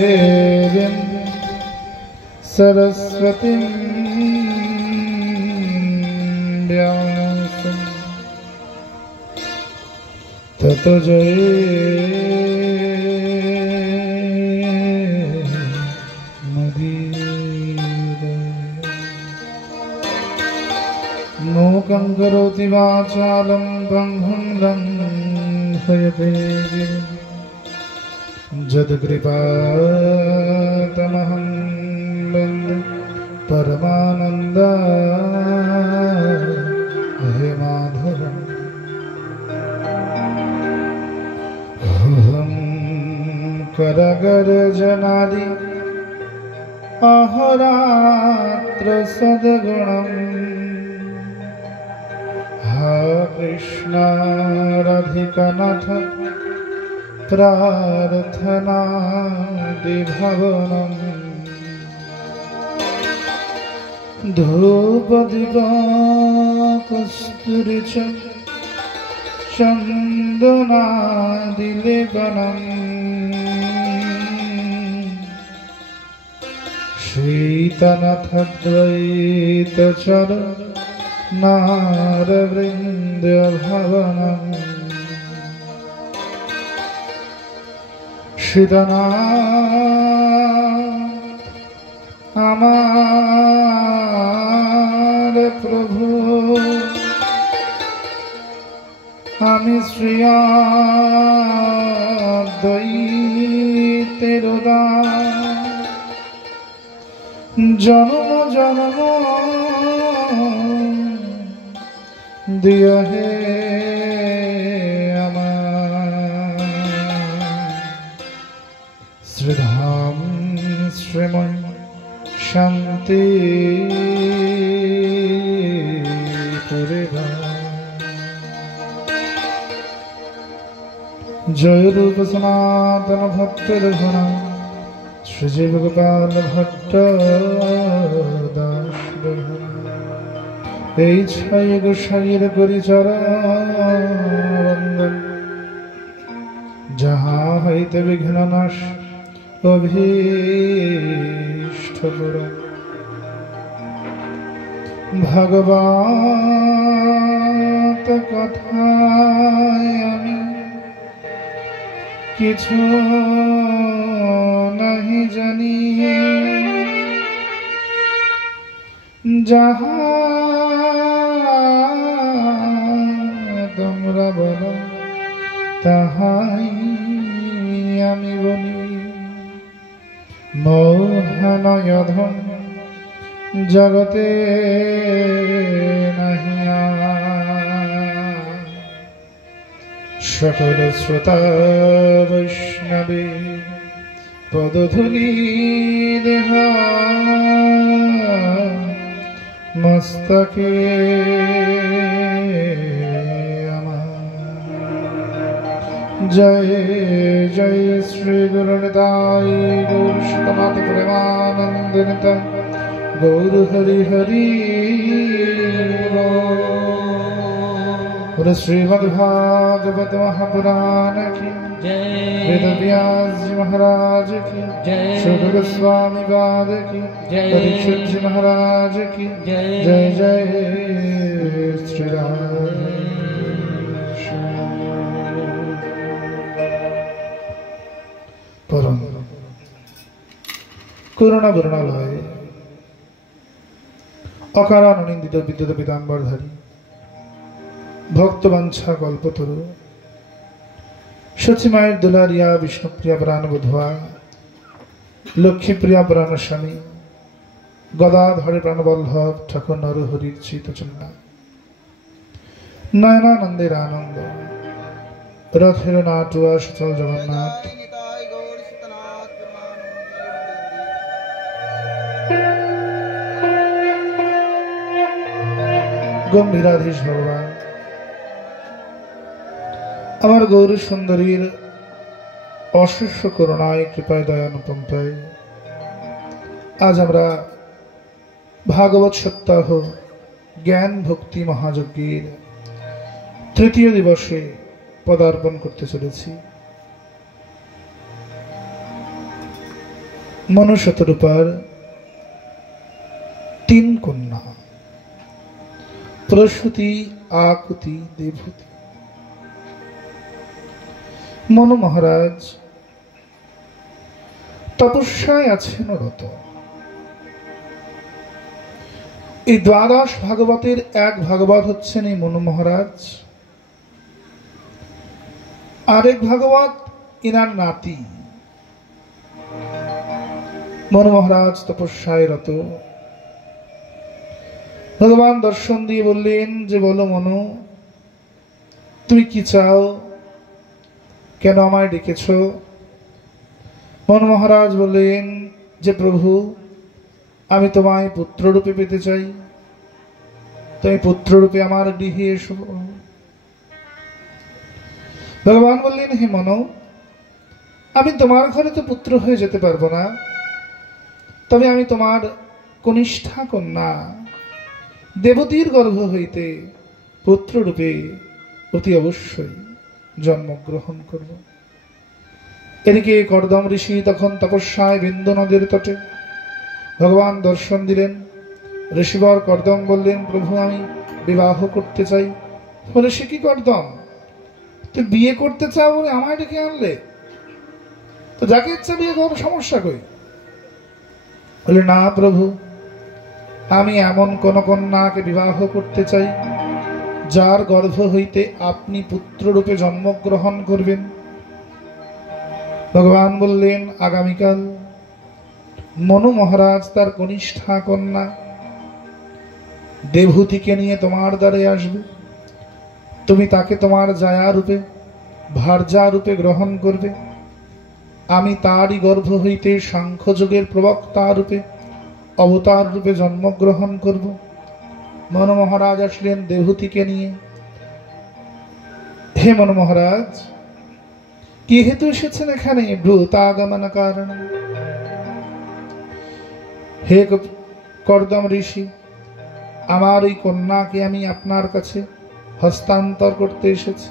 देवीं सरस्वतीं व्यासं ततो जयमुदीरये। मूकं करोति वाचालं पङ्गुं लङ्घयते गिरिं यत्कृपातमहं वन्दे परमानन्दा हे माधवम्। अहं करगर्जनादि अहोरात्र सद्गुणम् हा कृष्ण राधिकानाथ प्रार्थनादिभवनम्। धूपदीपकस्तूरी च चन्दनादिलेपनम् श्रीतनाथद्वैतचरणारविन्दभवनम्। আমার প্রভু আমি শ্রীয়াদ্বৈতের জন্ম জন্ম দিয় হে श्रीधाम श्रीमय शांति जय रूप सनातन भक्त रघुना श्रीजीव गोपाल भट्ट दास এই ছায় গোসাইয়ের করিচরণ যাহা হইতে বিঘ্ন নাশ অভীষ্ট পুরাণ। ভগবত কথায় আমি কিছু নাহি জানি, যাহা তোমরা বলো তাহাই আমি বলি। মোহনয়ধন জগতে নাহিয়া, সকল শ্রোতা বৈষ্ণবে পদধূলি দেহ মস্তকে जय जय श्री गुरुनिताय गौर शतनाथ प्रेमानंद निताय गौर हरि हरि बोल। श्रीमद्भागवत महापुराण की वेद व्यास जी महाराज की, शुभ गोस्वामी पाद की, परीक्षित जी महाराज की जय जय श्री राम। করুণা বরুণালয় অকারণ অনিন্দিত বিদ্যুৎ পীতাম্বরধারী ভক্তবাঞ্ছা কল্পতরু সচিমায়ের দুলারিয়া বিষ্ণুপ্রিয়া প্রাণ বোধা লক্ষ্মীপ্রিয়া প্রাণ স্বামী গদাধরে প্রাণবল্লভ ঠাকুর নরহরির চিতচন্না নয়নানন্দের আনন্দ রথের নাটুয়া সচল জগন্নাথ গম্ভীরাধীশ ভগবান আমার গৌরী সুন্দরীর অশেষ করুণায় কৃপায় দয়ানুকম্পায় আজ আমরা ভাগবত সপ্তাহ জ্ঞান ভক্তি মহাযজ্ঞের তৃতীয় দিবসে পদার্পণ করতে চলেছি। মনু শতরূপার 3 কন্যা, প্রসূতি, আকুতি, দেবহূতি। মনু মহারাজ তপস্যায় আছেন রত। এই 12 ভাগবতের এক ভাগবত হচ্ছেন এই মনু মহারাজ, আরেক ভাগবত ইনার নাতি। মনু মহারাজ তপস্যায় রত। ভগবান দর্শন দিয়ে বললেন যে, বলো মনু, তুমি কি চাও, কেন আমায় ডেকেছ? মনু মহারাজ বললেন যে, প্রভু, আমি তোমায় পুত্ররূপে পেতে চাই, তুমি পুত্ররূপে আমার গৃহে এসো। ভগবান বললেন, হে মনু, আমি তোমার ঘরে তো পুত্র হয়ে যেতে পারবো না, তবে আমি তোমার কনিষ্ঠা কন্যা দেবতীর গর্ভ হইতে পুত্ররূপে অতি অবশ্যই জন্মগ্রহণ করব। এদিকে কর্দম ঋষি তখন তপস্যায় বিন্দু নদের তটে। ভগবান দর্শন দিলেন। ঋষিবর কর্দম বললেন, প্রভু, আমি বিবাহ করতে চাই। বলে, সে কি কর্দম, তুই বিয়ে করতে চাও বলে আমায় ডেকে আনলে? তো যাকে ইচ্ছা বিয়ে করো, সমস্যা কই? বলে, না প্রভু, আমি এমন কোন কন্যাকে বিবাহ করতে চাই যার গর্ভ হইতে আপনি পুত্ররূপে জন্মগ্রহণ করবেন। ভগবান বললেন, আগামীকাল মনু মহারাজ তার কনিষ্ঠা কন্যা দেবহূতিকে নিয়ে তোমার দ্বারে আসবে। তুমি তাকে তোমার জায়া রূপে, ভার্যা রূপে গ্রহণ করবে। আমি তারই গর্ভ হইতে সাংখ্যযোগের প্রবক্তা রূপে, অবতার রূপে জন্মগ্রহণ করব। মনু মহারাজ আসলেন দেবহূতিকে নিয়ে। হে মনু মহারাজ, কি হেতু এসেছেন এখানে? ভূতাগমন কারণ। হে কর্দম ঋষি, আমার এই কন্যাকে আমি আপনার কাছে হস্তান্তর করতে এসেছি।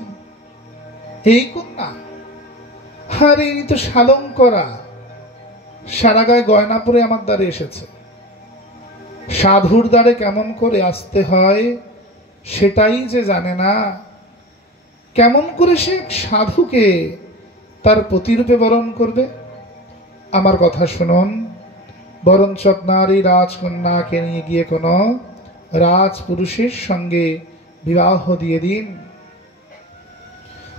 এই কন্যা? আরে এই তো শালং করা, সারা গায়ে গয়না পরে আমার দ্বারে এসেছে। সাধুর দ্বারে কেমন করে আসতে হয় সেটাই যে জানে না, কেমন করে সে সাধুকে তার প্রতিরূপে বরণ করবে? আমার কথা শুনুন, বরঞ্চ আপনার এই রাজকন্যাকে নিয়ে গিয়ে কোন রাজপুরুষের সঙ্গে বিবাহ দিয়ে দিন।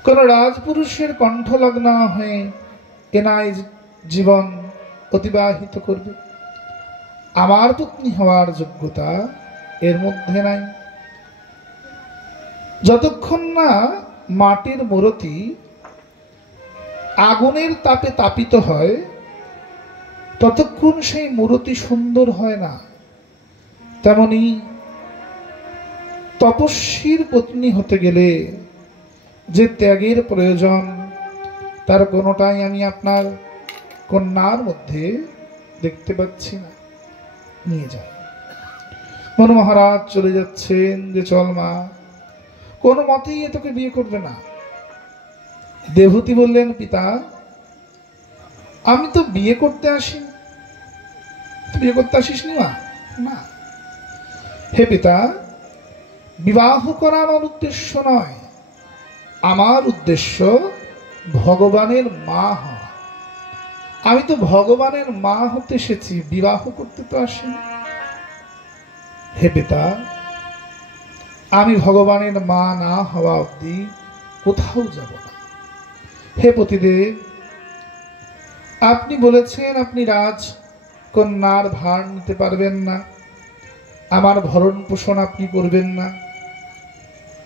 কোন রাজপুরুষের কণ্ঠলগ্ন হয়ে এনায় জীবন অতিবাহিত করবে। আমার পত্নী হওয়ার যোগ্যতা এর মধ্যে নাই। যতক্ষণ না মাটির মূর্তি আগুনের তাপে তাপিত হয়, ততক্ষণ সেই মূর্তি সুন্দর হয় না। তেমনি তপস্বীর পত্নী হতে গেলে যে ত্যাগের প্রয়োজন, তার কোনোটাই আমি আপনার কন্যার মধ্যে দেখতে পাচ্ছি না। নিয়ে যান। মনু মহারাজ চলে যাচ্ছেন যে, চল মা, কোনো মতেই তোকে বিয়ে করবে না। দেবহূতি বললেন, পিতা, আমি তো বিয়ে করতে আসিনি। বিয়ে করতে আসিস নি মা? না। হে পিতা, বিবাহ করা আমার উদ্দেশ্য নয়। আমার উদ্দেশ্য ভগবানের মা হওয়া। আমি তো ভগবানের মা হতে এসেছি, বিবাহ করতে তো আসিনি। হে পিতা, আমি ভগবানের মা না হওয়া অবধি কোথাও যাব না। হে পতিদেব, আপনি বলেছেন আপনি রাজকন্যার ভার নিতে পারবেন না, আমার ভরণ পোষণ আপনি করবেন না।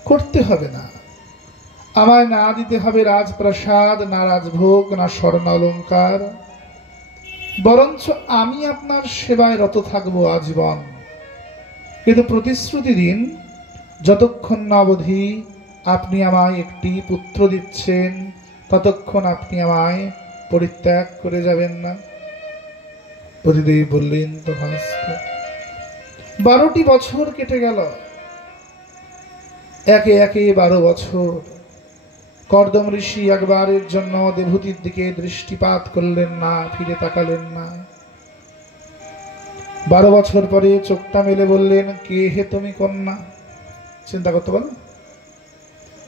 করতে হবে না। আমায় না দিতে হবে রাজপ্রাসাদ, না রাজভোগ, না স্বর্ণ অলঙ্কার। বরঞ্চ আমি আপনার সেবায় রত থাকবো আজীবন। কিন্তু প্রতিশ্রুতি দিন, যতক্ষণ না অবধি আপনি আমায় একটি পুত্র দিচ্ছেন, ততক্ষণ আপনি আমায় পরিত্যাগ করে যাবেন না। পতিদেব বললেন, তথাস্তু। 12টি বছর কেটে গেল। একে একে 12 বছর। কর্দম ঋষি একবারের জন্য দেবহূতির দিকে দৃষ্টিপাত করলেন না, ফিরে তাকালেন না। 12 বছর পরে চোখটা মেলে বললেন, কে হে তুমি কন্যা? চিন্তা করতে পারো,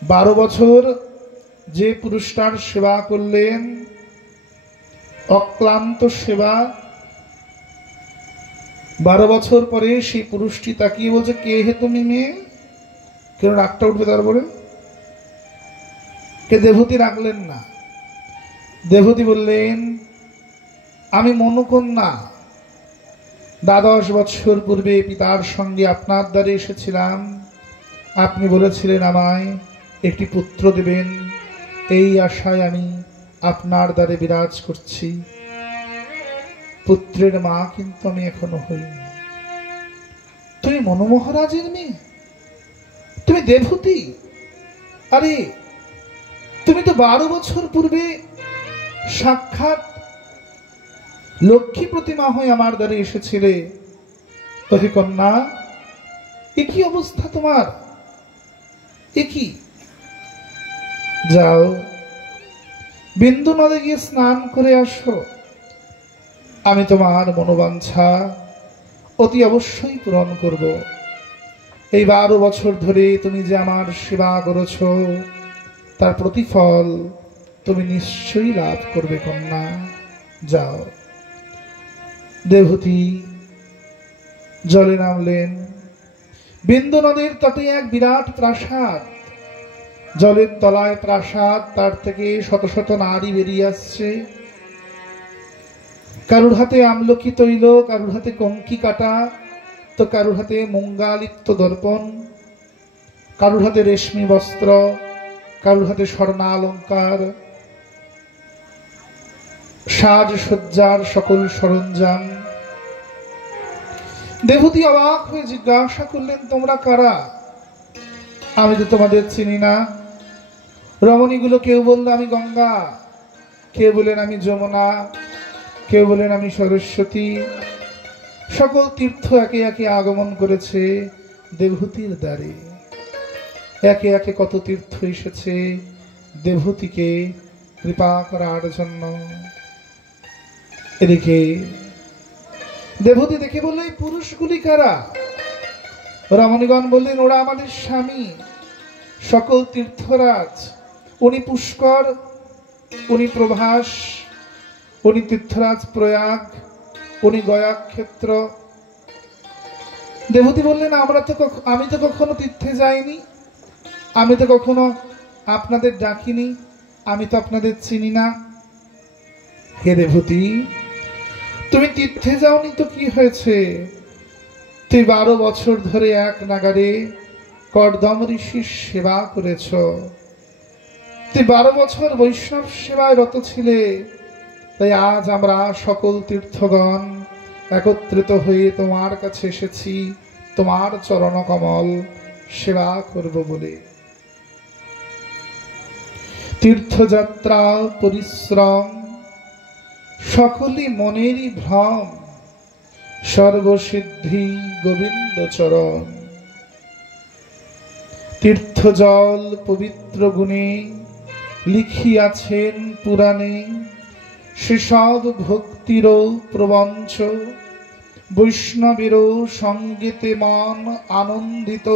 12 বছর যে পুরুষটার সেবা করলেন, অক্লান্ত সেবা, 12 বছর পরে সেই পুরুষটি তাকিয়ে বলছে, কে হে তুমি মেয়ে? কেন রাগটা উঠবে তারপরে? কে দেবতী রাখলেন না। দেবতী বললেন, আমি মনুকন্যা, 12 বছর পূর্বে পিতার সঙ্গে আপনার দ্বারে এসেছিলাম। আপনি বলেছিলেন আমায় একটি পুত্র দেবেন, এই আশায় আমি আপনার দ্বারে বিরাজ করছি। পুত্রের মা কিন্তু আমি এখনো হইনি। তুমি মনু মহারাজের মেয়ে, তুমি দেবতী? আরে তুমি তো 12 বছর পূর্বে সাক্ষাৎ লক্ষ্মী প্রতিমা হয়ে আমার দ্বারে এসেছিলে। তবে কন্যা, এ কি অবস্থা তোমার? এ কি? যাও, বিন্দু নদে গিয়ে স্নান করে আসো, আমি তোমার মনোবাঞ্ছা অতি অবশ্যই পূরণ করব। এই 12 বছর ধরে তুমি যে আমার সেবা করেছ, তার প্রতিফল তুমি নিশ্চয়ই লাভ করবে কন্যা, যাও। দেবতী জলে নামলেন। বিন্দু নদীর তটে এক বিরাট প্রাসাদ, জলের তলায় প্রাসাদ, তার থেকে শত শত নারী বেরিয়ে আসছে। কারুর হাতে আমলকি তৈল, কারুর হাতে কঙ্কি কাটা, তো কারুর হাতে মঙ্গালিপ্ত দর্পণ, কারুর হাতে রেশমি বস্ত্র, কারুর হাতে স্বর্ণালঙ্কার, সাজসজ্জার সকল সরঞ্জাম। দেবতী অবাক হয়ে জিজ্ঞাসা করলেন, তোমরা কারা? আমি তো তোমাদের চিনি না। রমণীগুলো কেউ বলল আমি গঙ্গা, কেউ বলেন আমি যমুনা, কেউ বলেন আমি সরস্বতী। সকল তীর্থ একে একে আগমন করেছে দেবহূতির দ্বারে। একে একে কত তীর্থ এসেছে দেবহূতিকে কৃপা করার জন্য। এদিকে দেবহূতি দেখে বলল, এই পুরুষগুলি কারা? রমণীগণ বললেন, ওরা আমাদের স্বামী, সকল তীর্থরাজ। উনি পুষ্কর, উনি প্রভাস, উনি তীর্থরাজ প্রয়াগ, উনি গয়া ক্ষেত্র। দেবতী বললেন, আমি তো কখনো তীর্থে যাইনি, আমি তো কখনো আপনাদের ডাকিনি, আমি তো আপনাদের চিনি না। হে দেবতী, তুমি তীর্থে যাওনি তো কি হয়েছে? তুই 12 বছর ধরে এক নাগারে কর্দম ঋষির সেবা করেছ। তুই 12 বছর বৈষ্ণব সেবায় রত ছিলে। তাই আজ আমরা সকল তীর্থগণ একত্রিত হয়ে তোমার কাছে এসেছি তোমার চরণ কমল সেবা করব বলে। তীর্থযাত্রা পরিশ্রম সকলই মনেরই ভ্রম, সর্বসিদ্ধি গোবিন্দ চরণ। তীর্থজল পবিত্র গুণে লিখিয়াছেন পুরাণে, সেসব ভক্তিরও প্রবঞ্চ, বৈষ্ণবেরও সঙ্গীতে মন আনন্দিত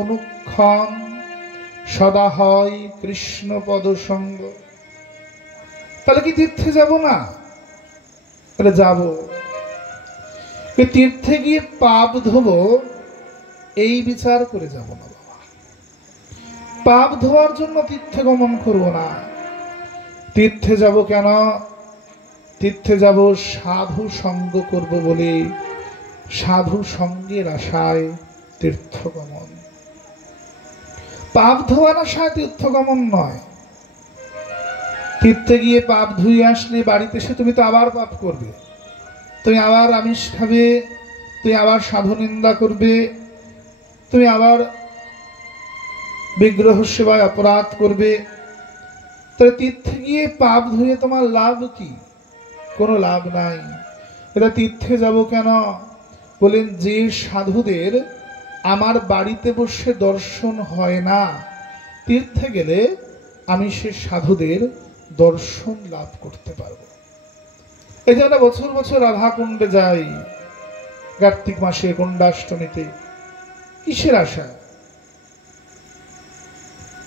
অনুক্ষণ, সদা হয় কৃষ্ণ পদসঙ্গ। তাহলে কি তীর্থে যাব না? তাহলে যাব। তীর্থে গিয়ে পাপ ধোবো এই বিচার করে যাব না বাবা। পাপ ধোয়ার জন্য তীর্থে গমন করবো না। তীর্থে যাব কেন? তীর্থে যাব সাধু সঙ্গ করব বলে। সাধু সঙ্গের আশায় তীর্থগমন। পাপ ধোয়ার আশায় তীর্থগমন নয়। তীর্থে গিয়ে পাপ ধুয়ে আসলে বাড়িতে এসে তুমি তো আবার পাপ করবে, তুমি আবার আমিষ খাবে, তুমি আবার সাধু নিন্দা করবে, তুমি আবার বিগ্রহ সেবায় অপরাধ করবে। তাহলে তীর্থে গিয়ে পাপ ধুয়ে তোমার লাভ কি? কোনো লাভ নাই। এটা তীর্থে যাব কেন? বলেন, যে সাধুদের আমার বাড়িতে বসে দর্শন হয় না, তীর্থে গেলে আমি সে সাধুদের দর্শন লাভ করতে পারবো। এই জন্য বছর বছর রাধাকুণ্ডে যাই। কার্তিক মাসে কুণ্ডাষ্টমীতে? কিসের আশায়?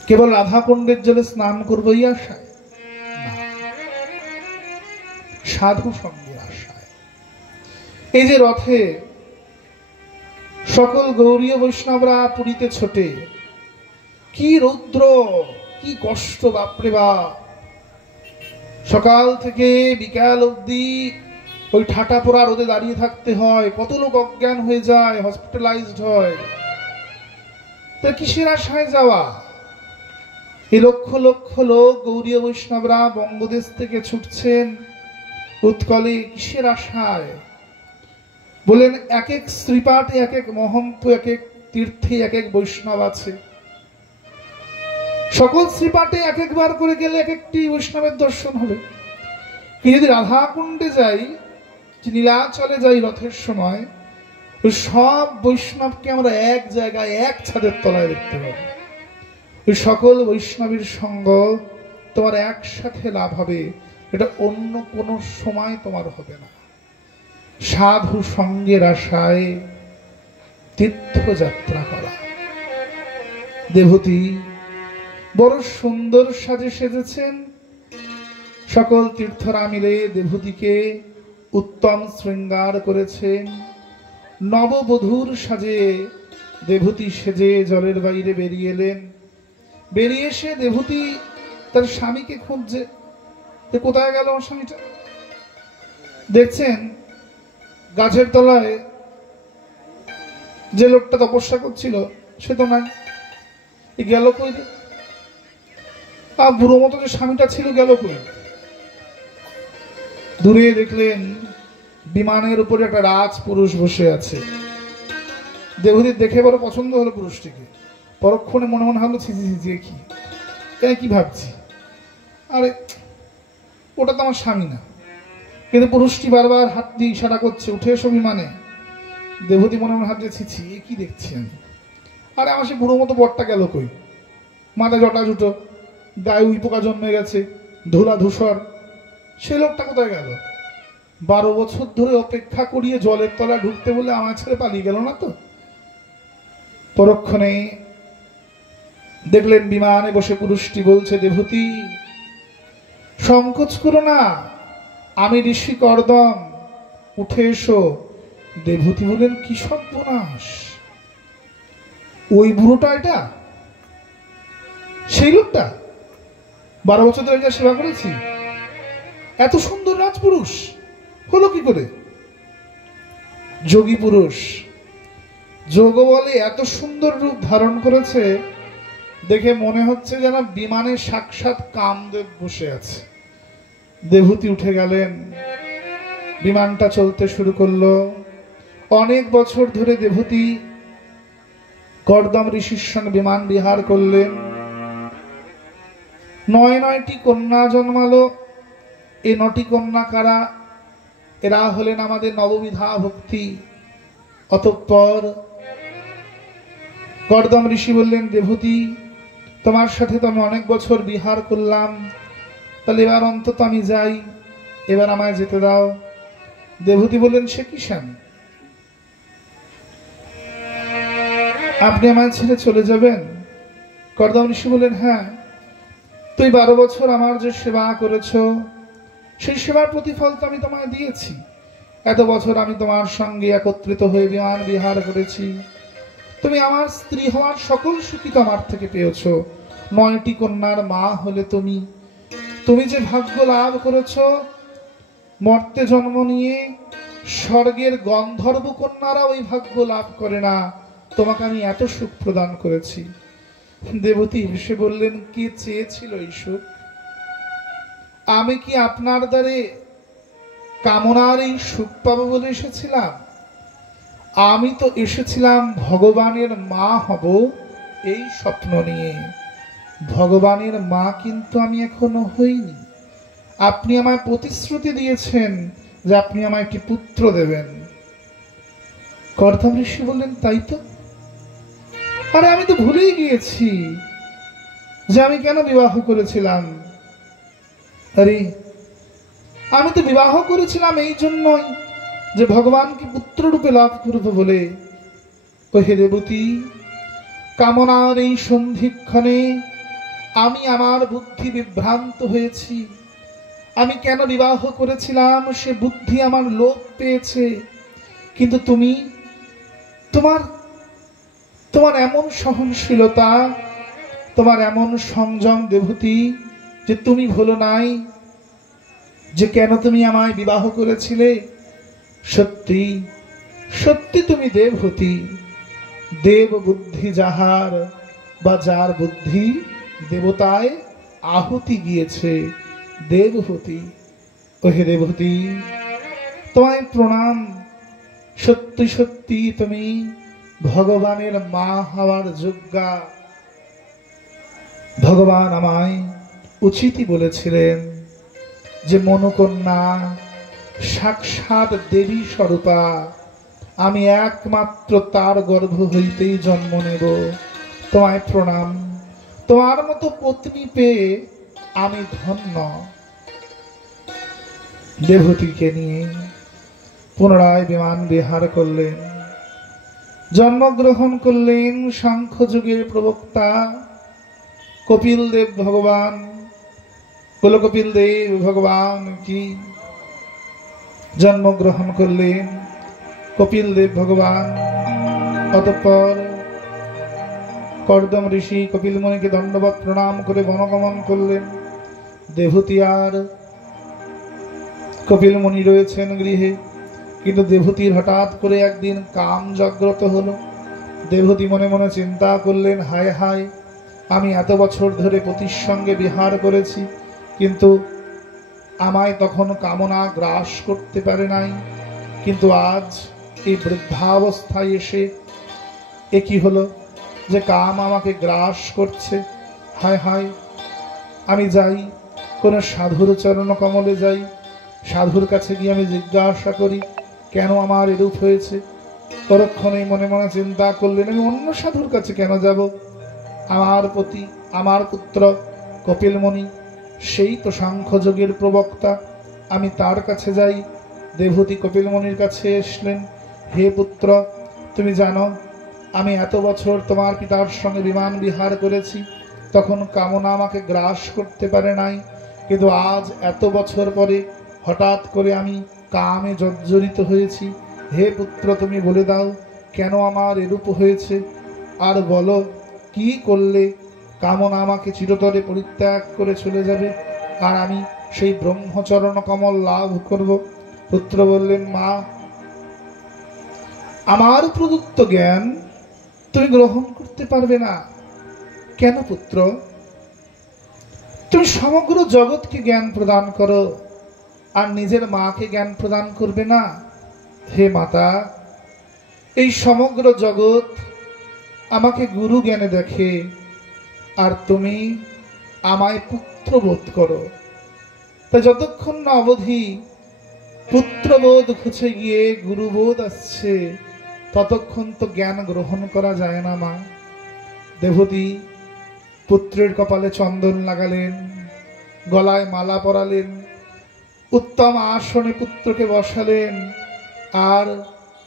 কেবল রাধা কুণ্ডের জলে স্নান করবো এই আশায়? সাধু সঙ্গের আশায়। এই যে রথে সকল গৌরীয় বৈষ্ণবরা পুরীতে ছোটে, কি রৌদ্র, কি কষ্ট, বাপরে বাপ। সকাল থেকে বিকাল অবধি ওই ঠাটা পোড়া রোদে দাঁড়িয়ে থাকতে হয়, কত লোক অজ্ঞান হয়ে যায়, হসপিটালাইজড হয়। তা কিসের আশায় যাওয়া? এই লক্ষ লক্ষ লোক গৌরীয় বৈষ্ণবরা বঙ্গদেশ থেকে ছুটছেন উৎকলে, কিসের আশায়? বলেন এক এক শ্রীপাঠে এক এক মহন্ত, এক এক তীর্থে এক এক বৈষ্ণব আছে। সকল শ্রীপাঠে এক একবার করে গেলে এক একটি বৈষ্ণবের দর্শন হবে। যদি রাধা কুণ্ডে যাই, নীলাচলে যাই রথের সময়, ওই সব বৈষ্ণবকে আমরা এক জায়গায় এক ছাদের তলায় দেখতে পাবো। ওই সকল বৈষ্ণবের সঙ্গ তোমার একসাথে লাভ হবে, এটা অন্য কোনো সময় তোমার হবে না। সাধু সঙ্গের আশায় তীর্থযাত্রা করা। দেবতী বড় সুন্দর সাজে সেজেছেন। সকল তীর্থরা মিলে দেবতীকে উত্তম শৃঙ্গার করেছেন। নববধূর সাজে দেবতী সেজে জলের বাইরে বেরিয়ে এলেন। বেরিয়ে এসে দেবতী তার স্বামীকে খুঁজছে, কোথায় গেল আমার স্বামীটা? দেখছেন গাছের তলায় যে লোকটা তপস্যা করছিল সে তো নাই, গেল কই? আর বুড়ো মতো যে স্বামীটা ছিল গেল কই? দূরে দেখলেন বিমানের উপরে একটা রাজপুরুষ বসে আছে। দেবতীর দেখে বড় পছন্দ হলো পুরুষটিকে। পরক্ষণে মনে মনে ভাবলো, ছি ছি ছি, কি কি ভাবছি, আরে ওটা তো আমার স্বামী না। কিন্তু পুরুষটি বারবার হাত দিয়ে ইশারা করছে, উঠে এসো বিমানে। দেবতী মনে মনে ভাবছে, ছি ছি, কি দেখছি আমি? আরে আমার সে বুড়ো মতো বরটা গেল কই? মাথায় জটা জুটো, গায়ে উই পোকা জন্মে গেছে, ধুলা ধূসর, সে লোকটা কোথায় গেল? 12 বছর ধরে অপেক্ষা করিয়ে জলের তলায় ঢুকতে বলে আমার ছেড়ে পালিয়ে গেল না তো? পরক্ষণে দেখলেন বিমানে বসে পুরুষটি বলছে, দেবতী সংকোচ করো না, আমি ঋষি কর্দম, উঠে এসো। দেবতী বলেন, কি সর্বনাশ, ওই বুড়োটা এটা? সেই লোকটা 12 বছর ধরে যা সেবা করেছি, এত সুন্দর রাজপুরুষ হলো কি করে? যোগী পুরুষ, যোগ বলে এত সুন্দর রূপ ধারণ করেছে, দেখে মনে হচ্ছে যেন বিমানে সাক্ষাৎ কামদেব বসে আছে। দেবতী উঠে গেলেন, বিমানটা চলতে শুরু করলো। অনেক বছর ধরে দেবতী কর্দম ঋষির সঙ্গে বিমান বিহার করলেন। 9টি কন্যা জন্মালো। এই 9টি কন্যা কারা? এরা হলেন আমাদের নববিধা ভক্তি। অতঃপর কর্দম ঋষি বললেন, দেবতী তোমার সাথে তো আমি অনেক বছর বিহার করলাম, তাহলে এবার অন্তত আমি যাই, এবার আমায় যেতে দাও। দেবতী বললেন, সে কি স্বামী, আপনি আমায় ছেড়ে চলে যাবেন? কর্দম ঋষি বললেন, হ্যাঁ, তুই 12 বছর আমার যে সেবা করেছ, সেই সেবার প্রতিফল তো আমি তোমায় দিয়েছি। এত বছর আমি তোমার সঙ্গে একত্রিত হয়ে বিমান বিহার করেছি, তুমি আমার স্ত্রী হওয়ার সকল সুখী তো আমার থেকে পেয়েছ। 9টি কন্যার মা হলে তুমি, তুমি যে ভাগ্য লাভ করেছ, মর্তে জন্ম নিয়ে স্বর্গের গন্ধর্ব কন্যারা ওই ভাগ্য লাভ করে না, তোমাকে আমি এত সুখ প্রদান করেছি। দেবতী হেসে বললেন, কে চেয়েছিল এই সুখ? আমি কি আপনার দ্বারে কামনার এই সুখ পাবো বলে এসেছিলাম? আমি তো এসেছিলাম ভগবানের মা হব এই স্বপ্ন নিয়ে। ভগবানের মা কিন্তু আমি এখনো হইনি। আপনি আমায় প্রতিশ্রুতি দিয়েছেন যে আপনি আমায় একটি পুত্র দেবেন। কর্দম ঋষি বললেন, তাই তো। আরে আমি তো ভুলেই গিয়েছি যে আমি কেন বিবাহ করেছিলাম। আরে আমি তো বিবাহ করেছিলাম এই জন্যই যে ভগবানকে পুত্র রূপে লাভ করব বলে, হে দেবতী, কামনার এই সন্ধিক্ষণে আমি আমার বুদ্ধি বিভ্রান্ত হয়েছি। আমি কেন বিবাহ করেছিলাম সে বুদ্ধি আমার লোপ পেয়েছে। কিন্তু তুমি, তোমার এমন সহনশীলতা, তোমার এমন সংযম দেবতী, যে তুমি ভুলো নাই যে কেন তুমি আমায় বিবাহ করেছিলে। সত্যি সত্যি তুমি দেবহতী। দেব বুদ্ধি যাহার, বা যার বুদ্ধি দেবতায় আহুতি গিয়েছে, দেবহতী। ওহে দেবহতী, তোমায় প্রণাম। সত্যি সত্যি তুমি ভগবানের মা হওয়ার যোগ্যা। ভগবান আমায় উচিতই বলেছিলেন যে মনোকন্যা সাক্ষাৎ দেবী স্বরূপা, আমি একমাত্র তার গর্ভ হইতেই জন্ম নেব। তোমায় প্রণাম। তোমার মতো পত্নী পেয়ে আমি ধন্য। দেবহতীকে নিয়ে পুনরায় বিমান বিহার করলেন। জন্মগ্রহণ করলেন সাংখ্যযুগের প্রবক্তা কপিল দেব ভগবান। বলো কপিল দেব ভগবান কি। জন্মগ্রহণ করলেন কপিল দেব ভগবান। অতঃপর কর্দম ঋষি কপিল মুনিকে দণ্ডবৎ প্রণাম করে বনগমন করলেন। দেবহূতি আর কপিল মুনি রয়েছেন গৃহে, কিন্তু দেবহূতির হঠাৎ করে একদিন কাম জাগ্রত হলো। দেবহূতি মনে মনে চিন্তা করলেন, হায় হায়, আমি এত বছর ধরে পতির সঙ্গে বিহার করেছি, কিন্তু আমায় তখন কামনা গ্রাস করতে পারে নাই, কিন্তু আজ এই বৃদ্ধাবস্থায় এসে এ কি হলো যে কাম আমাকে গ্রাস করছে। হায় হায়, আমি যাই, কোনো সাধুর চরণ কমলে যাই, সাধুর কাছে গিয়ে আমি জিজ্ঞাসা করি কেন আমার এরূপ হয়েছে। পরক্ষণে মনে মনে চিন্তা করলেন, আমি অন্য সাধুর কাছে কেন যাব? আমার পতি, আমার পুত্র কপিল মুনি, সেই তো সাংখ্যযোগের প্রবক্তা, আমি তার কাছে যাই। দেবহূতি কপিল মুনির কাছে এসলেন। হে পুত্র, তুমি জানো আমি এত বছর তোমার পিতার সঙ্গে বিমান বিহার করেছি, তখন কামনা আমাকে গ্রাস করতে পারে নাই, কিন্তু আজ এত বছর পরে হঠাৎ করে আমি কামে জর্জরিত হয়েছি। হে পুত্র, তুমি বলে দাও কেন আমার এরূপ হয়েছে, আর বলো কি করলে কামনা আমাকে চিরতরে পরিত্যাগ করে চলে যাবে, আর আমি সেই ব্রহ্মচরণ কমল লাভ করব। পুত্র বললেন, মা, আমার প্রদত্ত জ্ঞান তুমি গ্রহণ করতে পারবে না। কেন পুত্র? তুমি সমগ্র জগৎকে জ্ঞান প্রদান করো, আর নিজের মাকে জ্ঞান প্রদান করবে না। হে মাতা, এই সমগ্র জগৎ আমাকে গুরু জ্ঞানে দেখে, আর তুমি আমায় পুত্র বোধ করো। তা যতক্ষণ না অবধি পুত্রবোধ ঘুচে গিয়ে গুরুবোধ আসছে, ততক্ষণ তো জ্ঞান গ্রহণ করা যায় না। মা, দেবহূতি পুত্রের কপালে চন্দন লাগালেন, গলায় মালা পরালেন, উত্তম আসনে পুত্রকে বসালেন, আর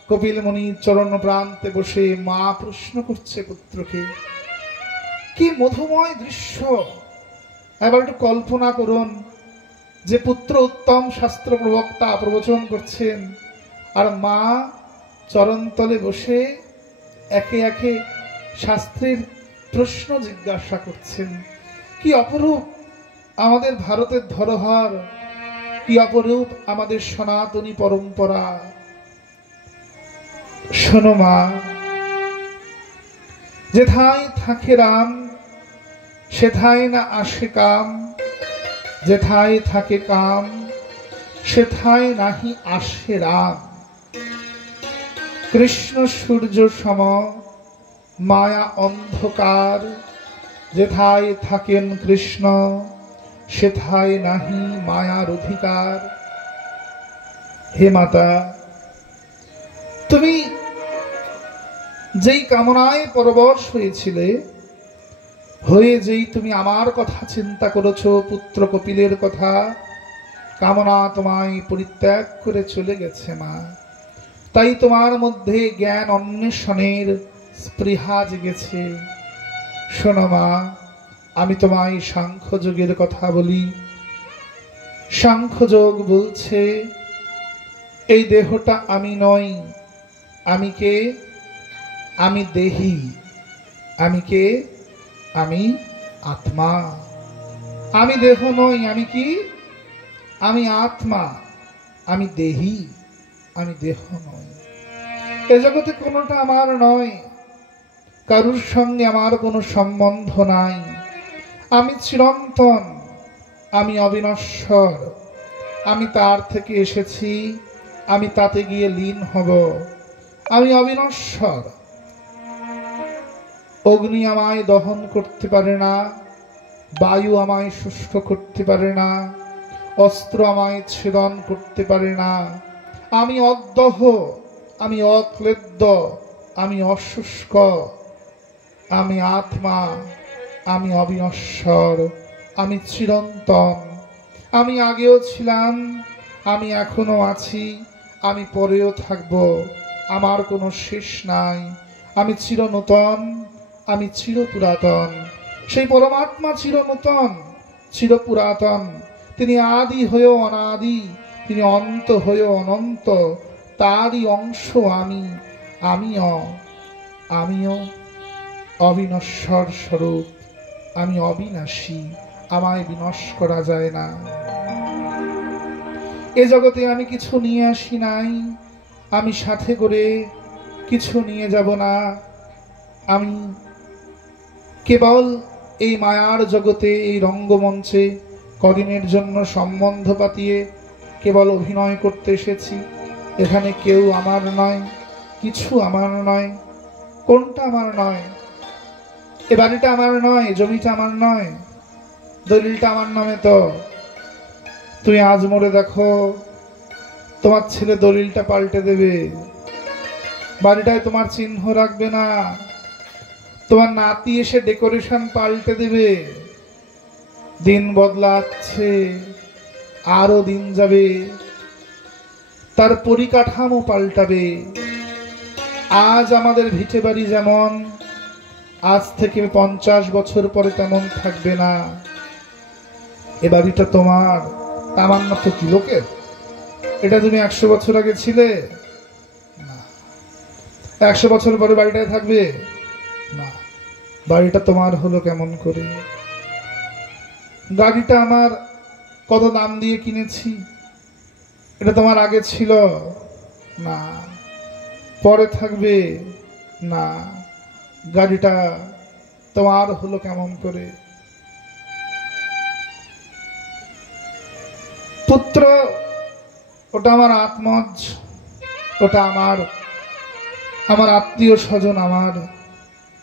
কপিল মুনি চরণ প্রান্তে বসে মা প্রশ্ন করছে পুত্রকে। কি মধুময় দৃশ্য! এবার একটু কল্পনা করুন যে পুত্র উত্তম শাস্ত্র প্রবক্তা প্রবচন করছেন, আর মা চরণতলে বসে একে একে শাস্ত্রের প্রশ্ন জিজ্ঞাসা করছেন। কি অপরূপ আমাদের ভারতের ধরোহর, কি অপরূপ আমাদের সনাতনী পরম্পরা। শোনো মা, যেথায় থাকে রাম সেথায় না আসে কাম, যেথায় থাকে কাম সেথায় নাহি আসে রাম। কৃষ্ণ সূর্য সম, মায়া অন্ধকার, যেথায় থাকেন কৃষ্ণ সেথায় নাহি মায়ার অধিকার। হে মাতা, তুমি যেই কামনায় পরবশ হয়েছিলে, হয়ে যেই তুমি আমার কথা চিন্তা করেছ, পুত্র কপিলের কথা, কামনা তোমায় পরিত্যাগ করে চলে গেছে। মা, তাই তোমার মধ্যে জ্ঞান অন্বেষণের স্পৃহা জেগেছে। শোনো মা, আমি তোমায় সাংখ্যযোগের কথা বলি। সাংখ্যযোগ বলছে এই দেহটা আমি নই। আমি কে? আমি দেহি। আমি কে? আমি আত্মা। আমি দেহ নই। আমি কি? আমি আত্মা। আমি দেহি, আমি দেহ নই। এ জগতে কোনোটা আমার নয়, কারুর সঙ্গে আমার কোনো সম্বন্ধ নাই। আমি চিরন্তন, আমি অবিনশ্বর। আমি তার থেকে এসেছি, আমি তাতে গিয়ে লীন হব। আমি অবিনশ্বর। অগ্নি আমায় দহন করতে পারে না, বায়ু আমায় শুষ্ক করতে পারে না, অস্ত্র আমায় ছেদন করতে পারে না। আমি অদ্দহ, আমি অক্লেদ্য, আমি অশুষ্ক। আমি আত্মা, আমি অবিনশ্বর, আমি চিরন্তন। আমি আগেও ছিলাম, আমি এখনো আছি, আমি পরেও থাকব। আমার কোনো শেষ নাই। আমি চিরনূতন, আমি চিরপুরাতন। সেই পরমাত্মা চিরনূতন, চিরপুরাতন। তিনি আদি হয়েও অনাদি, তিনি অন্ত হয়েও অনন্ত। তারই অংশ আমি। আমিও অবিনশ্বর স্বরূপ। আমি অবিনাশী, আমায় বিনাশ করা যায় না। এ জগতে আমি কিছু নিয়ে আসি নাই, আমি সাথে করে কিছু নিয়ে যাব না। আমি কেবল এই মায়ার জগতে, এই রঙ্গমঞ্চে কদিনের জন্য সম্বন্ধ পাতিয়ে কেবল অভিনয় করতে এসেছি। এখানে কেউ আমার নয়, কিছু আমার নয়। কোনটা আমার নয়? এ বাড়িটা আমার নয়, জমিটা আমার নয়, দলিলটা আমার নামে তো। তুমি আজ মরে দেখো, তোমার ছেলে দলিলটা পাল্টে দেবে, বাড়িটায় তোমার চিহ্ন রাখবে না। তোমার নাতি এসে ডেকোরেশন পাল্টে দেবে। দিন বদলাচ্ছে, আরো দিন যাবে, তার পরিকাঠামো পাল্টাবে। আজ আমাদের ভিটে বাড়ি যেমন, আজ থেকে 50 বছর পরে তেমন থাকবে না। এ বাড়িটা তোমার, আমার না তো কি লোকের? এটা তুমি 100 বছর আগে ছিলে না, 100 বছর পরে বাড়িটায় থাকবে না। বাড়িটা তোমার হলো কেমন করে? গাড়িটা আমার কত দাম দিয়ে কিনেছি, এটা তোমার আগে ছিল না, পরে থাকবে না। গাড়িটা তোমার হলো কেমন করে? পুত্র, ওটা আমার আত্মজ, ওটা আমার আত্মীয় স্বজন। আমার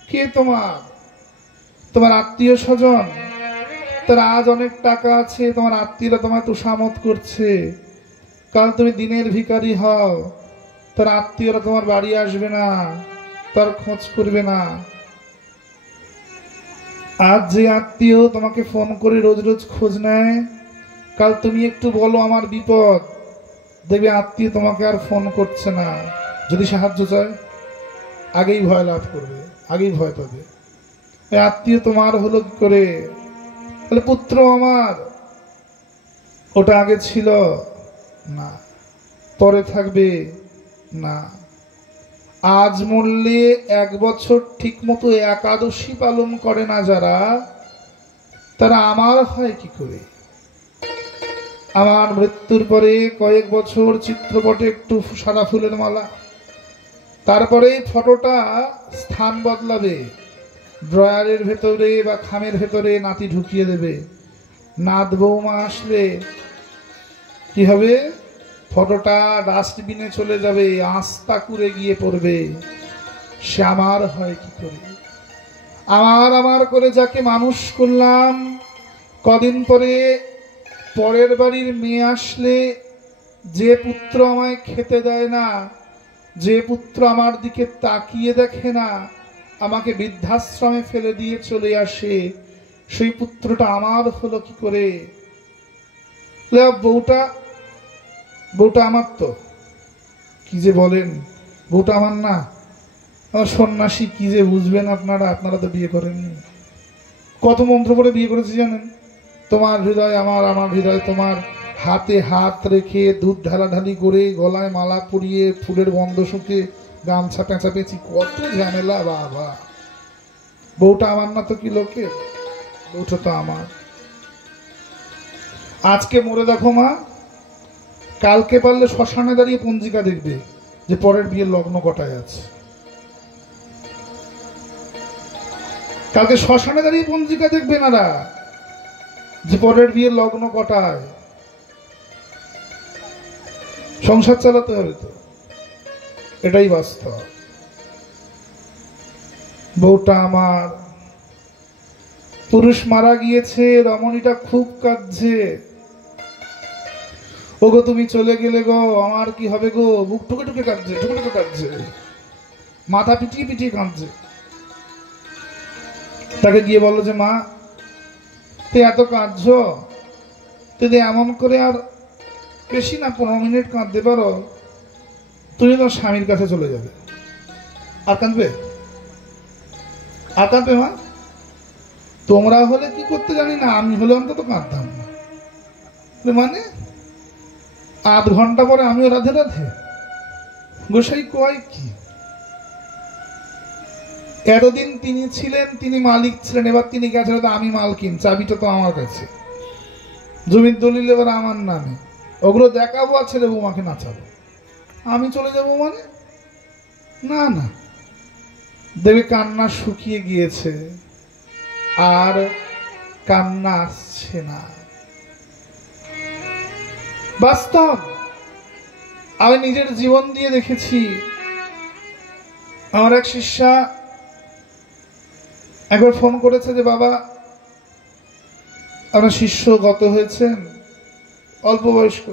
কে? তোমার আত্মীয় স্বজন। তার আজ অনেক টাকা আছে, তোমার আত্মীয়রা তোমায় তোষামত করছে। কাল তুমি দিনের ভিখারি হও, তার আত্মীয়রা তোমার বাড়ি আসবে না, তার খোঁজ করবে না। আজ যে আত্মীয় তোমাকে ফোন করে রোজ রোজ খোঁজ নেয়, কাল তুমি একটু বলো আমার বিপদ, দেখবে আত্মীয় তোমাকে আর ফোন করছে না। যদি সাহায্য চায় আগেই ভয় লাভ করবে, আগেই ভয় পাবে। এই আত্মীয় তোমার হলো কি করে? তাহলে পুত্র আমার, ওটা আগে ছিল না, পরে থাকবে না। আজ মরলে 1 বছর ঠিক মতো একাদশী পালন করে না যারা, তারা আমার হয় কি করে? আমার মৃত্যুর পরে কয়েক বছর চিত্রপটে একটু সাদা ফুলের মালা, তারপরে ফটোটা স্থান বদলাবে, ড্রয়ারের ভেতরে বা খামের ভেতরে নাতি ঢুকিয়ে দেবে। নাত বৌমা আসলে কি হবে? ফটোটা ডাস্টবিনে চলে যাবে, আস্তা কুড়ে গিয়ে পড়বে। সে আমার হয় কি করে? আমার করে যাকে মানুষ করলাম, কদিন পরে পরের বাড়ির মেয়ে আসলে যে পুত্র আমায় খেতে দেয় না, যে পুত্র আমার দিকে তাকিয়ে দেখে না, আমাকে বৃদ্ধাশ্রমে ফেলে দিয়ে চলে আসে, সেই পুত্রটা আমার হলো কি করে? বউটা আমার তো, কি যে বলেন, বউটা আমার না, আমার সন্ন্যাসী, কি যে বুঝবেন আপনারা, আপনারা তো বিয়ে করেননি। কত মন্ত্র পড়ে বিয়ে করেছি জানেন? তোমার হৃদয় আমার, আমার হৃদয় তোমার, হাতে হাত রেখে দুধ ঢালাঢালি করে, গলায় মালা পরিয়ে, ফুলের গন্ধ শুকে, গামছা পেঁচাপেঁচি, কত ঝামেলা বাবা। বউটা আমার না তো কি লোকে, বউটা তো আমার। আজকে মরে দেখো মা, কালকে পারলে শ্মশানে দাঁড়িয়ে পঞ্জিকা দেখবে যে পরের বিয়ের লগ্ন কটায় আছে। কালকে শ্মশানে দাঁড়িয়ে পঞ্জিকা দেখবে না যে পরের বিয়ের লগ্ন কটায়। সংসার চালাতে হবে তো, এটাই বাস্তব। বউটা আমার, পুরুষ মারা গিয়েছে, রমণীটা খুব কাঁদছে। ওগো তুমি চলে গেলে গো, আমার কি হবে গো, বুক টুকে টুকে কাঁদছে, টুকে টুকে কাঁদছে, মাথা পিটিয়ে পিটিয়ে কাঁদছে। তাকে গিয়ে বললো যে মা, তুই এত কাঁদছ, তুই এমন করে আর বেশি না 15 মিনিট কাঁদতে পারো, তুমি তো স্বামীর কাছে চলে যাবে। আর কাঁদবে, আর কাঁদবে মা? তোমরা হলে কি করতে জানি না, আমি হলে অন্তত কাঁদতাম না। মানে আধ ঘন্টা পরে আমিও রাধে রাধে, গোসাই কয় কি? এতদিন তিনি ছিলেন, তিনি মালিক ছিলেন, এবার তিনি গেছেন, আমি মালকিন, চাবিটা তো আমার কাছে, জমির দলিল এবার আমার নামে, ওগুলো দেখাবো আর ছেলে বৌমাকে নাচাবো, আমি চলে যাবো মানে? না না, দেবে কান্না শুকিয়ে গিয়েছে, আর কান্না আসছে না। বাস্তব, আমি নিজের জীবন দিয়ে দেখেছি। আমার এক শিষ্যা একবার ফোন করেছে যে বাবা, আমার শিষ্য গত হয়েছেন, অল্প বয়স্ক।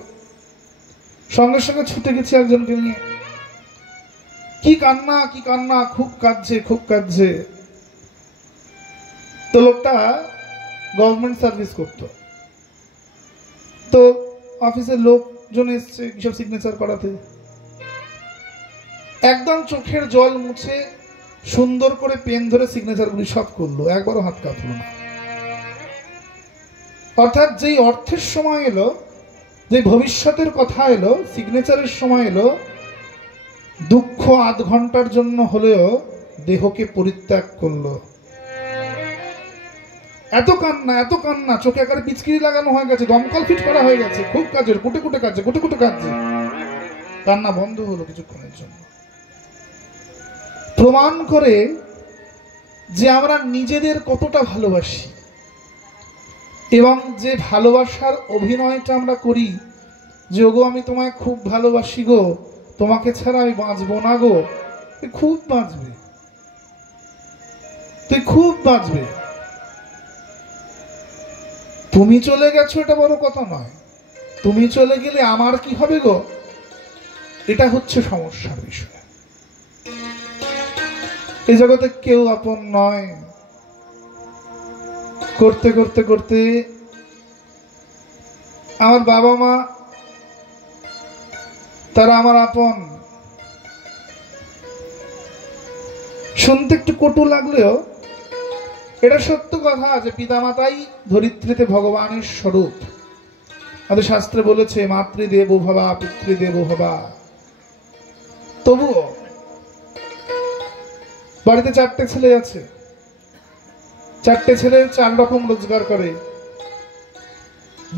সঙ্গে সঙ্গে ছুটে গেছি একজনকে নিয়ে। কি কান্না, কি কান্না, খুব কাঁদছে, খুব কাঁদছে। তো লোকটা গভর্নমেন্ট সার্ভিস করত, তো অফিসের লোকজন এসছে কিসব সিগনেচার করাতে, একদম চোখের জল মুছে সুন্দর করে পেন ধরে সিগনেচার গুলি সব করলো, একবারও হাত কাঁপলো না। অর্থাৎ যেই অর্থের সময় এলো, যে ভবিষ্যতের কথা এলো, সিগনেচারের সময় এলো, দুঃখ আধ ঘন্টার জন্য হলেও দেহকে পরিত্যাগ করলো। এত কান্না, এত কান্না, চোখে একারে পিচকিরি লাগানো হয়ে গেছে, দমকল ফিট করা হয়ে গেছে, খুব কাজের, কুটে কুটে কাঁদছে, কুটে কুটে কাঁদছে। কান্না বন্ধ হলো কিছুক্ষণের জন্য। প্রমাণ করে যে আমরা নিজেদের কতটা ভালোবাসি, এবং যে ভালোবাসার অভিনয়টা আমরা করি যে ওগো আমি তোমায় খুব ভালোবাসি গো, তোমাকে ছাড়া আমি বাঁচবো না গো, তুই খুব বাঁচবে, তুই খুব বাঁচবে। তুমি চলে গেছো এটা বড় কথা নয়, তুমি চলে গেলে আমার কি হবে গো, এটা হচ্ছে সমস্যার বিষয়। এই জগতে কেউ আপন নয়। করতে করতে করতে আমার বাবা মা, তারা আমার আপন। শুনতে একটু কটু লাগলেও এটা সত্য কথা যে পিতামাতাই ধরিত্রীতে ভগবানের স্বরূপ। আমাদের শাস্ত্রে বলেছে মাতৃদেব ভবা পিতৃদেব ভবা। তবুও বাড়িতে 4টে ছেলে আছে, 4টে ছেলে 4 রকম রোজগার করে।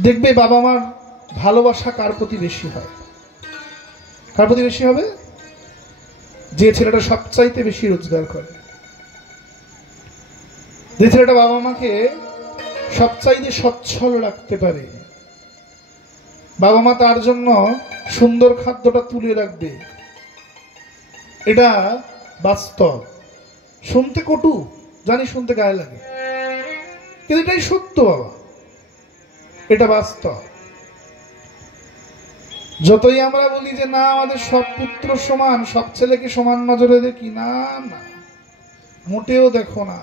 দেখবে বাবা মার ভালোবাসা কার প্রতি বেশি হয়? কার প্রতি বেশি হবে? যে ছেলেটা সবচাইতে বেশি রোজগার করে, যে ছেলেটা বাবা মাকে সবচাইতে সচ্ছল রাখতে পারে, বাবা মা তার জন্য সুন্দর খাদ্যটা তুলে রাখবে। এটা বাস্তব। শুনতে কটু জানি, শুনতে গায়ে লাগে, কিন্তু এটাই সত্য বাবা, এটা বাস্তব। যতই আমরা বলি যে না আমাদের সব পুত্র সমান, সব ছেলেকে সমান নজরে দেখি, না না, মোটেও দেখো না।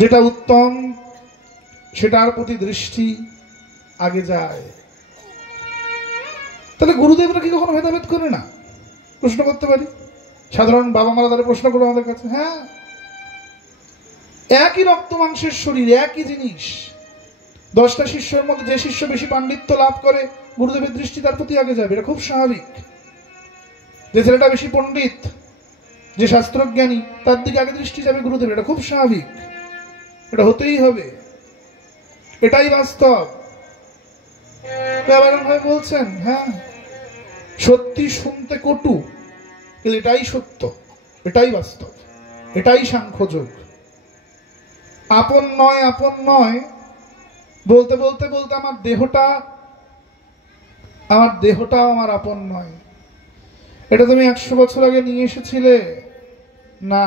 যেটা উত্তম সেটার প্রতি দৃষ্টি আগে যায়। তাহলে গুরুদেবরা কি কখনো ভেদাভেদ করে না? প্রশ্ন করতে পারি, সাধারণ বাবা মারা তারা প্রশ্ন করে আমাদের কাছে। হ্যাঁ, একই রক্ত মাংসের শরীর, একই জিনিস। 10টা শিষ্যের মধ্যে যে শিষ্য বেশি পাণ্ডিত্য লাভ করে, গুরুদেবের দৃষ্টি তার প্রতি আগে যাবে, এটা খুব স্বাভাবিক। যে ছেলেটা বেশি পণ্ডিত, যে শাস্ত্রজ্ঞানী, তার দিকে আগে দৃষ্টি যাবে গুরুদেব, এটা খুব স্বাভাবিক, এটা হতেই হবে, এটাই বাস্তব। ভাবে বলছেন, হ্যাঁ সত্যি শুনতে কটু, কিন্তু এটাই সত্য, এটাই বাস্তব, এটাই সাংখ্যযোগ। আপন নয়, আপন নয় বলতে বলতে বলতে আমার দেহটাও আমার আপন নয়। এটা তুমি 100 বছর আগে নিয়ে এসেছিলে না,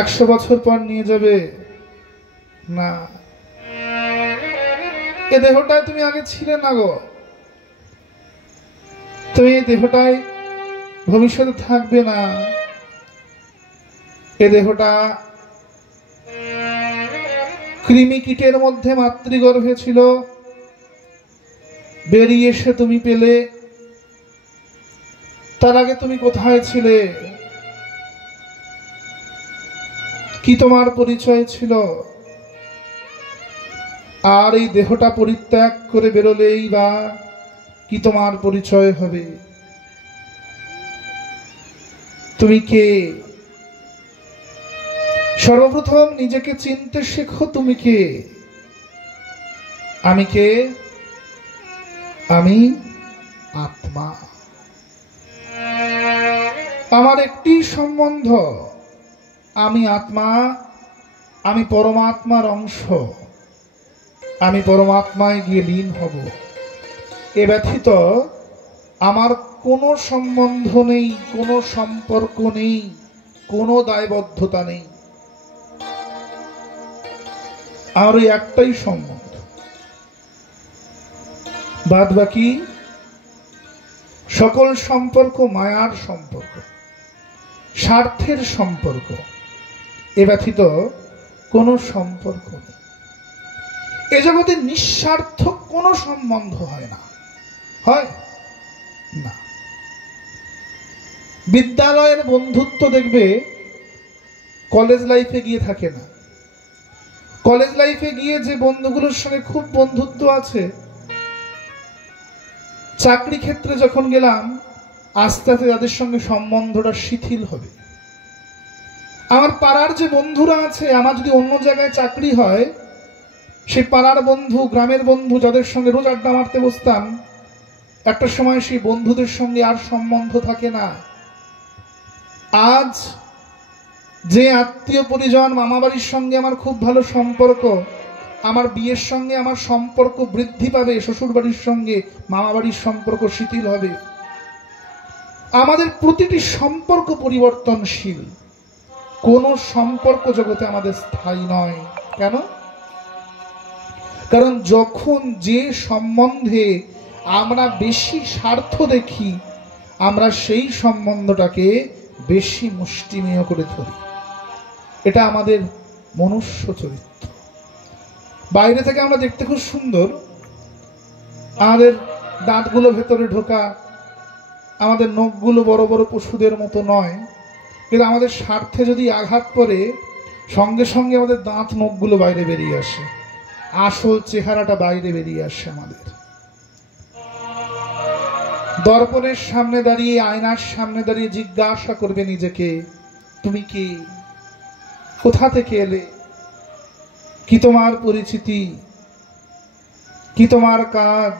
100 বছর পর নিয়ে যাবে না। এ দেহটায় তুমি আগে ছিলে না গো, তুমি এই দেহটায় ভবিষ্যতে থাকবে না। এ দেহটা কৃমি কীটের মধ্যে মাতৃগর্ভে ছিল, বেরিয়ে এসে তুমি পেলে। তার আগে তুমি কোথায় ছিলে? কি তোমার পরিচয় ছিল? আর এই দেহটা পরিত্যাগ করে বেরোলেই বা কি তোমার পরিচয় হবে? তুমি কে? সর্বপ্রথম নিজেকে চিনতে শেখো। তুমি কে? আমি কে? আমি আত্মা। আমার একটি সম্বন্ধ, আমি আত্মা, আমি পরমাত্মার অংশ, আমি পরমাত্মায় গিয়ে লীন হব। এ ব্যতীত আমার কোনো সম্বন্ধ নেই, কোনো সম্পর্ক নেই, কোনো দায়বদ্ধতা নেই। আর ওই একটাই সম্বন্ধ, বাদ বাকি সকল সম্পর্ক মায়ার সম্পর্ক, স্বার্থের সম্পর্ক। এ ব্যতীত কোনো সম্পর্ক নেই। এ জগতে নিঃস্বার্থ কোনো সম্বন্ধ হয় না, হয় না। বিদ্যালয়ের বন্ধুত্ব দেখবে কলেজ লাইফে গিয়ে থাকে না। কলেজ লাইফে গিয়ে যে বন্ধুগুলোর সঙ্গে খুব বন্ধুত্ব আছে, চাকরি ক্ষেত্রে যখন গেলাম আস্তে আস্তে তাদের সঙ্গে সম্বন্ধটা শিথিল হবে। আমার পাড়ার যে বন্ধুরা আছে, আমার যদি অন্য জায়গায় চাকরি হয়, সেই পাড়ার বন্ধু, গ্রামের বন্ধু যাদের সঙ্গে রোজ আড্ডা মারতে বসতাম, একটা সময় সেই বন্ধুদের সঙ্গে আর সম্বন্ধ থাকে না। আজ যে আত্মীয় পরিজন, মামা বাড়ির সঙ্গে আমার খুব ভালো সম্পর্ক, আমার বিয়ের সঙ্গে আমার সম্পর্ক বৃদ্ধি পাবে, শ্বশুর বাড়ির সঙ্গে মামা বাড়ির সম্পর্ক শিথিল হবে। আমাদের প্রতিটি সম্পর্ক পরিবর্তনশীল, কোনো সম্পর্ক জগতে আমাদের স্থায়ী নয়। কেন? কারণ যখন যে সম্বন্ধে আমরা বেশি স্বার্থ দেখি, আমরা সেই সম্বন্ধটাকে বেশি মুষ্টিমেয় করে ধরি। এটা আমাদের মনুষ্য চরিত্র। বাইরে থেকে আমরা দেখতে খুব সুন্দর, আমাদের দাঁতগুলো ভেতরে ঢোকা, আমাদের নখগুলো বড় বড় পশুদের মতো নয়, কিন্তু আমাদের স্বার্থে যদি আঘাত পড়ে, সঙ্গে সঙ্গে আমাদের দাঁত নখগুলো বাইরে বেরিয়ে আসে, আসল চেহারাটা বাইরে বেরিয়ে আসে আমাদের। দর্পণের সামনে দাঁড়িয়ে, আয়নার সামনে দাঁড়িয়ে জিজ্ঞাসা করবে নিজেকে, তুমি কে? কোথা থেকে এলে? কি তোমার পরিচিতি? কি তোমার কাজ?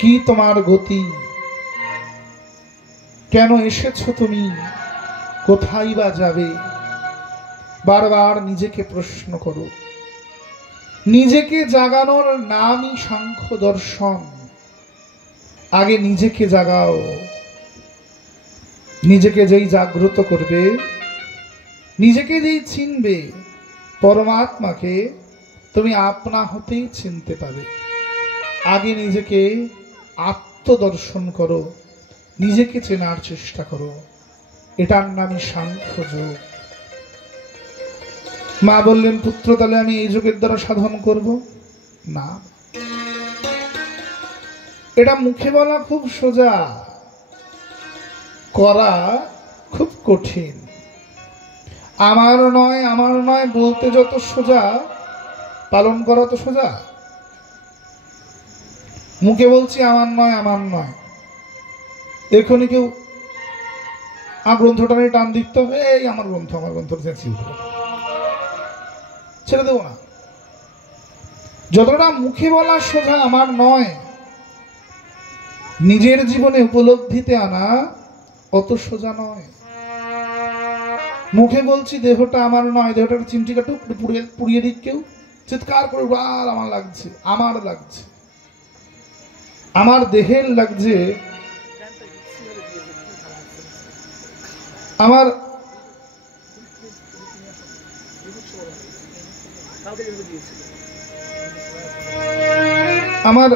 কি তোমার গতি? কেন এসেছো তুমি? কোথায় বা যাবে? বারবার নিজেকে প্রশ্ন করো। নিজেকে জাগানোর নামই সাংখ্য দর্শন। আগে নিজেকে জাগাও। নিজেকে যেই জাগ্রত করবে, নিজেকে যেই চিনবে, পরমাত্মাকে তুমি আপনা হতেই চিনতে পাবে। আগে নিজেকে আত্মদর্শন করো, নিজেকে চেনার চেষ্টা করো। এটার নামই সাংখ্যযোগ। মা বললেন, পুত্র তাহলে আমি এই যোগের দ্বারা সাধন করব না। এটা মুখে বলা খুব সোজা, করা খুব কঠিন। আমার নয় আমার নয় বলতে যত সোজা, পালন করা তো সোজা। মুখে বলছি আমার নয় আমার নয়, এখনই কেউ গ্রন্থটা নিয়ে টান দিতে হবে, এই আমার গ্রন্থ আমার গ্রন্থ ছেড়ে দেবো না। যতটা মুখে বলা সোজা আমার নয়, নিজের জীবনে উপলব্ধিতে আনা অত সোজা নয়। মুখে বলছি দেহটা আমার নয়, দেহটার চিমটি কাটু পুড়িয়ে দিক, কেউ চিৎকার করে আর আমার লাগছে, আমার লাগছে, আমার দেহের লাগছে, আমার আমার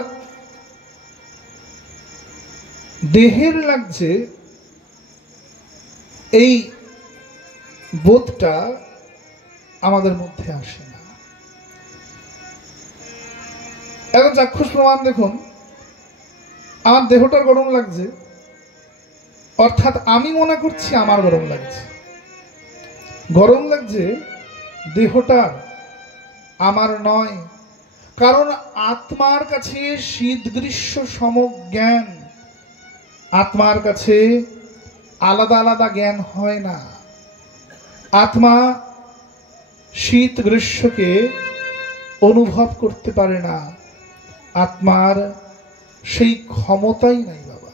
দেহের লাগছে, এই বোধটা আমাদের মধ্যে আসে না। এখন চাক্ষুষ প্রমাণ দেখুন, আমার দেহটার গরম লাগছে, অর্থাৎ আমি মনে করছি আমার গরম লাগছে। গরম লাগছে দেহটার, আমার নয়। কারণ আত্মার কাছে শীত গ্রীষ্ম সমজ্ঞান, আত্মার কাছে আলাদা আলাদা জ্ঞান হয় না। আত্মা শীত গ্রীষ্মকে অনুভব করতে পারে না, আত্মার সেই ক্ষমতাই নাই বাবা।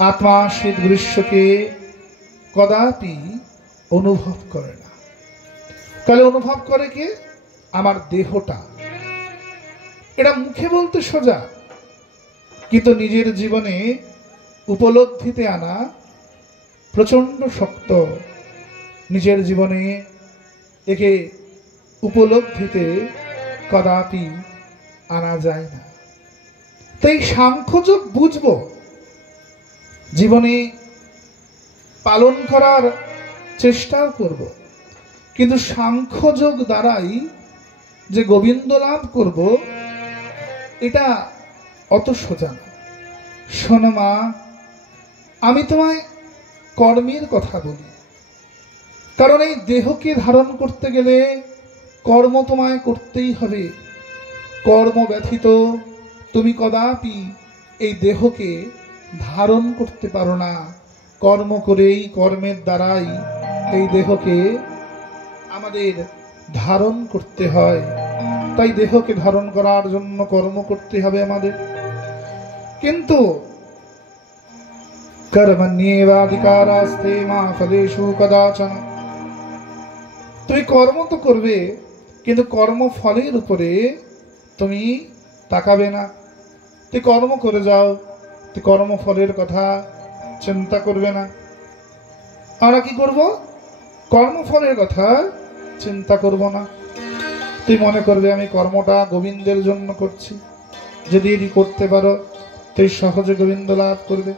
আত্মা শীত গ্রীষ্মকে কদাপি অনুভব করে না। তাহলে অনুভব করে কে? আমার দেহটা। এটা মুখে বলতে সোজা, কিন্তু নিজের জীবনে উপলব্ধিতে আনা প্রচন্ড শক্ত। নিজের জীবনে একে উপলব্ধিতে কদাপি আনা যায় না। তাই সাংখ্যযোগ বুঝবো, জীবনে পালন করার চেষ্টাও করব, কিন্তু সাংখ্যযোগ দ্বারাই যে গোবিন্দ লাভ করব এটা অত সোজা না। শোনো মা, আমি তোমায় কর্মের কথা বলি, কারণ এই দেহকে ধারণ করতে গেলে কর্ম তোমায় করতেই হবে। কর্ম ব্যথিত তুমি কদাপি এই দেহকে ধারণ করতে পারো না। কর্ম করেই, কর্মের দ্বারাই এই দেহকে আমাদের ধারণ করতে হয়। তাই দেহকে ধারণ করার জন্য কর্ম করতে হবে আমাদের। কিন্তু কর্মণ্যেবাধিকারাস্তে মা ফলেষু কদাচন, তুমি কর্ম তো করবে, কিন্তু কর্ম ফলের উপরে তুমি তাকাবে না। তুই কর্ম করে যাও, তুই কর্মফলের কথা চিন্তা করবে না। আমরা কি করব? কর্মফলের কথা চিন্তা করব না। তুই মনে করবে আমি কর্মটা গোবিন্দের জন্য করছি। যদি এটি করতে পারো, তুই সহজে গোবিন্দ লাভ করবে,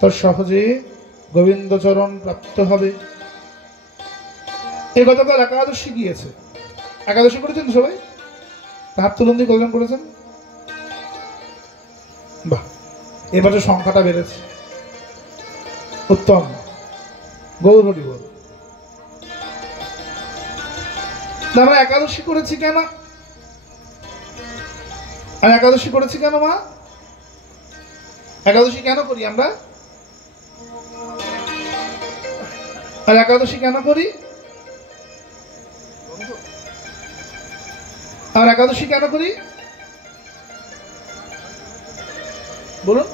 তোর সহজে গোবিন্দ চরণ প্রাপ্ত হবে। এই গতকাল একাদশী গিয়েছে। একাদশী করেছেন সবাই? হাত তুলন দিয়ে কজন করেছেন? বাহ, এবারে সংখ্যাটা বেড়েছে, উত্তম। গৌর হরি বল। আমরা একাদশী করেছি কেন? আর একাদশী করেছি কেন মা? একাদশী কেন করি আমরা? আর একাদশী কেন করি? আর একাদশী কেন করি বলুন?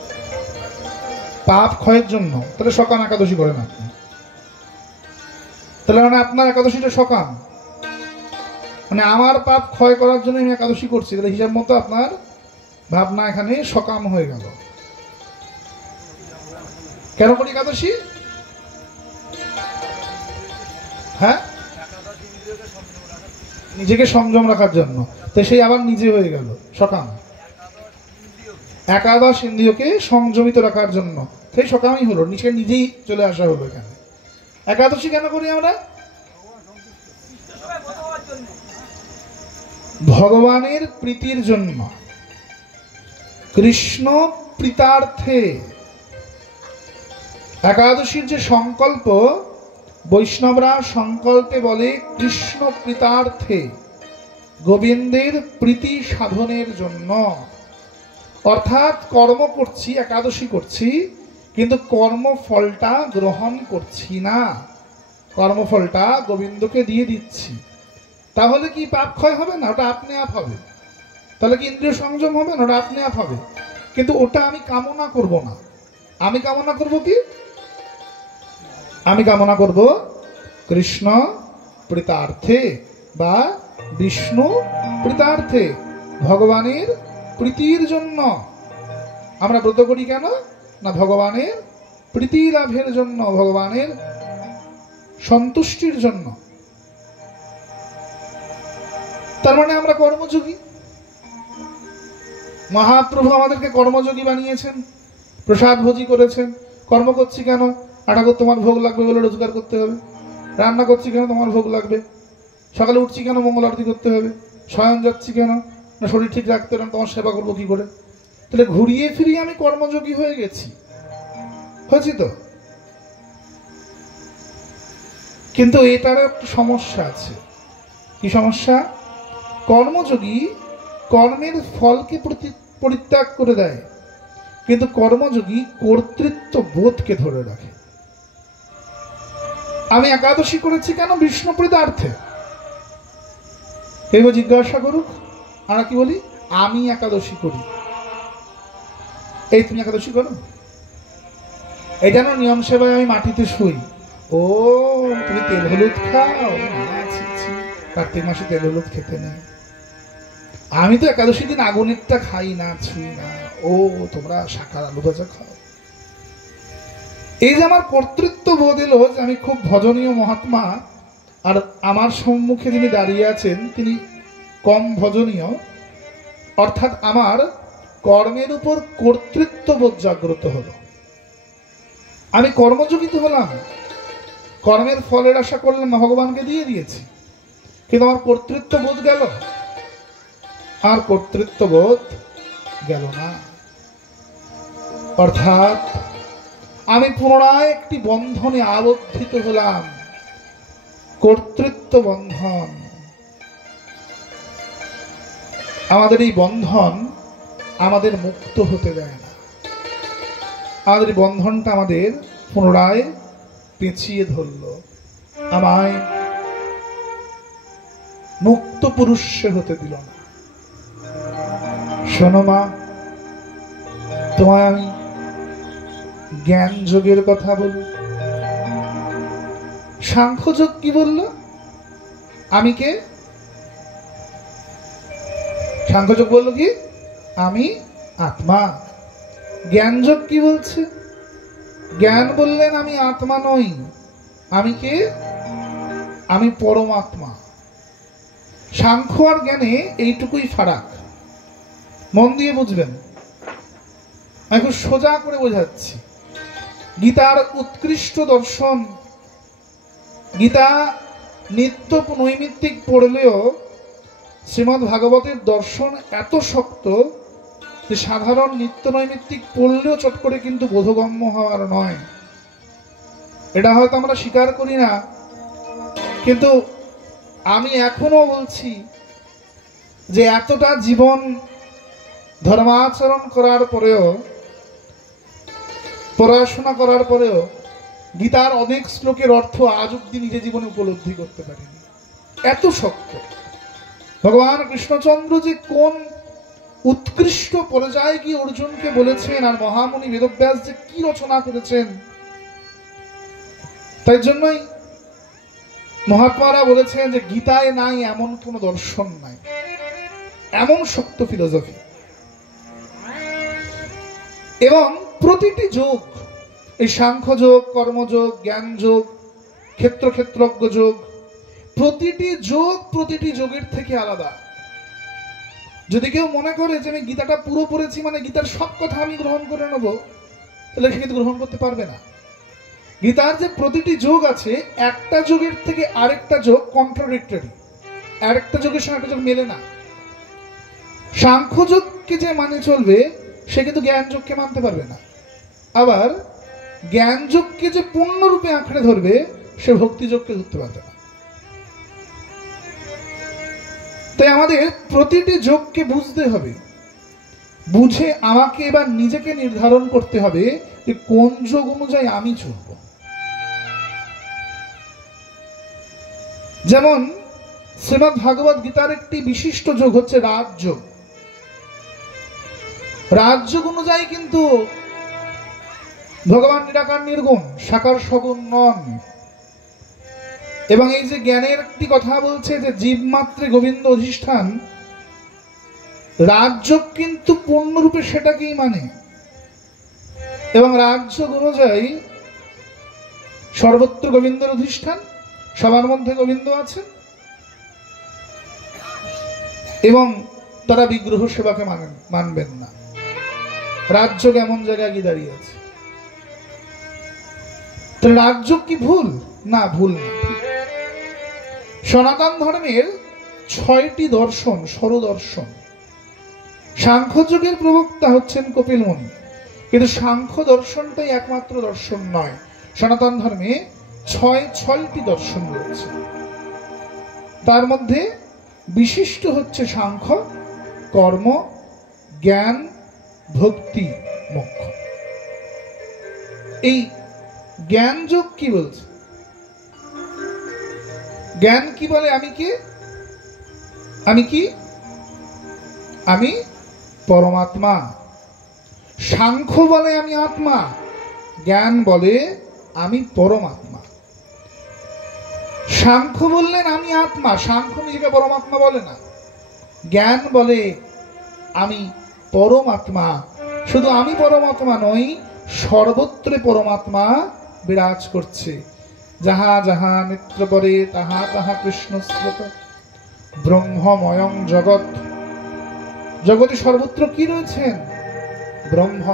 পাপ ক্ষয়ের জন্য। তাহলে সকাম একাদশী করেন আপনি, তাহলে মানে আপনার একাদশীটা সকাম, মানে আমার পাপ ক্ষয় করার জন্য আমি একাদশী করছি। তাহলে হিসাব মতো আপনার ভাবনা এখানে সকাম হয়ে গেল। কেন করি একাদশী? হ্যাঁ, নিজেকে সংযম রাখার জন্য। তো সেই আবার নিজে হয়ে গেল সকাম। একাদশ ইন্দ্রিয়কে সংযমিত রাখার জন্য সেই সকামই হলো, নিজেই চলে আসা হলো এখানে। একাদশী কেন করি আমরা? ভগবানের প্রীতির জন্য। কৃষ্ণ প্রীতার্থে। একাদশীর যে সংকল্প, বৈষ্ণবরা সংকল্পে বলে কৃষ্ণ প্রীতার্থে, গোবিন্দের প্রীতি সাধনের জন্য। অর্থাৎ কর্ম করছি, একাদশী করছি, কিন্তু কর্মফলটা গ্রহণ করছি না, কর্মফলটা গোবিন্দকে দিয়ে দিচ্ছি। তাহলে কি পাপ ক্ষয় হবে না? ওটা আপনি আপ হবে। তাহলে কি ইন্দ্রিয় সংযম হবে না? ওটা আপনি আপ হবে। কিন্তু ওটা আমি কামনা করব না। আমি কামনা করব কি? আমি কামনা করব কৃষ্ণ প্রীতার্থে বা বিষ্ণু প্রীতার্থে, ভগবানের প্রীতির জন্য। আমরা ব্রত করি কেন? না ভগবানের প্রীতি লাভের জন্য, ভগবানের সন্তুষ্টির জন্য। তার মানে আমরা কর্মযোগী। মহাপ্রভু আমাদেরকে কর্মযোগী বানিয়েছেন, প্রসাদ ভোজি করেছেন। কর্ম করছি কেন? ঠাকুর তোমার ভোগ লাগবে বলে রোজগার করতে হবে। রান্না করছি কেন? তোমার ভোগ লাগবে। সকালে উঠছি কেন? মঙ্গল আরতি করতে হবে। শয়ন যাচ্ছি কেন? না শরীর ঠিক রাখতে হবে, তোমার সেবা করবো কি করে? তাহলে ঘুরিয়ে ফিরিয়ে আমি কর্মযোগী হয়ে গেছি, হয়েছি তো। কিন্তু এটার একটা সমস্যা আছে। কি সমস্যা? কর্মযোগী কর্মের ফলকে পরিত্যাগ করে দেয়, কিন্তু কর্মযোগী কর্তৃত্ব বোধকে ধরে রাখে। আমি একাদশী করেছি কেন? বিষ্ণু প্রীতার্থে। কেউ জিজ্ঞাসা করুক, আমরা কি বলি? আমি একাদশী করি। এই তুমি একাদশী করো? এই জানো নিয়ম সেবায় আমি মাটিতে শুই। ও তুমি তেল হলুদ খাও? কার্তিক মাসে তেল হলুদ খেতে নেই। আমি তো একাদশী দিন আগুনেরটা খাই না, ছুই না। ও তোমরা শাকার আলু ভাজা খাও। এই যে আমার কর্তৃত্ব বোধ এলো যে আমি খুব ভজনীয় মহাত্মা, আর আমার সম্মুখে যিনি দাঁড়িয়ে আছেন তিনি কম ভজনীয়। অর্থাৎ আমার কর্মের উপর কর্তৃত্ব বোধ জাগ্রত হলো। আমি কর্মযোগী তো হলাম, কর্মের ফলের আশা করলাম, ভগবানকে দিয়ে দিয়েছি, কিন্তু আমার কর্তৃত্ব বোধ গেল? আর কর্তৃত্ব বোধ গেল না। অর্থাৎ আমি পুনরায় একটি বন্ধনে আবদ্ধিত হলাম, কর্তৃত্ব বন্ধন। আমাদের এই বন্ধন আমাদের মুক্ত হতে দেয় না। আমাদের এই বন্ধনটা আমাদের পুনরায় পেঁচিয়ে ধরল, আমায় মুক্ত পুরুষে হতে দিল না। শোনো মা, তোমায় আমি জ্ঞান যোগের কথা বলি। সাংখ্যযোগ কি বলল? আমি কে? সাংখ্যযোগ বলল কি? আমি আত্মা। জ্ঞানযোগ কি বলছে? জ্ঞান বললেন আমি আত্মা নই। আমি কে? আমি পরমাত্মা। সাংখ্য আর জ্ঞানে এইটুকুই ফারাক। মন দিয়ে বুঝবেন, আমি খুব সোজা করে বোঝাচ্ছি। গীতার উৎকৃষ্ট দর্শন, গীতা নিত্য নৈমিত্তিক পড়লেও শ্রীমদ্ ভাগবতের দর্শন এত শক্ত যে সাধারণ নিত্য নৈমিত্তিক পড়লেও চট করে কিন্তু বোধগম্য হওয়ার নয়। এটা হয়তো আমরা স্বীকার করি না, কিন্তু আমি এখনো বলছি যে এতটা জীবন ধর্মাচরণ করার পরেও, পড়াশোনা করার পরেও গীতার অনেক শ্লোকের অর্থ আজ অব্দি নিজে জীবনে উপলব্ধি করতে পারিনি। এত শক্ত। ভগবান কৃষ্ণচন্দ্র যে কোন উৎকৃষ্ট পর্যায়ে কি অর্জুনকে বলেছেন, আর মহামুনি বেদব্যাস যে কি রচনা করেছেন। তাই জন্যই মহাত্মারা বলেছেন যে গীতায় নাই এমন কোন দর্শন নাই, এমন শক্ত ফিলোসফি। এবং প্রতিটি যোগ, এই সাংখ্যযোগ, কর্মযোগ, জ্ঞান যোগ, ক্ষেত্রজ্ঞ যোগ, প্রতিটি যোগ প্রতিটি যোগের থেকে আলাদা। যদি কেউ মনে করে যে আমি গীতাটা পুরো পড়েছি মানে গীতার সব কথা আমি গ্রহণ করে নেব, তাহলে সে কিন্তু গ্রহণ করতে পারবে না। গীতার যে প্রতিটি যোগ আছে, একটা যোগের থেকে আরেকটা যোগ কন্ট্রাডিক্টরি, আরেকটা যোগের সঙ্গে একটা যোগ মেলে না। সাংখ্যযোগকে যে মানে চলবে, সে কিন্তু জ্ঞান যোগকে মানতে পারবে না। আবার জ্ঞান যোগকে যে পূর্ণরূপে আঁকড়ে ধরবে সে ভক্তি যোগকে ধরতে পারবে না। তাই আমাদের প্রতিটি যোগকে বুঝতে হবে, বুঝে আমাকে এবার নিজেকে নির্ধারণ করতে হবে যে কোন যোগ অনুযায়ী আমি চলব। যেমন শ্রীমদ্ ভাগবত গীতার একটি বিশিষ্ট যোগ হচ্ছে রাজযোগ। রাজযোগ অনুযায়ী কিন্তু ভগবান নিরাকার নির্গুণ, সাকার সগুণ নন। এবং এই যে জ্ঞানের একটি কথা বলছে যে জীবমাত্রে গোবিন্দ অধিষ্ঠান, রাজযোগ কিন্তু পূর্ণরূপে সেটাকেই মানে। এবং রাজযোগ অনুযায়ী সর্বত্র গোবিন্দের অধিষ্ঠান, সবার মধ্যে গোবিন্দ আছেন, এবং তারা বিগ্রহ সেবাকে মানবেন না। রাজযোগ এমন জায়গায় গিয়ে দাঁড়িয়ে আছে। তাহলে রাজযোগ কি ভুল? না, ভুল না। সনাতন ধর্মের 6টি দর্শন সরদর্শন। সাংখ্যযোগের প্রবক্তা হচ্ছেন কপিল মুনি, কিন্তু সাংখ্য দর্শনটাই একমাত্র দর্শন নয়। সনাতন ধর্মে 6টি দর্শন রয়েছে। তার মধ্যে বিশিষ্ট হচ্ছে সাংখ্য, কর্ম, জ্ঞান, ভক্তি, মোক্ষ। এই জ্ঞান যোগ কি বলছে? জ্ঞান কি বলে? আমি কি? আমি পরমাত্মা। সাংখ্য বলে আমি আত্মা, জ্ঞান বলে আমি পরমাত্মা। সাংখ্য বললেন আমি আত্মা, সাংখ্য নিজেকে পরমাত্মা বলে না। জ্ঞান বলে আমি পরমাত্মা। শুধু আমি পরমাত্মা নই, সর্বত্রে পরমাত্মা বিরাজ করছে। যাহা যাহা নেত্র পরে তাহা তাহা কৃষ্ণ স্রোত, ব্রহ্মময়ং জগৎ। জগতে সর্বত্র কি রয়েছেন? ব্রহ্ম।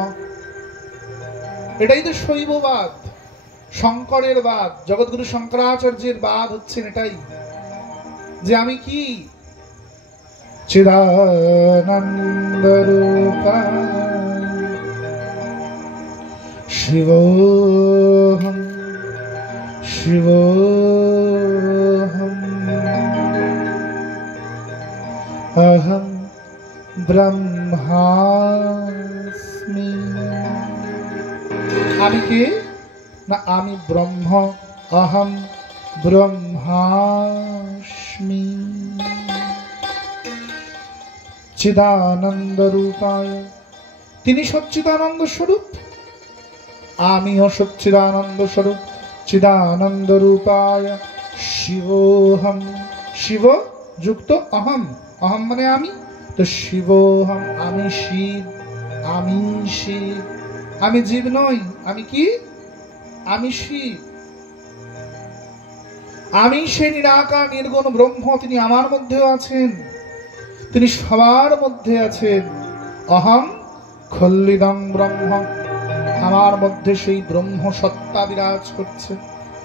এটাই তো শৈববাদ, শঙ্করের বাদ, জগৎগুরু শঙ্করাচার্যের বাদ হচ্ছেন এটাই, যে আমি কি? চিদানন্দ রূপা শিবোহম শিবোহম অহম ব্রহ্মাস্মি। আমি কি? না, আমি ব্রহ্ম, অহম ব্রহ্মাস্মি। চিদানন্দ রূপায়, তিনি সচ্চিদানন্দ স্বরূপ, আমিও সচ্চিদানন্দ স্বরূপ। চিদানন্দ রূপায় শিবোহম, শিব যুক্ত অহম, অহম মানে আমি, তো শিবোহম আমি শিব, আমি শিব। আমি জীব নই, আমি কি? আমি শিব। আমি সেই নিরাকার নির্গুণ ব্রহ্ম, তিনি আমার মধ্যেও আছেন, তিনি সবার মধ্যে আছেন। অহং খল্লিদং ব্রহ্ম, আমার মধ্যে সেই ব্রহ্ম সত্তা বিরাজ করছে।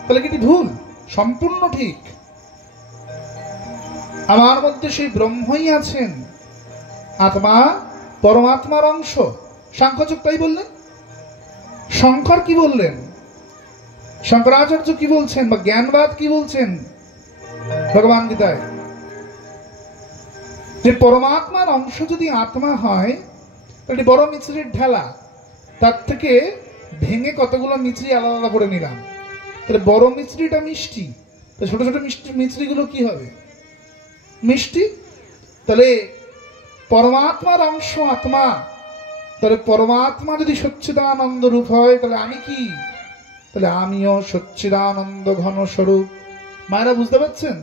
তাহলে কি ভুল? সম্পূর্ণ ঠিক। আমার মধ্যে সেই ব্রহ্মই আছেন, আত্মা পরমাত্মার অংশ। সাংখ্যযোগ তাই বললেন। শঙ্কর কি বললেন? শঙ্করাচার্য কি বলছেন? বা জ্ঞানবাদ কি বলছেন ভগবান গীতায়? যে পরমাত্মার অংশ যদি আত্মা হয়, তাহলে বড় মিছরির ঢেলা, তার থেকে ভেঙে কতগুলো মিছরি আলাদা আলাদা করে নিলাম, তাহলে বড় মিছরিটা মিষ্টি, ছোট ছোট মিছরিগুলো কি হবে? মিষ্টি। তাহলে পরমাত্মার অংশ আত্মা, তাহলে পরমাত্মা যদি সচ্চিদানন্দ রূপ হয়, তাহলে আমি কি? তাহলে আমিও সচ্চিদানন্দ ঘন স্বরূপ। মায়েরা বুঝতে পারছেন?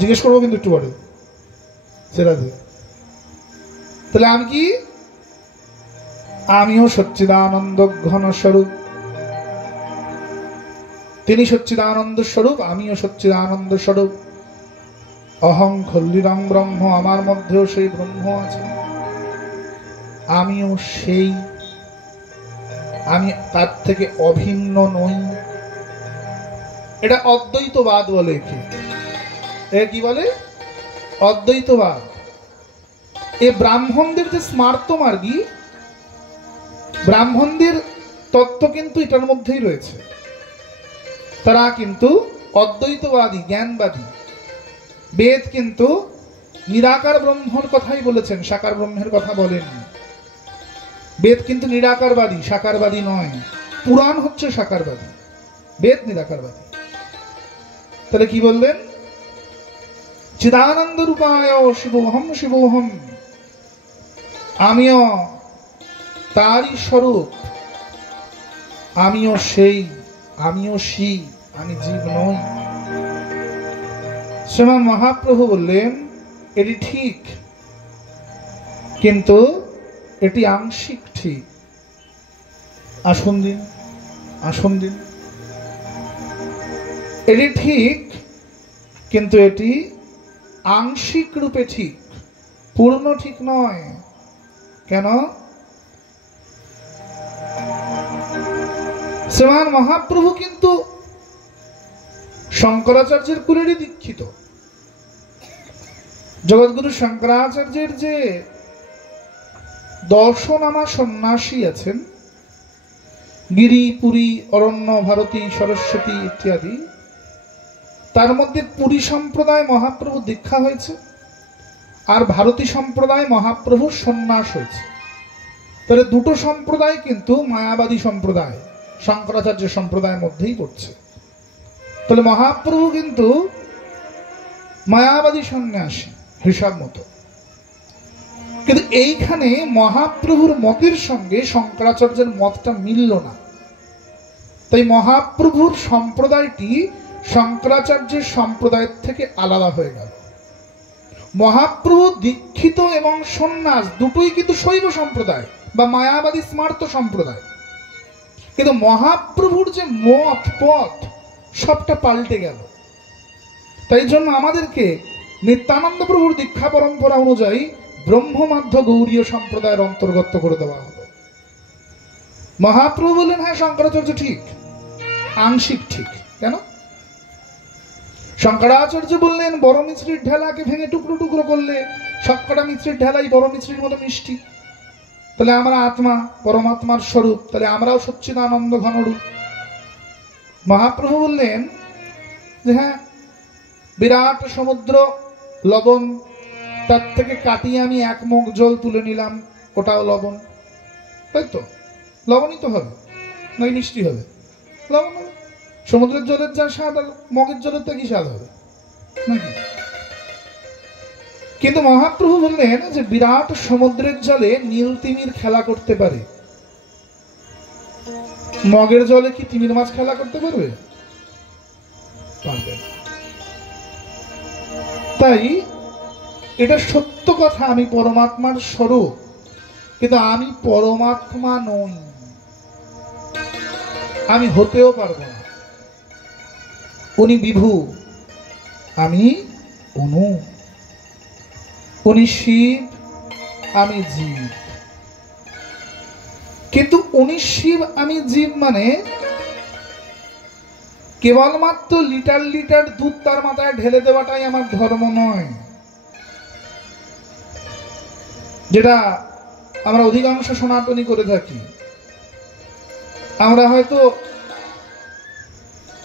জিজ্ঞেস করবো কিন্তু একটু পরে সেটা। তাহলে আমি কি? আমিও সচ্চিদানন্দ ঘন স্বরূপ। তিনি সচ্চিদানন্দ স্বরূপ, আমিও সচ্চিদানন্দ স্বরূপ। অহং খল্লিদং ব্রহ্ম, আমার মধ্যেও সেই ব্রহ্ম আছে, আমিও সেই, আমি তার থেকে অভিন্ন নই। এটা অদ্বৈতবাদ বলে। কি বলে? অদ্বৈতবাদ। এই ব্রাহ্মণদের যে স্মার্ত মার্গী, ব্রাহ্মণদের তত্ত্ব কিন্তু এটার মধ্যেই রয়েছে। তারা কিন্তু অদ্বৈতবাদী, জ্ঞানবাদী। বেদ কিন্তু নিরাকার ব্রহ্মর কথাই বলেছেন, সাকার ব্রহ্মের কথা বলেননি। বেদ কিন্তু নিরাকারবাদী, সাকারবাদী নয়। পুরাণ হচ্ছে সাকারবাদী, বেদ নিরাকারবাদী। তাহলে কি বললেন? চিদানন্দ রূপায় শিবোহম শিবোহম, আমিও তারই স্বরূপ, আমিও সেই, আমিও শিব, আমি জীব নই। শ্রীমান মহাপ্রভু বললেন এটি ঠিক, কিন্তু এটি আংশিক ঠিক। আসুন দিন, আসুন দিন। এটি ঠিক, কিন্তু এটি আংশিক রূপে ঠিক, পূর্ণ ঠিক নয়। কেন? শ্রীমান মহাপ্রভু কিন্তু শঙ্করাচার্যের কুলেরই দীক্ষিত। জগৎগুরু শঙ্করাচার্যের যে দর্শনামা সন্ন্যাসী আছেন, গিরি, পুরী, অরণ্য, ভারতী, সরস্বতী ইত্যাদি, তার মধ্যে পুরী সম্প্রদায় মহাপ্রভু দীক্ষা হয়েছে, আর ভারতী সম্প্রদায় মহাপ্রভুর সন্ন্যাস হয়েছে। তাহলে দুটো সম্প্রদায় কিন্তু মায়াবাদী সম্প্রদায়, শঙ্করাচার্য সম্প্রদায়ের মধ্যেই পড়ছে। তাহলে মহাপ্রভু কিন্তু মায়াবাদী সন্ন্যাসী হিসাব মতো। কিন্তু এইখানে মহাপ্রভুর মতের সঙ্গে শঙ্করাচার্যের মতটা মিলল না। তাই মহাপ্রভুর সম্প্রদায়টি শঙ্করাচার্যের সম্প্রদায়ের থেকে আলাদা হয়ে গেল। মহাপ্রভু দীক্ষিত এবং সন্ন্যাস দুটোই কিন্তু শৈব সম্প্রদায় বা মায়াবাদী স্মার্ত সম্প্রদায়, কিন্তু মহাপ্রভুর যে মত পথ সবটা পাল্টে গেল। তাই জন্য আমাদেরকে নিত্যানন্দ প্রভুর দীক্ষা পরম্পরা অনুযায়ী ব্রহ্মমাধ্য গৌরীয় সম্প্রদায়ের অন্তর্গত করে দেওয়া হলো। মহাপ্রভু বললেন হ্যাঁ শঙ্করাচার্য ঠিক, আংশিক ঠিক। কেন? শঙ্করাচার্য বললেন বড় মিছরির ঢেলাকে ভেঙে টুকরো টুকরো করলে সবকটা মিছরির ঢেলাই বড় মিছরির মতো মিষ্টি। তাহলে আমরা আত্মা, পরমাত্মার স্বরূপ, তাহলে আমরাও সচ্চিদানন্দ ঘনরূপ। মহাপ্রভু বললেন যে হ্যাঁ, বিরাট সমুদ্র লবণ, তার থেকে কাটিয়ে আমি এক মগ জল তুলে নিলাম, ওটাও লবণ। তাই তো লবণই তো হবে, নাকি মিষ্টি হবে? লবণ হবে। সমুদ্রের জলের যা স্বাদ আর মগের জলের তা কি স্বাদ হবে নাকি? কিন্তু মহাপ্রভু বললেন যে বিরাট সমুদ্রের জলে নীল তিমির খেলা করতে পারে, মগের জলে কি তিমির মাছ খেলা করতে পারবে? পারবে না। তাই এটা সত্য কথা, আমি পরমাত্মার স্বরূপ, কিন্তু আমি পরমাত্মা নই, আমি হতেও পারবো না। উনি বিভু, আমি অনু। উনি শিব, আমি জীব। কিন্তু উনি শিব, আমি জীব মানে কেবলমাত্র লিটার লিটার দুধ তার মাথায় ঢেলে দেওয়াটাই আমার ধর্ম নয়, যেটা আমরা অধিকাংশ সনাতনী করে থাকি। আমরা হয়তো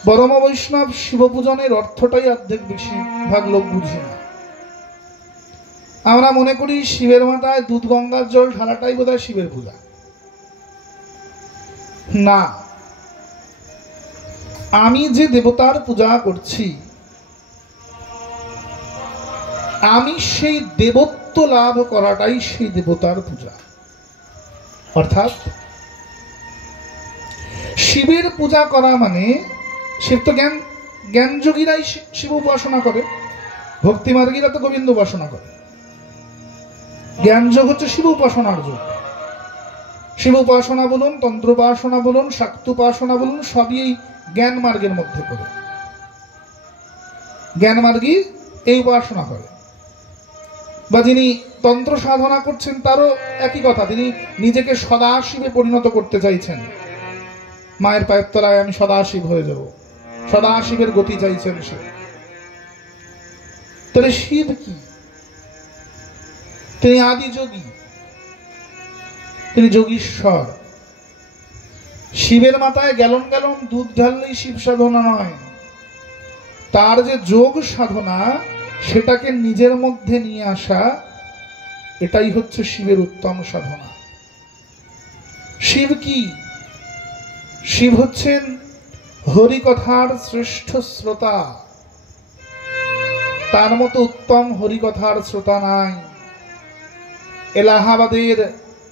পরম বৈষ্ণব শিব পূজনের অর্থটাই অর্ধেক বেশিরভাগ লোক বুঝি না। আমরা মনে করি শিবের মাথায় দুধ গঙ্গার জল ঢালাটাই বোধহয় শিবের পূজা। না, আমি যে দেবতার পূজা করছি, আমি সেই দেবত্ব লাভ করাটাই সেই দেবতার পূজা। অর্থাৎ শিবের পূজা করা মানে, শিব তো জ্ঞান যোগীরাই শিব উপাসনা করে, ভক্তি মার্গীরা তো গোবিন্দ উপাসনা করে। জ্ঞান যোগ হচ্ছে শিব উপাসনার যোগ। শিব উপাসনা বলুন, তন্ত্র উপাসনা বলুন, শাক্ত উপাসনা বলুন, সবই এই জ্ঞান মার্গের মধ্যে পড়ে। জ্ঞান মার্গী এই উপাসনা করে। বা যিনি তন্ত্র সাধনা করছেন তারও একই কথা, তিনি নিজেকে সদাশিবে পরিণত করতে চাইছেন। মায়ের পায়ের তলায় আমি সদাশিব হয়ে যাব, সদাশিবের গতি চাইছেন সে। তাহলে শিব কি? তিনি আদি যোগী, তিনি যোগীশ্বর। শিবের মাথায় গ্যালন গ্যালন দুধ ঢাললেই শিব সাধনা নয়, তার যে যোগ সাধনা সেটাকে নিজের মধ্যে নিয়ে আসা, এটাই হচ্ছে শিবের উত্তম সাধনা। শিব কি? শিব হচ্ছেন হরিকথার শ্রেষ্ঠ শ্রোতা। তার মতো উত্তম হরিকথার শ্রোতা নাই। এলাহাবাদের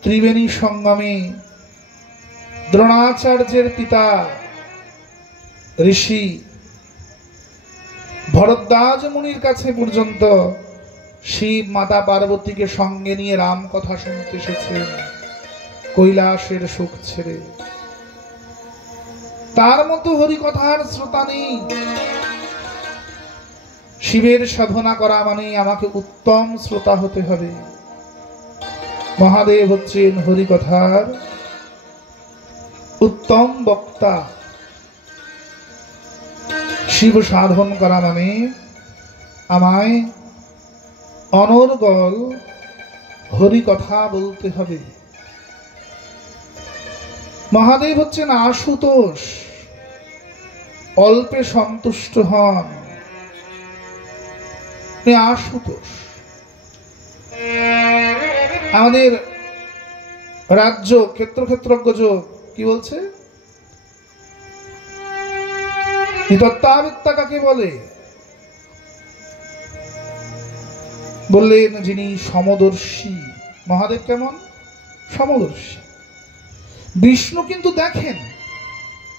ত্রিবেণী সঙ্গমে দ্রোণাচার্যের পিতা ঋষি ভরদ্বাজ মুনির কাছে পর্যন্ত শিব মাতা পার্বতীকে সঙ্গে নিয়ে রাম কথা শুনতে এসেছেন কৈলাসের সুখ ছেড়ে। তার মতো হরিকথার শ্রোতা নেই। শিবের সাধনা করা মানে আমাকে উত্তম শ্রোতা হতে হবে। মহাদেব হচ্ছেন হরিকথার উত্তম বক্তা। শিব সাধন করা মানে আমায় অনর্গল হরিকথা বলতে হবে। মহাদেব হচ্ছেন আশুতোষ, অল্পে সন্তুষ্ট হন। আশুতোষ আমাদের রাজ্য ক্ষেত্রজ্ঞ যোগ কি বলছে? তত্ত্বাবিত্তা কাকে বলে? বললেন যিনি সমদর্শী। মহাদেব কেমন? সমদর্শী। বিষ্ণু কিন্তু দেখেন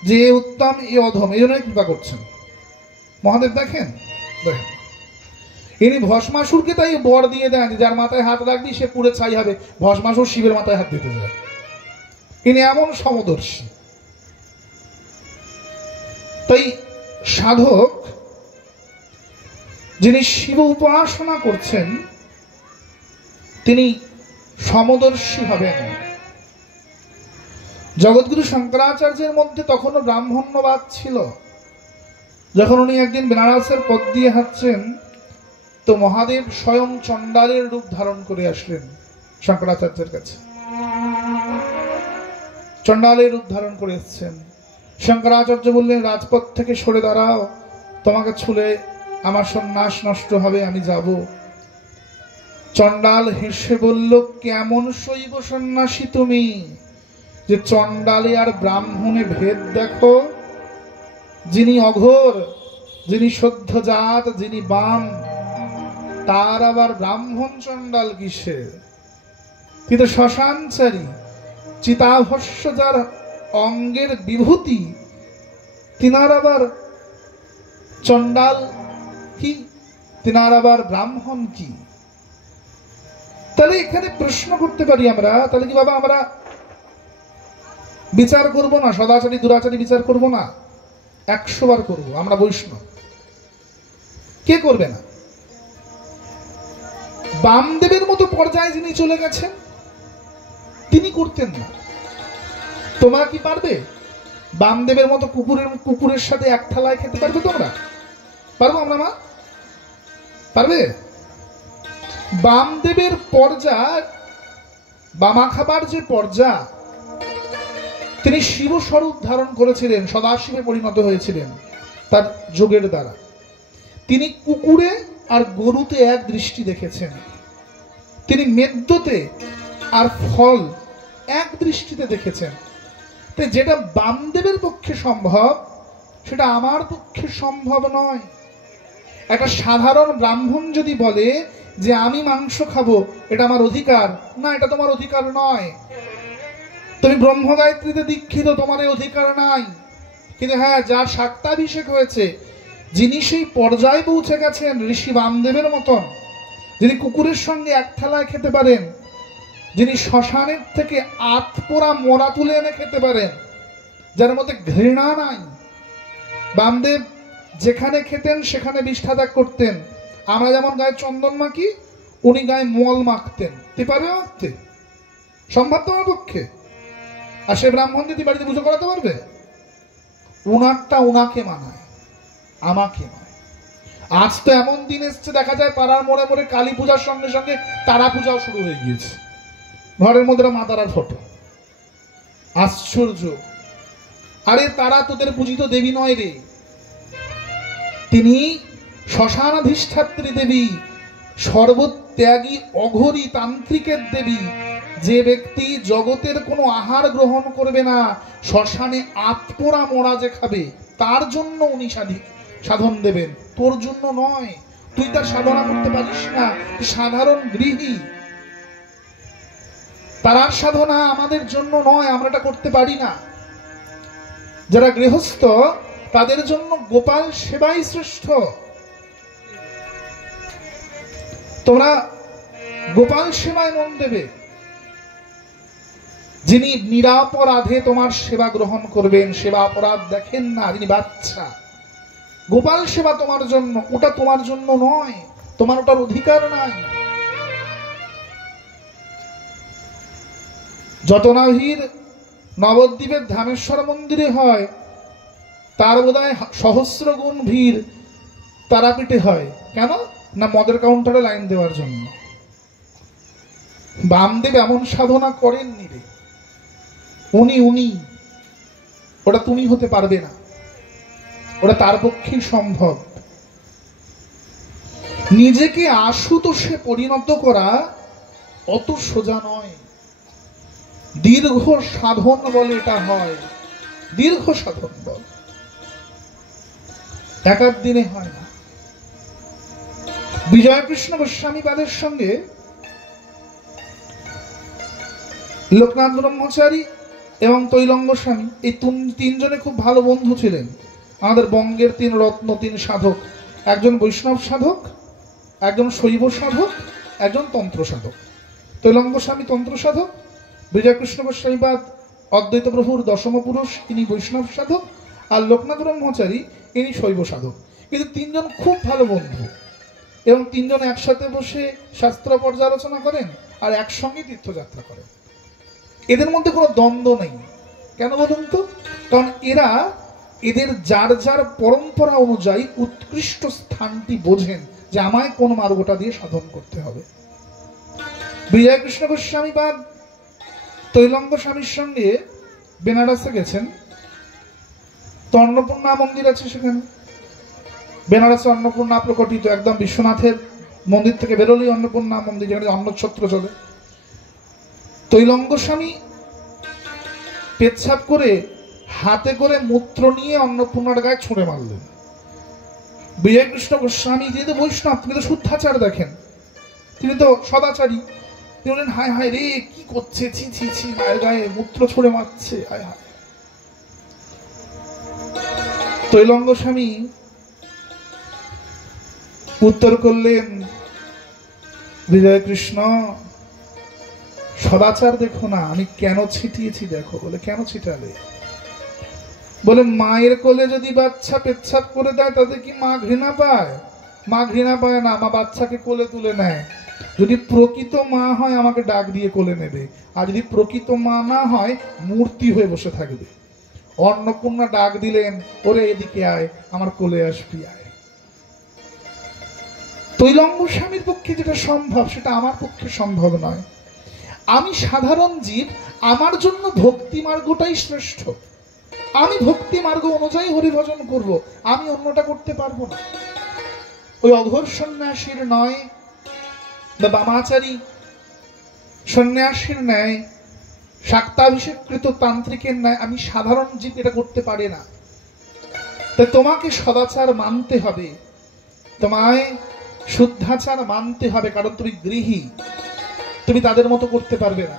যে উত্তম এ অধম, এই জন্যই কৃপা করছেন। মহাদেব দেখেন, দেখেন। ইনি ভস্মাসুরকে তাই বর দিয়ে দেন, যার মাথায় হাত রাখবি সে পুড়ে ছাই হবে। ভস্মাসুর শিবের মাথায় হাত দিতে যায়। ইনি এমন সমদর্শী। তাই সাধক যিনি শিব উপাসনা করছেন তিনি সমদর্শী হবেন। জগৎগুরু শঙ্করাচার্যের মধ্যে তখনও ব্রাহ্মণ্যবাদ ছিল। যখন উনি একদিন বেনারসের পথ দিয়ে হাঁটছেন তো মহাদেব স্বয়ং চণ্ডালের রূপ ধারণ করে আসলেন শঙ্করাচার্যের কাছে। চণ্ডালের রূপ ধারণ করে এসছেন। শঙ্করাচার্য বললেন, রাজপথ থেকে সরে দাঁড়াও, তোমাকে ছুলে আমার সন্ন্যাস নষ্ট হবে, আমি যাব। চণ্ডাল হেসে বলল, কেমন শৈব সন্ন্যাসী তুমি যে চণ্ডালে আর ব্রাহ্মণে ভেদ দেখো? যিনি অঘোর, যিনি সদ্য জাত, যিনি বাম, তার আবার ব্রাহ্মণ চণ্ডাল কিসে? কিন্তু শ্মশানচারী, চিতাভস্য যার অঙ্গের বিভূতি, তিনার আবার চণ্ডাল কি? তিনার আবার ব্রাহ্মণ কি? তাহলে এখানে প্রশ্ন করতে পারি আমরা, তাহলে কি বাবা আমরা বিচার করব না? সদাচারী দুরাচারী বিচার করব না? 100 বার করবো। আমরা বৈষ্ণব, কে করবে না? বামদেবের মতো পর্যায়ে যিনি চলে গেছেন তিনি করতেন না। তোমরা কি পারবে বামদেবের মতো কুকুরের সাথে এক থালায় খেতে পারবে? তোমরা পারবো? আমরা মা পারবে? বামদেবের পর্যায়, বামা খাবার যে পর্যায়, তিনি শিব স্বরূপ ধারণ করেছিলেন, সদাশিবে পরিণত হয়েছিলেন তার যোগের দ্বারা। তিনি কুকুরে আর গরুতে এক দৃষ্টি দেখেছেন, তিনি মেদ্যতে আর ফল এক দৃষ্টিতে দেখেছেন। তাই যেটা বামদেবের পক্ষে সম্ভব সেটা আমার পক্ষে সম্ভব নয়। একটা সাধারণ ব্রাহ্মণ যদি বলে যে আমি মাংস খাবো, এটা আমার অধিকার, না, এটা তোমার অধিকার নয়। তুমি ব্রহ্ম গায়ত্রীতে দীক্ষিত, তোমার এই অধিকার নাই। কিন্তু হ্যাঁ, যার শাক্তাভিষেক হয়েছে, যিনি সেই পর্যায়ে পৌঁছে গেছেন ঋষি বামদেবের মতন, যিনি কুকুরের সঙ্গে এক থালায় খেতে পারেন, যিনি শ্মশানের থেকে আতপোড়া মোড়া তুলে এনে খেতে পারেন, যার মধ্যে ঘৃণা নাই। বামদেব যেখানে খেতেন সেখানে বিষ্ঠা ত্যাগ করতেন। আমরা যেমন গায়ে চন্দন মাখি, উনি গায়ে মল মাখতেন। পারবে মাখতে? সম্ভব তোমার পক্ষে? আর সে ব্রাহ্মণ দিদি বাড়িতে পুজো করাতে পারবে? উনারটা উনাকে মানায়, আমাকে নয়। আজ তো এমন দিন এসছে, দেখা যায় পাড়ার মোড়ে মোড়ে কালী পূজার সঙ্গে সঙ্গে তারা পূজাও শুরু হয়ে গিয়েছে। ঘরের মধ্যে মা তারার ফটো। আশ্চর্য! আরে তারা তোদের পূজিত দেবী নয় রে, তিনি শ্মশানাধিষ্ঠাত্রী দেবী, সর্বত্যাগী অঘোরী তান্ত্রিকের দেবী। যে ব্যক্তি জগতের কোনো আহার গ্রহণ করবে না, শ্মশানে আত্মরা মরা যে খাবে, তার জন্য উনি সাধন দেবেন, তোর জন্য নয়। তুই তার সাধনা করতে পারিস না, সাধারণ গৃহী। তার সাধনা আমাদের জন্য নয়, আমরা এটা করতে পারি না। যারা গৃহস্থ তাদের জন্য গোপাল সেবাই শ্রেষ্ঠ। তোমরা গোপাল সেবায় মন দেবে। যিনি নিরাপরাধে তোমার সেবা গ্রহণ করবেন, সেবা অপরাধ দেখেন না, যিনি বাচ্চা, গোপাল সেবা তোমার জন্য, ওটা তোমার জন্য নয়, তোমার ওটার অধিকার নাই। যত না ভিড় নবদ্বীপের ধামেশ্বর মন্দিরে হয়, তার বোধহয় সহস্র গুণ ভিড় তারাপীঠে হয়। কেন না? মদের কাউন্টারে লাইন দেওয়ার জন্য। বামদেব এমন সাধনা করেননি রে, উনি ওটা তুমি হতে পারবে না, ওটা তার পক্ষেই সম্ভব। নিজেকে আশুতোষে পরিণত করা অত সোজা নয়। দীর্ঘ সাধন বলে এটা হয়, দীর্ঘ সাধন বল, এক দিনে হয় না। বিজয়কৃষ্ণ গোস্বামী পাদের সঙ্গে লোকনাথ ব্রহ্মচারী এবং তৈলঙ্গ স্বামী, এই তিনজনে খুব ভালো বন্ধু ছিলেন। আমাদের বঙ্গের তিন রত্ন, তিন সাধক, একজন বৈষ্ণব সাধক, একজন শৈব সাধক, একজন তন্ত্র সাধক। তৈলঙ্গ স্বামী তন্ত্র সাধক, বিজয়কৃষ্ণ গোস্বামীপাদ অদ্বৈত প্রভুর দশম পুরুষ, ইনি বৈষ্ণব সাধক, আর লোকনাথ ব্রহ্মচারী ইনি শৈব সাধক। কিন্তু তিনজন খুব ভালো বন্ধু, এবং তিনজন একসাথে বসে শাস্ত্র পর্যালোচনা করেন আর একসঙ্গে তীর্থযাত্রা করেন। এদের মধ্যে কোনো দ্বন্দ্ব নেই। কেন বলুন তো? কারণ এদের যার যার পরম্পরা অনুযায়ী উৎকৃষ্ট স্থানটি বোঝেন, যে আমায় কোন মার্গটা দিয়ে সাধন করতে হবে। বিজয়কৃষ্ণ গোস্বামী পাদ তৈলঙ্গ স্বামীর সঙ্গে বেনারসে গেছেন, তো অন্নপূর্ণা মন্দির আছে সেখানে। বেনারসে অন্নপূর্ণা প্রকটিত, একদম বিশ্বনাথের মন্দির থেকে বেরোলেই অন্নপূর্ণা মন্দির, যেখানে অন্নছত্র চলে। তৈলঙ্গ স্বামী পেচ্ছাপ করে হাতে করে মূত্র নিয়ে অন্নপূর্ণার গায়ে ছুঁড়ে মারলেন। বিজয়কৃষ্ণ গোস্বামী যেহেতু বৈষ্ণব, তিনি তো শুদ্ধাচার দেখেন, তিনি তো সদাচারী, তিনি বললেন হায় হায় রে, কি করছে, ছি ছি ছি, মায়ের গায়ে মূত্র ছুঁড়ে মারছে, হায় হায়। তৈলঙ্গ স্বামী উত্তর করলেন, বিজয়কৃষ্ণ সদাচার দেখো না, আমি কেন ছিটিয়েছি দেখো। বলে কেন ছিটালে? বলে মায়ের কোলে যদি বাচ্চা পেচ্ছাপ করে দেয় তাতে কি মা ঘৃণা পায়? মা ঘৃণা পায় না, মা বাচ্চাকে কোলে তুলে নেয়। যদি প্রকৃত মা হয় আমাকে ডাক দিয়ে কোলে নেবে, আর যদি প্রকৃত মা না হয় মূর্তি হয়ে বসে থাকবে। অন্নপূর্ণা ডাক দিলেন, ওরে এদিকে আয়, আমার কোলে আসবি আয়। তৈলঙ্গ স্বামীর পক্ষে যেটা সম্ভব সেটা আমার পক্ষে সম্ভব নয়। আমি সাধারণ জীব, আমার জন্য ভক্তি মার্গটাই শ্রেষ্ঠ। আমি ভক্তি মার্গ অনুযায়ী হরিভজন করব, আমি অন্যটা করতে পারবো না। ওই অঘোর সন্ন্যাসীর নয় বা বামাচারী সন্ন্যাসীর ন্যায়, শাক্তাভিষেকৃত তান্ত্রিকের ন্যায় আমি সাধারণ জীব এটা করতে পারে না। তাই তোমাকে সদাচার মানতে হবে, তোমায় শুদ্ধাচার মানতে হবে, কারণ তুমি গৃহী, তুমি তাদের মতো করতে পারবে না।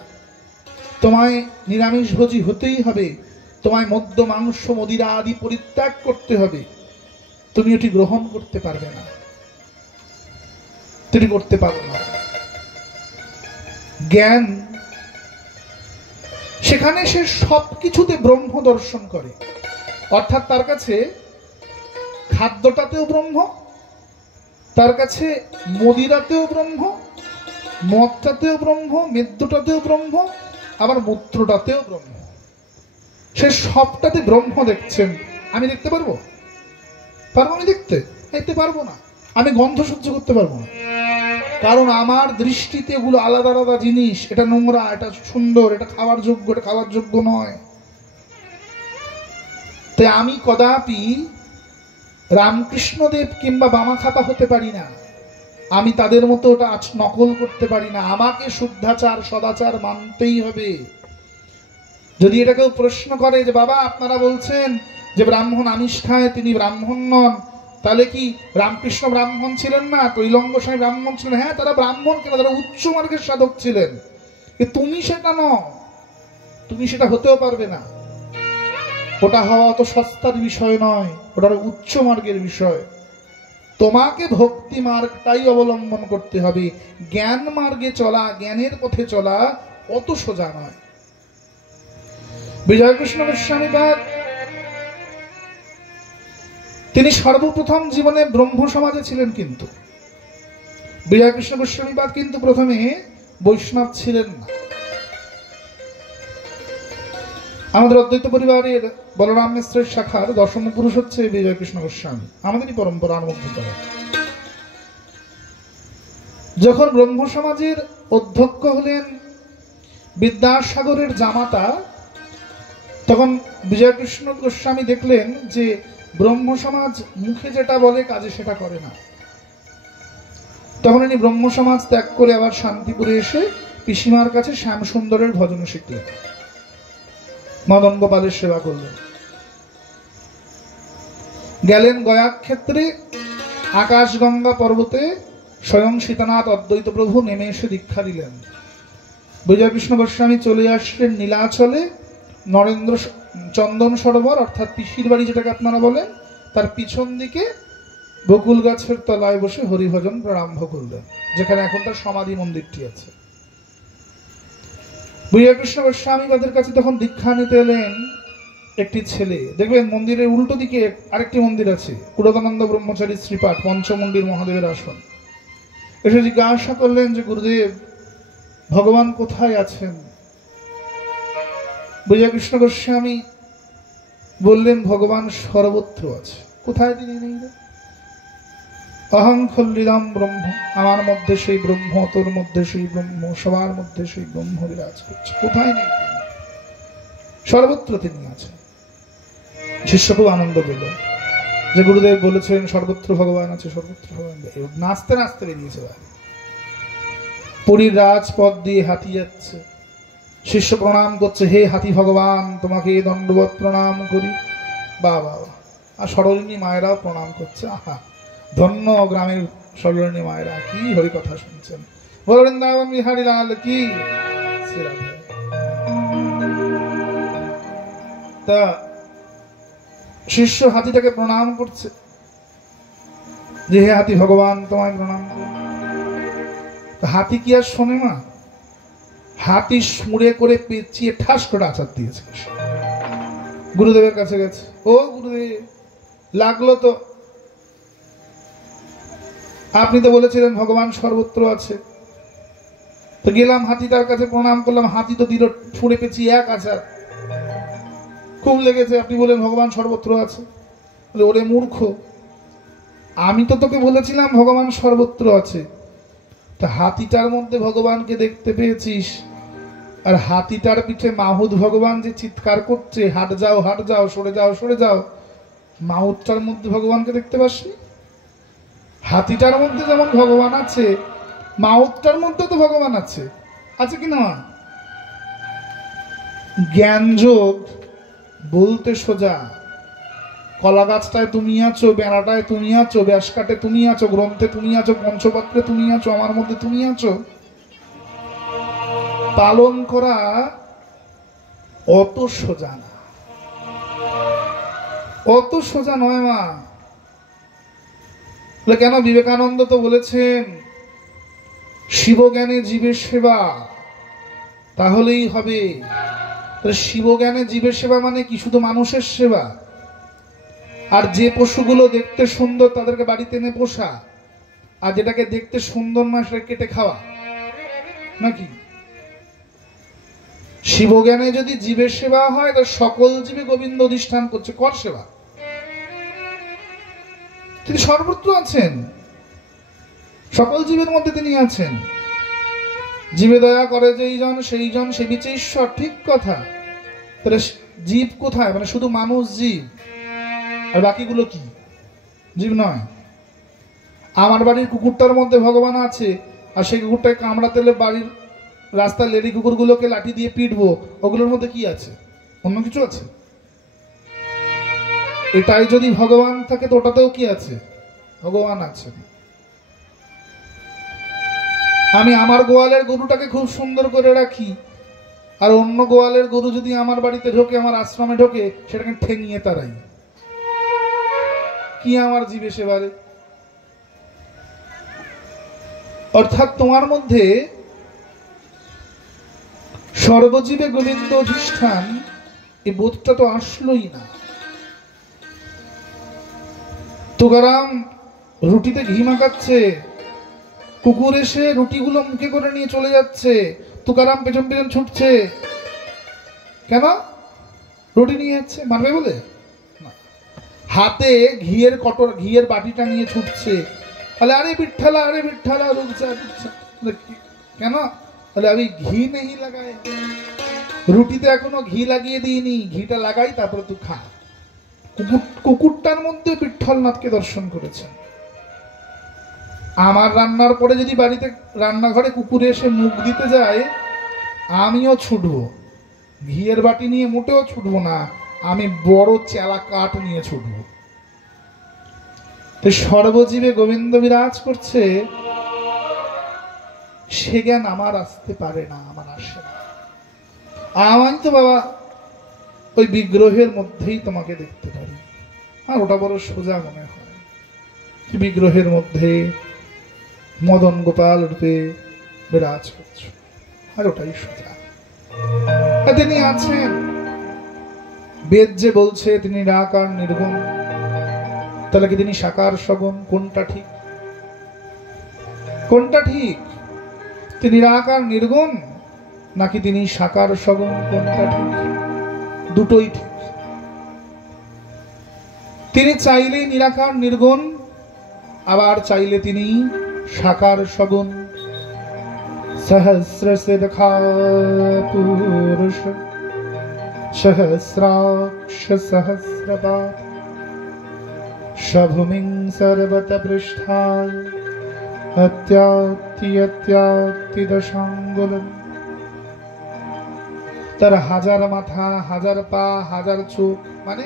তোমায় নিরামিষভোজী হতেই হবে, তোমায় মদ্য মাংস মদিরা আদি পরিত্যাগ করতে হবে। তুমি ওটি গ্রহণ করতে পারবে না, তুমি করতে পারো না। জ্ঞান সেখানে সে সবকিছুতে ব্রহ্ম দর্শন করে, অর্থাৎ তার কাছে খাদ্যটাতেও ব্রহ্ম, তার কাছে মদিরাতেও ব্রহ্ম, মদটাতেও ব্রহ্ম, মেদ্যটাতেও ব্রহ্ম, আবার মূত্রটাতেও ব্রহ্ম। সে সবটাতে ব্রহ্ম দেখছেন। আমি দেখতে পারবো? পারবো আমি দেখতে? পারবো না। আমি গন্ধ সহ্য করতে পারবো না, কারণ আমার দৃষ্টিতে এগুলো আলাদা আলাদা জিনিস। এটা নোংরা, এটা সুন্দর, এটা খাওয়ার যোগ্য, এটা খাওয়ার যোগ্য নয়। তাই আমি কদাপি রামকৃষ্ণদেব কিংবা বামাখাপা হতে পারি না, আমি তাদের মতো ওটা নকল করতে পারি না। আমাকে শুদ্ধাচার সদাচার মানতেই হবে। যদি এটা কেউ প্রশ্ন করে যে বাবা আপনারা বলছেন যে ব্রাহ্মণ আমিষ খায়, তিনি ব্রাহ্মণ নন, তাহলে কি রামকৃষ্ণ ব্রাহ্মণ ছিলেন না? ত্রৈলঙ্গ স্বামী ব্রাহ্মণ ছিলেন? হ্যাঁ, তারা ব্রাহ্মণ কেন, তারা উচ্চ মার্গের সাধক ছিলেন। তুমি সেটা নও, তুমি সেটা হতেও পারবে না। ওটা হওয়া অত সস্তার বিষয় নয়, ওটার উচ্চ মার্গের বিষয়। তোমাকে ভক্তি মার্গটাই অবলম্বন করতে হবে। জ্ঞান মার্গে চলা, জ্ঞানের পথে চলা অত সোজা নয়। বিজয়কৃষ্ণ গোস্বামীপাদ তিনি সর্বপ্রথম জীবনে ব্রহ্ম সমাজে ছিলেন, কিন্তু বিজয়কৃষ্ণ গোস্বামীপাদ কিন্তু প্রথমে বৈষ্ণব ছিলেন না। আমাদের অদ্বৈত পরিবারের বলরাম মিশ্রের শাখার দশম পুরুষ হচ্ছে বিজয়কৃষ্ণ গোস্বামী, আমাদেরই পরম্পরার মধ্যে পড়ে। যখন ব্রহ্ম সমাজের অধ্যক্ষ হলেন বিদ্যাসাগরের জামাতা, তখন বিজয়কৃষ্ণ গোস্বামী দেখলেন যে ব্রহ্ম সমাজ মুখে যেটা বলে কাজে সেটা করে না। তখন ইনি ব্রহ্ম সমাজ ত্যাগ করে আবার শান্তিপুরে এসে পিসিমার কাছে শ্যামসুন্দরের ভজন শিখলেন, মদন গোপালের সেবা করলেন। গেলেন গয়াক্ষেত্রে, আকাশগঙ্গা পর্বতে স্বয়ং সীতানাথ অদ্বৈত প্রভু নেমে এসে দীক্ষা দিলেন। বিজয়কৃষ্ণ গোস্বামী চলে আসলেন নীলাচলে, নরেন্দ্র চন্দন সরোবর অর্থাৎ পিসির বাড়ি যেটাকে আপনারা বলেন, তার পিছন দিকে বকুল গাছের তলায় বসে হরিভজন প্রারম্ভ করলেন, যেখানে এখন তার সমাধি মন্দিরটি আছে। বিজয়কৃষ্ণ গোস্বামী তাদের কাছে তখন দীক্ষা নিতে এলেন একটি ছেলে। দেখবেন মন্দিরের উল্টো দিকে আরেকটি মন্দির আছে, কুড়কানন্দ ব্রহ্মচারী শ্রীপাঠ পঞ্চমন্দির মহাদেবের আসন। এসে জিজ্ঞাসা করলেন যে গুরুদেব, ভগবান কোথায় আছেন? বিজয়কৃষ্ণ গোস্বামী বললেন ভগবান সর্বত্র আছে। কোথায় তিনি নেই? অহং খল্লিদম ব্রহ্ম, আমার মধ্যে সেই ব্রহ্ম, তোর মধ্যে সেই ব্রহ্ম, সবার মধ্যে সেই ব্রহ্ম বিরাজ করছে। কোথায় নেই তিনি? সর্বত্র তিনি আছেন। শিষ্য খুব আনন্দ পেল যে গুরুদেব বলেছেন সর্বত্র ভগবান আছে, সর্বত্র ভগবান। নাচতে নাচতে বেরিয়েছে বাইরে। পুরীর রাজপথ দিয়ে হাতি যাচ্ছে, শিষ্য প্রণাম করছে, হে হাতি ভগবান তোমাকে দণ্ডবত প্রণাম করি। বাবা, আর সরলিনী মায়েরাও প্রণাম করছে। আহা, ধন্য গ্রামের সরলিনী মায়েরা, কি হরি কথা শুনছেন। বৃন্দাবন বিহারী লাল কি। তা শিষ্য হাতিটাকে প্রণাম করছে যে হে হাতি ভগবান তোমায় প্রণাম করি। হাতি কি আর শোনে মা? হাতি সুরে করে পেঁচিয়ে ঠাস করে আচার দিয়েছে। গুরুদেবের কাছে গেছে, ও গুরুদেব লাগলো তো, আপনি তো বলেছিলেন ভগবান সর্বত্র আছে। তো গেলাম হাতিটার কাছে প্রণাম করলাম, হাতি তো দিল ছুঁড়ে পেঁচিয়ে এক আচার। খুব লেগেছে, আপনি বলেন ভগবান সর্বত্র আছে। ওরে মূর্খ, আমি তো তোকে বলেছিলাম ভগবান সর্বত্র আছে। তা হাতিটার মধ্যে ভগবানকে দেখতে পেয়েছিস, আর হাতিটার পিঠে মাহুত ভগবান যে চিৎকার করছে হাট যাও হাট যাও, সরে যাও সরে যাও, মাহুতটার মধ্যে ভগবানকে দেখতে পাসনি? হাতিটার মধ্যে যেমন ভগবান আছে, মাহুতটার মধ্যে তো ভগবান আছে, আছে কি না? জ্ঞান যোগ বলতে সোজা। কলা গাছটায় তুমি আছো, বেড়াটায় তুমি আছো, ব্যাসকাটে তুমি আছো, গ্রন্থে তুমি আছো, পঞ্চপত্রে তুমি আছো, আমার মধ্যে তুমি আছো। পালন করা অত সোজা না, অত সোজা নয় মা। কেন? বিবেকানন্দ তো বলেছেন শিবজ্ঞানে জীবের সেবা, তাহলেই হবে। শিবজ্ঞানে জীবের সেবা মানে কি? শুধু মানুষের সেবা। আর যে পশুগুলো দেখতে সুন্দর তাদেরকে বাড়িতে এনে পোষা, আর যেটাকে দেখতে সুন্দর না সেটা কেটে খাওয়া, নাকি? শিবজ্ঞানে যদি জীবের সেবা হয়, তাহলে সকল জীবে গোবিন্দ অধিষ্ঠান করছে, কর সেবা। তিনি সর্বত্র আছেন। সকল জীবের মধ্যে তিনি আছেন। জীবে দয়া করে যেই জন সেই জন সেবিছে ঈশ্বর, ঠিক কথা। তাহলে জীব কোথায়? মানে শুধু মানুষ জীব, আর বাকিগুলো কি জীব নয়? আমার বাড়ির কুকুরটার মধ্যে ভগবান আছে, আর সেই কুকুরটাকে কামড়াতে বাড়ির রাস্তার লেডি কুকুরগুলোকে লাঠি দিয়ে পিটবো, ওগুলোর মধ্যে কি আছে? অন্য কিছু আছে? এটাই যদি ভগবান থাকে তো ওটাতেও কি আছে? ভগবান আছেন। আমি আমার গোয়ালের গরুটাকে খুব সুন্দর করে রাখি, আর অন্য গোয়ালের গরু যদি আমার বাড়িতে ঢোকে, আমার আশ্রমে ঢোকে, সেটাকে ঠেঙিয়ে তারাই। কি আমার জীবে সেবারে? অর্থাৎ তোমার মধ্যে সর্বজীবে গোবিন্দ অধিষ্ঠান, এই বোধটা তো আসলোই না। তুকারাম রুটিতে ঘি মাখাচ্ছে, কুকুর এসে রুটিগুলো মুখে করে নিয়ে চলে যাচ্ছে, তুকারাম পেছন পেছন ছুটছে। কেন? রুটি নিয়ে যাচ্ছে, মারবে বলে? হাতে ঘিয়ের বাটিটা নিয়ে ছুটছে, তাহলে আরে বিঠ্ঠলা, আরে বিঠ্ঠলা, রুক যা। কেন? তাহলে আমি ঘি নেই লাগাই, রুটিতে এখনো ঘি লাগিয়ে দিইনি, ঘিটা লাগাই তারপরে তুই খা। কুকুরটার মধ্যে বিঠ্ঠলনাথকে দর্শন করেছেন। আমার রান্নার পরে যদি বাড়িতে রান্নাঘরে কুকুরে এসে মুখ দিতে যায়, আমিও ছুটবো, ঘিয়ের বাটি নিয়ে মোটেও ছুটবো না, আমি বড় চেলা কাঠ নিয়ে ছুটবো। তো সর্বজীবে গোবিন্দ বিরাজ করছে, সে জ্ঞান আমার আসতে পারে না, আমার আসে না। আমি তো বাবা ওই বিগ্রহের মধ্যেই তোমাকে দেখতে পারি, আর ওটা বড় সোজা মনে হয়। বিগ্রহের মধ্যে মদন গোপাল রূপে বিরাজ করছ, আর ওটাই সোজা। তিনি আছেন। বেদ যে বলছে তিনি নিরাকার নির্গুণ, তাহলে কি তিনি সাকার সগুণ? কোনটা ঠিক? কোনটা ঠিক? তিনি নিরাকার নির্গুণ নাকি তিনি সাকার সগুণ? কোনটা ঠিক? দুটোই ঠিক। তিনি চাইলে নিরাকার নির্গুণ, আবার চাইলে তিনি সাকার সগুণ। সহস্রসে দেখা পুরুষ সহস্রাক্ষ সহস্রপাদ সভূমিং সর্বত পৃষ্ঠায় অত্যাত্তি দশাঙ্গুলম। তার হাজার মাথা, হাজার পা, হাজার চোখ, মানে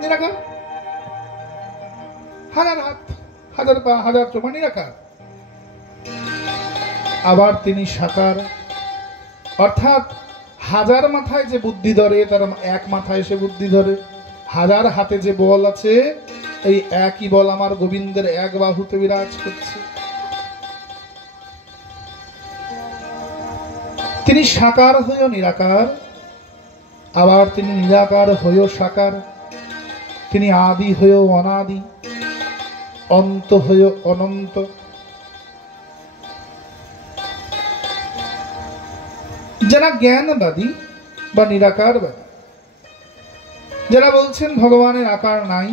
নিরাকার। হাজার হাত, হাজার পা, হাজার চোখ, মানে নিরাকার। আবার তিনি সাকার, অর্থাৎ হাজার মাথায় যে বুদ্ধি ধরে তার এক মাথায় সে বুদ্ধি ধরে। হাজার হাতে যে বল আছে, এই একই বল আমার গোবিন্দের এক বাহুতে বিরাজ করছে। তিনি সাকার হয়েও নিরাকার, আবার তিনি নিরাকার হয়েও সাকার। তিনি আদি হয়েও অনাদি, অন্ত হয়েও অনন্ত। যারা জ্ঞানবাদী বা নিরাকারবাদী, যারা বলছেন ভগবানের আকার নাই,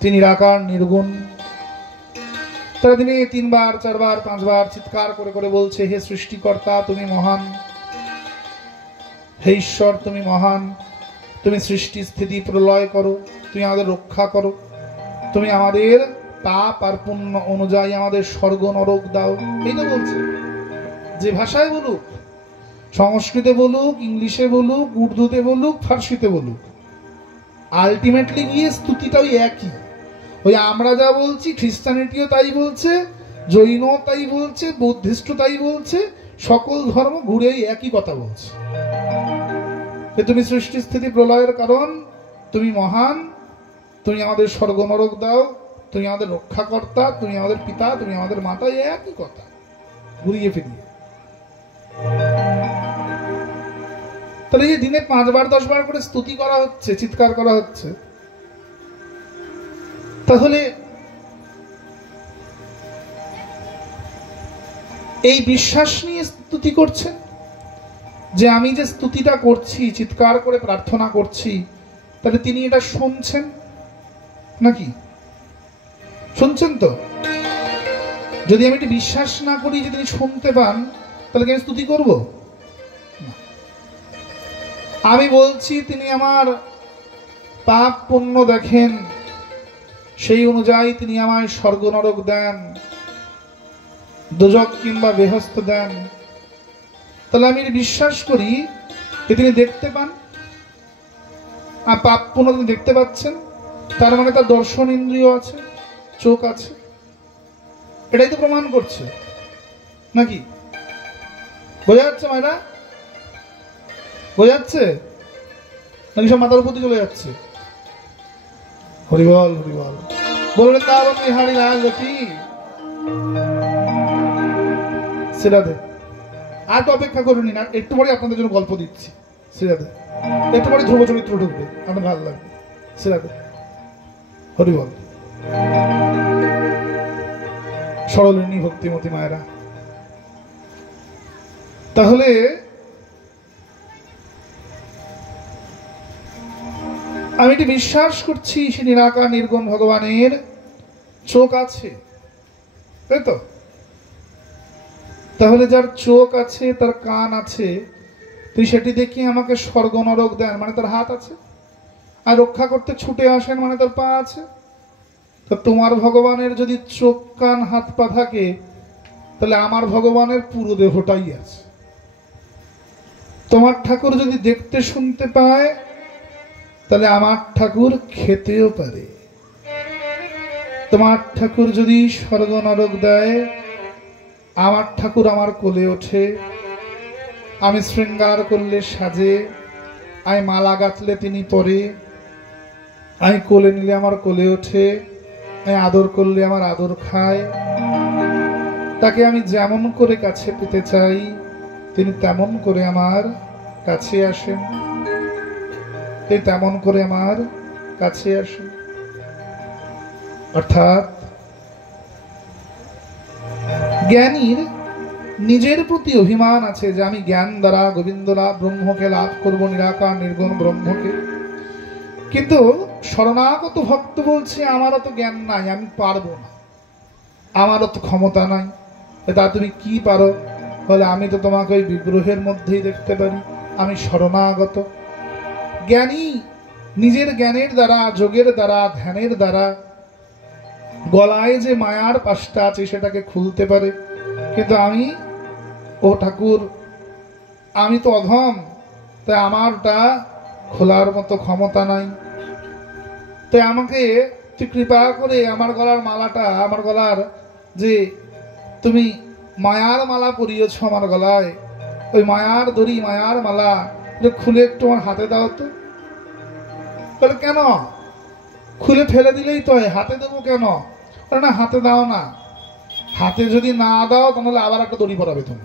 তিনি নিরাকার নির্গুণ, তারা দিনে 3 বার 4 বার 5 বার চিৎকার করে করে বলছে, হে সৃষ্টিকর্তা তুমি মহান, হে ঈশ্বর তুমি মহান, তুমি সৃষ্টি স্থিতি প্রলয় করো, তুমি আমাদের রক্ষা করো, তুমি আমাদের পাপ আর পুণ্য অনুযায়ী আমাদের স্বর্গ নরক দাও। এইটা বলছে। যে ভাষায় বলুক, সংস্কৃতে বলুক, ইংলিশে বলুক, উর্দুতে বলুক, ফার্সিতে বলুক, আলটিমেটলি গিয়ে স্তুতিটা ওই একই। ওই আমরা যা বলছি, খ্রিস্টানিটিও তাই বলছে, জৈন তাই বলছে, বুদ্ধিস্ট তাই বলছে, সকল ধর্ম ঘুরে ওই একই কথা বলছে। তুমি সৃষ্টি স্থিতি প্রলয়ের কারণ, তুমি মহান, তুমি আমাদের স্বর্গ নরক দাও, তুমি আমাদের রক্ষাকর্তা, তুমি আমাদের পিতা, তুমি আমাদের মাতা, একই কথা ঘুরিয়ে ফিরিয়ে। তাহলে এই দিনে 5 বার 10 বার করে স্তুতি করা হচ্ছে, চিৎকার করা হচ্ছে, তাহলে এই বিশ্বাস নিয়ে স্তুতি করছেন যে আমি যে স্তুতিটা করছি, চিৎকার করে প্রার্থনা করছি, তাহলে তিনি এটা শুনছেন নাকি? শুনছেন তো? যদি আমি এটি বিশ্বাস না করি যে তিনি শুনতে পান, তাহলে কি আমি স্তুতি করব? আমি বলছি তিনি আমার পাপ পুণ্য দেখেন, সেই অনুযায়ী তিনি আমায় স্বর্গ নরক দেন, দোজক কিংবা বেহস্ত দেন। তাহলে আমি বিশ্বাস করি যে তিনি দেখতে পান, আর পাপ পুণ্য তিনি দেখতে পাচ্ছেন, তার মানে তার দর্শন ইন্দ্রিয় আছে, চোখ আছে। এটাই তো প্রমাণ করছে নাকি? বোঝা যাচ্ছে মায়েরা? বোঝা যাচ্ছে নাকি সব মাথার উপর চলে যাচ্ছে? হরিবল হরিবল বললে তার হারি রাজী সিরাদে। আর তো অপেক্ষা করুন না, একটু পরে আপনাদের জন্য গল্প দিচ্ছি। সিরাদে একটু পরে ধ্রুব চরিত্র ঢুকবে, আপনার ভালো লাগবে। সিরাদে হরিবল। সরলিনী ভক্তিমতী মায়েরা, তাহলে আমি এটি বিশ্বাস করছি সে নিরাকার নির্গুণ ভগবানের চোখ আছে, তাই তো? তাহলে যার চোখ আছে, তার কান আছে, তুই সেটি দেখি আমাকে স্বর্গ নরক দেন, মানে তার হাত আছে। আর রক্ষা করতে ছুটে আসেন, মানে তার পা আছে। তো তোমার ভগবানের যদি চোখ কান হাত পা থাকে, তাহলে আমার ভগবানের পুরো দেহটাই আছে। তোমার ঠাকুর যদি দেখতে শুনতে পায়, তাহলে আমার ঠাকুর খেতেও পারে। তোমার ঠাকুর যদি স্বর্গ নরক দেয়, আমার ঠাকুর আমার কোলে ওঠে। আমি শৃঙ্গার করলে সাজে, আমি মালা গাঁথলে তিনি পরে, আমি কোলে নিলে আমার কোলে ওঠে, আমি আদর করলে আমার আদর খায়। তাকে আমি যেমন করে কাছে পেতে চাই, তিনি তেমন করে আমার কাছে আসেন, তিনি তেমন করে আমার কাছে আসেন। অর্থাৎ জ্ঞানীর নিজের প্রতি অভিমান আছে যে আমি জ্ঞান দ্বারা গোবিন্দ লাভ, ব্রহ্মকে লাভ করব, নিরাকার নির্গুণ ব্রহ্মকে। কিন্তু শরণাগত ভক্ত বলছে আমারও তো জ্ঞান নাই, আমি পারবো না, আমারও তো ক্ষমতা নাই। তা তুমি কি পারো? বলে আমি তো তোমাকে ওই বিগ্রহের মধ্যেই দেখতে পারি, আমি শরণাগত। জ্ঞানী নিজের জ্ঞানের দ্বারা, যোগের দ্বারা, ধ্যানের দ্বারা গলায় যে মায়ার পাশটা আছে সেটাকে খুলতে পারে। কিন্তু আমি, ও ঠাকুর, আমি তো অধম, তাই আমারটা খোলার মতো ক্ষমতা নাই। তাই আমাকে তুই কৃপা করে আমার গলার মালাটা, আমার গলার যে তুমি মায়ার মালা পরিয়েছ আমার গলায়, ওই মায়ার দড়ি, মায়ার মালা খুলে একটু আমার হাতে দাও তো। বলে কেন? খুলে ফেলে দিলেই তো, হাতে দেবো কেন? না, হাতে দাও না। হাতে যদি না দাও তাহলে আবার একটা দড়ি পরাবে তুমি।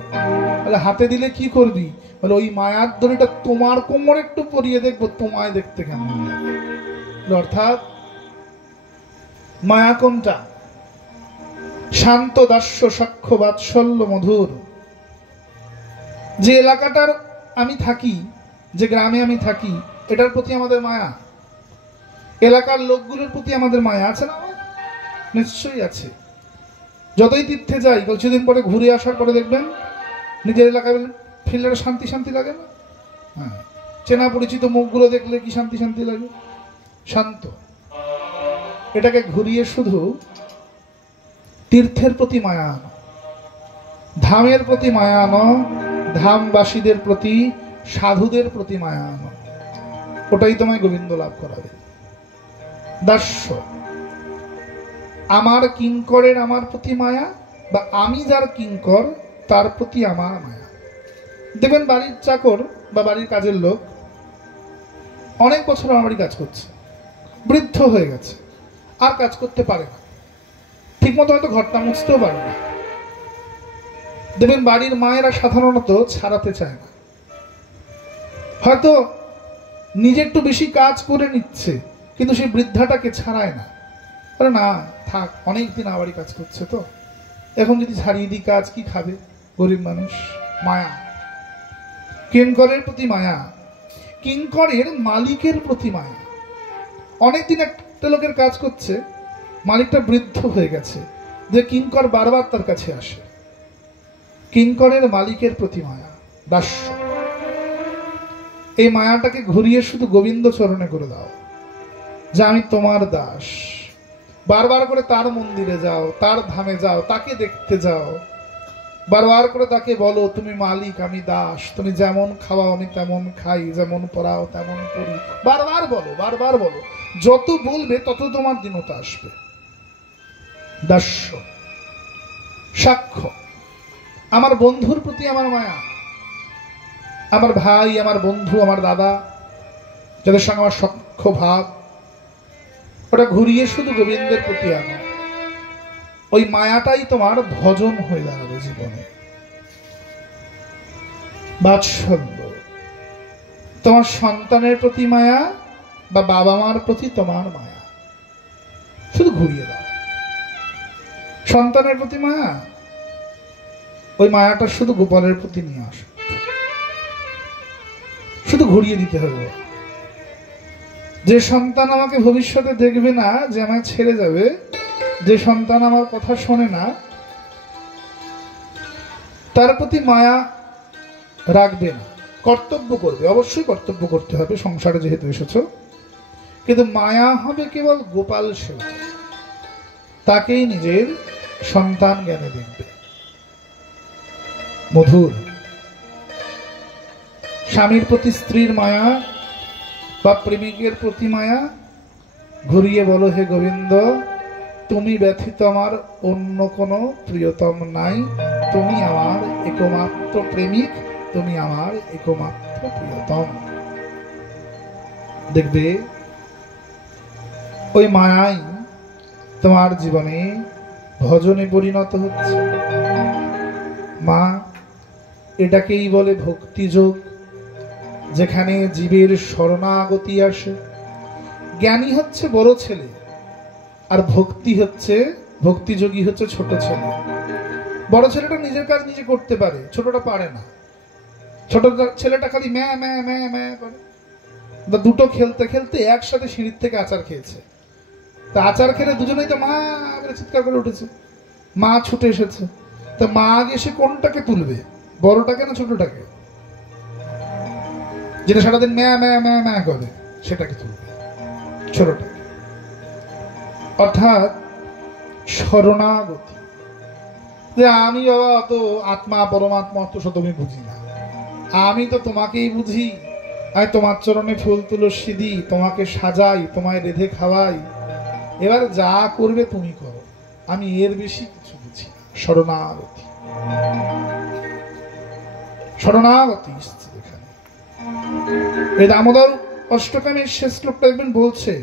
বলে হাতে দিলে কি করবি? বলে ওই মায়ার দড়িটা তোমার কোমরে একটু পরিয়ে দেখবো তোমায় দেখতে কেমন। অর্থাৎ মায়া কোনটা? শান্ত, দাস্য, সাক্ষ্য, বাৎসল্য, মধুর। যে এলাকাটার আমি থাকি, যে গ্রামে আমি থাকি, এটার প্রতি আমাদের মায়া। এলাকার লোকগুলোর প্রতি আমাদের মায়া আছে না? নিশ্চয়ই আছে। যতই তীর্থে যাই, কিছুদিন পরে ঘুরে আসার পরে দেখবেন নিজের এলাকায় ফিরলে শান্তি শান্তি লাগে না? হ্যাঁ, চেনা পরিচিত মুখগুলো দেখলে কি শান্তি শান্তি লাগে, শান্ত। এটাকে ঘুরিয়ে শুধু তীর্থের প্রতি মায়া আনো, ধামের প্রতি মায়া আনো, ধামবাসীদের প্রতি, সাধুদের প্রতি মায়া আনো। ওটাই তোমায় গোবিন্দ লাভ করাবে। দাস্য, আমার কিঙ্করের আমার প্রতি মায়া, বা আমি যার কিঙ্কর তার প্রতি আমার মায়া। দেখবেন বাড়ির চাকর বা বাড়ির কাজের লোক অনেক বছর আমার বাড়ি কাজ করছে, বৃদ্ধ হয়ে গেছে, আর কাজ করতে পারে না, ঠিক মতো হয়তো ঘরটা মুছতেও পারে না। দেখবেন বাড়ির মায়েরা সাধারণত ছাড়াতে চায় না, হয়তো নিজে একটু বেশি কাজ করে নিচ্ছে, কিন্তু সেই বৃদ্ধাটাকে ছাড়ায় না। বলে না থাক, অনেকদিন আবারই কাজ করছে, তো এখন যদি ছাড়িয়ে দিই কাজ কি খাবে গরিব মানুষ। মায়া, কিঙ্করের প্রতি মায়া, কিঙ্করের মালিকের প্রতি মায়া। অনেকদিন একটা লোকের কাজ করছে, মালিকটা বৃদ্ধ হয়ে গেছে, যে কিঙ্কর বারবার তার কাছে আসে। কিঙ্করের মালিকের প্রতি মায়া, দাস্য। এই মায়াটাকে ঘুরিয়ে শুধু গোবিন্দ চরণে করে দাও, যে আমি তোমার দাস। বারবার করে তার মন্দিরে যাও, তার ধামে যাও, তাকে দেখতে যাও। বারবার করে তাকে বলো, তুমি মালিক, আমি দাস। তুমি যেমন খাওয়াও আমি তেমন খাই, যেমন পড়াও তেমন পড়ি। বারবার বলো, বারবার বলো। যত বলবে তত তোমার দীনতা আসবে। দাস্য, সাক্ষ্য। আমার বন্ধুর প্রতি আমার মায়া, আমার ভাই, আমার বন্ধু, আমার দাদা, যাদের সঙ্গে আমার সখ্য ভাব, ওটা ঘুরিয়ে শুধু গোবিন্দের প্রতি আনো। ওই মায়াটাই তোমার ভজন হয়ে দাঁড়াবে জীবনে। বাৎসল্য, তোমার সন্তানের প্রতি মায়া বা বাবা মার প্রতি তোমার মায়া, শুধু ঘুরিয়ে দাও। সন্তানের প্রতি মায়া, ওই মায়াটা শুধু গোপালের প্রতি নিয়ে আসো, শুধু ঘুরিয়ে দিতে হবে। যে সন্তান আমাকে ভবিষ্যতে দেখবে না, যে আমায় ছেড়ে যাবে, যে সন্তান আমার কথা শোনে না, তার প্রতি মায়া রাখবে না। কর্তব্য করবে, অবশ্যই কর্তব্য করতে হবে, সংসারে যেহেতু এসেছো। কিন্তু মায়া হবে কেবল গোপাল সেবা, তাকেই নিজের সন্তান জ্ঞানে দেখবে। মধুর। স্বামীর প্রতি স্ত্রীর মায়া বা প্রেমিকের প্রতি মায়া, ঘুরিয়ে বলো, হে গোবিন্দ, তুমি ব্যথিত আমার অন্য কোনো প্রিয়তম নাই। তুমি আমার একমাত্র প্রেমিক, তুমি আমার একমাত্র প্রিয়তম। দেখবে ওই মায়াই তোমার জীবনে ভজনে পরিণত হচ্ছে। মা, এটাকেই বলে ভক্তিযোগ, যেখানে জীবের শরণাগতি আসে। জ্ঞানী হচ্ছে বড় ছেলে, আর ভক্তিযোগী হচ্ছে ছোট ছেলে। বড় ছেলেটা নিজের কাজ নিজে করতে পারে, ছোটটা পারে না। ছোট ছেলেটা খালি ম্যা ম্যা ম্যা ম্যা করে। দুটো খেলতে খেলতে একসাথে সিঁড়ির থেকে আচার খেয়েছে। তা আচার খেলে দুজনেই তো মা চিৎকার করে উঠেছে। মা ছুটে এসেছে। তা মা আগে এসে কোনটাকে তুলবে, বড়টাকে না ছোটটাকে? যেটা সারাদিন ম্যা ম্যা ম্যা ম্যা করে সেটাকে তুলবে, ছোটটাকে। অর্থাৎ শরণাগতি। যে আমি বাবা অত আত্মা পরমাত্মা অত শত আমি বুঝি না, আমি তো তোমাকেই বুঝি। আমি তোমার চরণে ফুল তুলসী দিই, তোমাকে সাজাই, তোমায় রেঁধে খাওয়াই। এবার যা করবে তুমি করো, আমি এর বেশি কিছু বুঝি না। শরণাগতি, শরণাগতি এখানে। এই দামোদর অষ্টকামের শেষ শ্লোকটা দেখবেন বলছে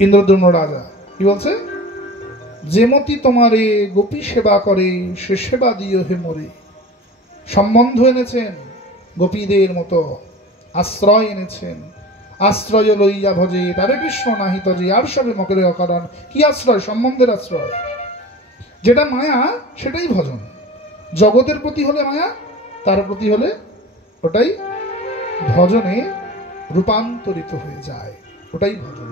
ইন্দ্রদ্যুম্ন রাজা, কি বলছে? যেমতি তোমারে গোপী সেবা করে, সে সেবা দিও হে মোরে। সম্বন্ধ এনেছেন গোপীদের মতো, আশ্রয় এনেছেন। আশ্রয় লইয়া ভজে তারে কৃষ্ণ নাহিত যে, আর সবে মকরে অকারণ। কি আশ্রয়? সম্বন্ধের আশ্রয়। যেটা মায়া সেটাই ভজন। জগতের প্রতি হলে মায়া, তার প্রতি হলে ওটাই ভজনে রূপান্তরিত হয়ে যায়, ওটাই ভজন।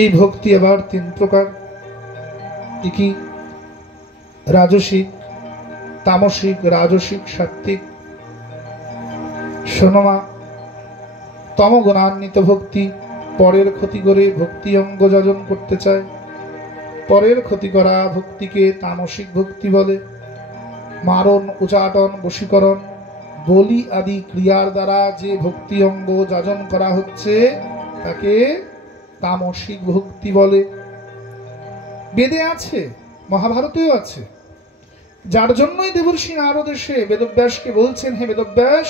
এই ভক্তি আবার তিন প্রকার। কি? রাজসিক, তামসিক, রাজসিক, সাত্ত্বিক। শোনো, তমগুণান্বিত ভক্তি পরের ক্ষতি করে ভক্তি অঙ্গ যজন করতে চায়। পরের ক্ষতি করা ভক্তিকে তামসিক ভক্তি বলে। মারণ, উচাটন, বশীকরণ, বলি আদি ক্রিয়ার দ্বারা যে ভক্তি অঙ্গ যাজন করা হচ্ছে তাকে তামসিক ভক্তি বলে। বেদে আছে, মহাভারতেও আছে। যার জন্যই দেবর্ষি নারদ এসে বেদব্যাসকে বলছেন, হে বেদব্যাস,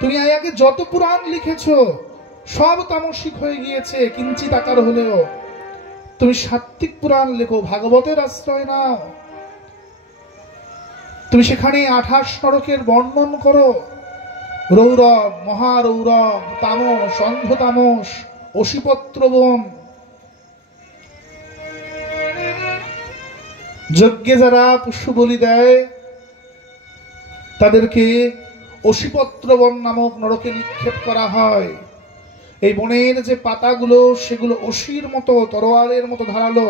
তুমি আগে যত পুরাণ লিখেছ সব তামসিক হয়ে গিয়েছে কিঞ্চিত আকার হলেও। তুমি সাত্ত্বিক পুরাণ লেখো, ভাগবতের আশ্রয় নাও। তুমি সেখানে 28 নরকের বর্ণন করো। রৌরব, মহারৌরব, তামস, অন্ধ তামস, অসিপত্র বন। যজ্ঞে যারা পুষ্প বলি দেয় তাদেরকে অসিপত্র বন নামক নরকে নিক্ষেপ করা হয়। এই বনের যে পাতাগুলো সেগুলো অসির মতো, তরোয়ারের মতো ধারালো।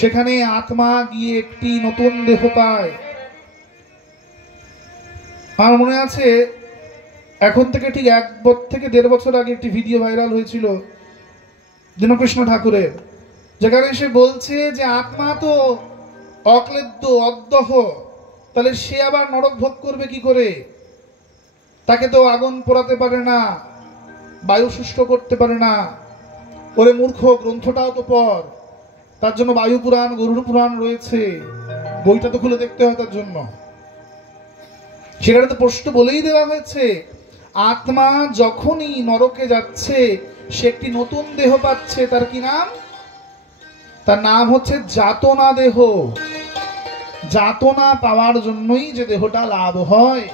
সেখানে আত্মা গিয়ে একটি নতুন দেহ পায়। আমার মনে আছে এখন থেকে ঠিক 1 থেকে 1.5 বছর আগে একটি ভিডিও ভাইরাল হয়েছিল দীনকৃষ্ণ ঠাকুরের, যেখানে সে বলছে যে আত্মা তো অক্লেদ্য, অদ্দহ, তাহলে সে আবার নরক ভোগ করবে কি করে? তাকে তো আগুন পোড়াতে পারে না, বায়ু শুষ্ক করতে পারে না। ওরে মূর্খ, গ্রন্থটাও তো পর, তার জন্য বায়ু পুরাণ, গরুড় পুরাণ রয়েছে, বইটা তো খুলে দেখতে হয় তার জন্য। সেখানে তো প্রশ্ন বলেই দেওয়া হয়েছে, আত্মা যখনই নরকে যাচ্ছে সে একটি নতুন দেহ পাচ্ছে। তার কি নাম? তার নাম হচ্ছে যাতনা দেহ। যাতনা পাওয়ার জন্যই যে দেহটা লাভ হয়।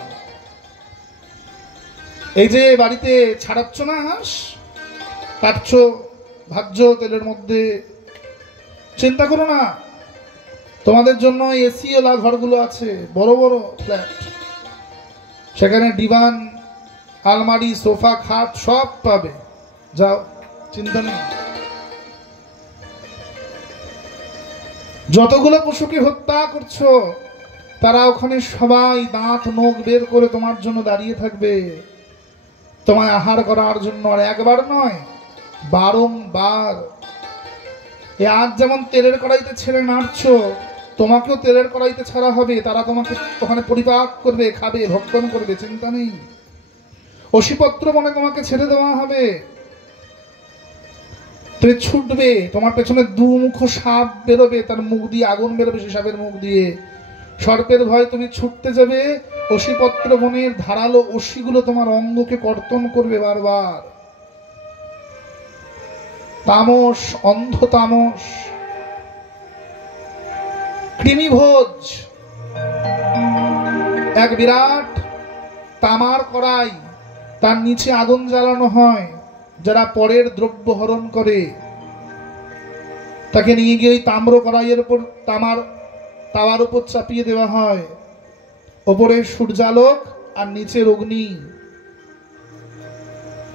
এই যে বাড়িতে ছাড়াচ্ছ না হাঁস, কাটছ, ভাজছ তেলের মধ্যে, চিন্তা করো না, তোমাদের জন্য এসি ওলা ঘরগুলো আছে, বড় বড় ফ্ল্যাট, সেখানে ডিভান, আলমারি, সোফা, খাট সব পাবে, যাও, চিন্তা নেই। যতগুলো পশুকে হত্যা করছো তারা ওখানে সবাই দাঁত নখ বের করে তোমার জন্য দাঁড়িয়ে থাকবে, তোমায় আহার করার জন্য। আর একবার নয়, বারংবার। আজ যেমন তেলের কড়াইতে ছেড়ে নাড়ছো, তোমাকেও তেলের কড়াইতে ছাড়া হবে। তারা তোমাকে ওখানে পরিপাক করবে, খাবে, ভক্ষণ করবে, চিন্তা নেই। অসিপত্র মনে তোমাকে ছেড়ে দেওয়া হবে, তুমি ছুটবে, তোমার পেছনে দুমুখ সাপ বেরোবে, তার মুখ দিয়ে আগুন বেরোবে, সে সাপের মুখ দিয়ে। সর্পের ভয় তুমি ছুটতে যাবে, অসিপত্র বনের ধারালো অসিগুলো তোমার অঙ্গকে কর্তন করবে বারবার। তামস, অন্ধ তামস। কৃমিভোজ, এক বিরাট তামার কড়াই, তার নিচে আগুন জ্বালানো হয়। যারা পরের দ্রব্য হরণ করে তাকে নিয়ে গিয়ে ওই তাম্র কড়াইয়ের উপর, তামার তাওয়ার উপর চাপিয়ে দেওয়া হয়। ওপরে সূর্যালোক আর নিচের অগ্নি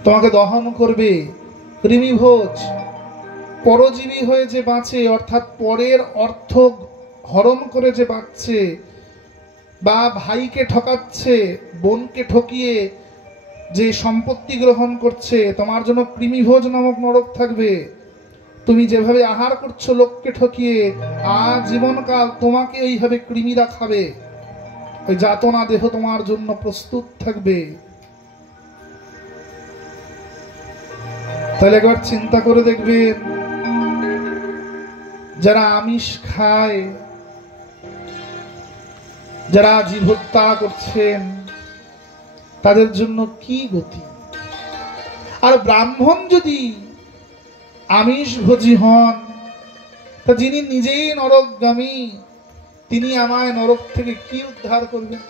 তোমাকে দহন করবে। কৃমিভোজ, পরজীবী হয়ে যে বাঁচে, অর্থাৎ পরের অর্থ হরণ করে যে বাঁচছে, বা ভাইকে ঠকাচ্ছে, বোনকে ঠকিয়ে যে সম্পত্তি গ্রহণ করছে, তোমার জন্য কৃমিভোজ নামক নরক থাকবে। তুমি যেভাবে আহার করছো লোককে ঠকিয়ে, আজীবনকাল তোমাকে ওইভাবে কৃমিরা খাবে। ওই যাতনা দেহ তোমার জন্য প্রস্তুত থাকবে। তাহলে একবার চিন্তা করে দেখবেন, যারা আমিষ খায়, যারা জীব হত্যা করছেন, তাদের জন্য কি গতি। আর ব্রাহ্মণ যদি আমিষ ভোজী হন, তা যিনি নিজেই নরকগামী, তিনি আমায় নরক থেকে কি উদ্ধার করবেন?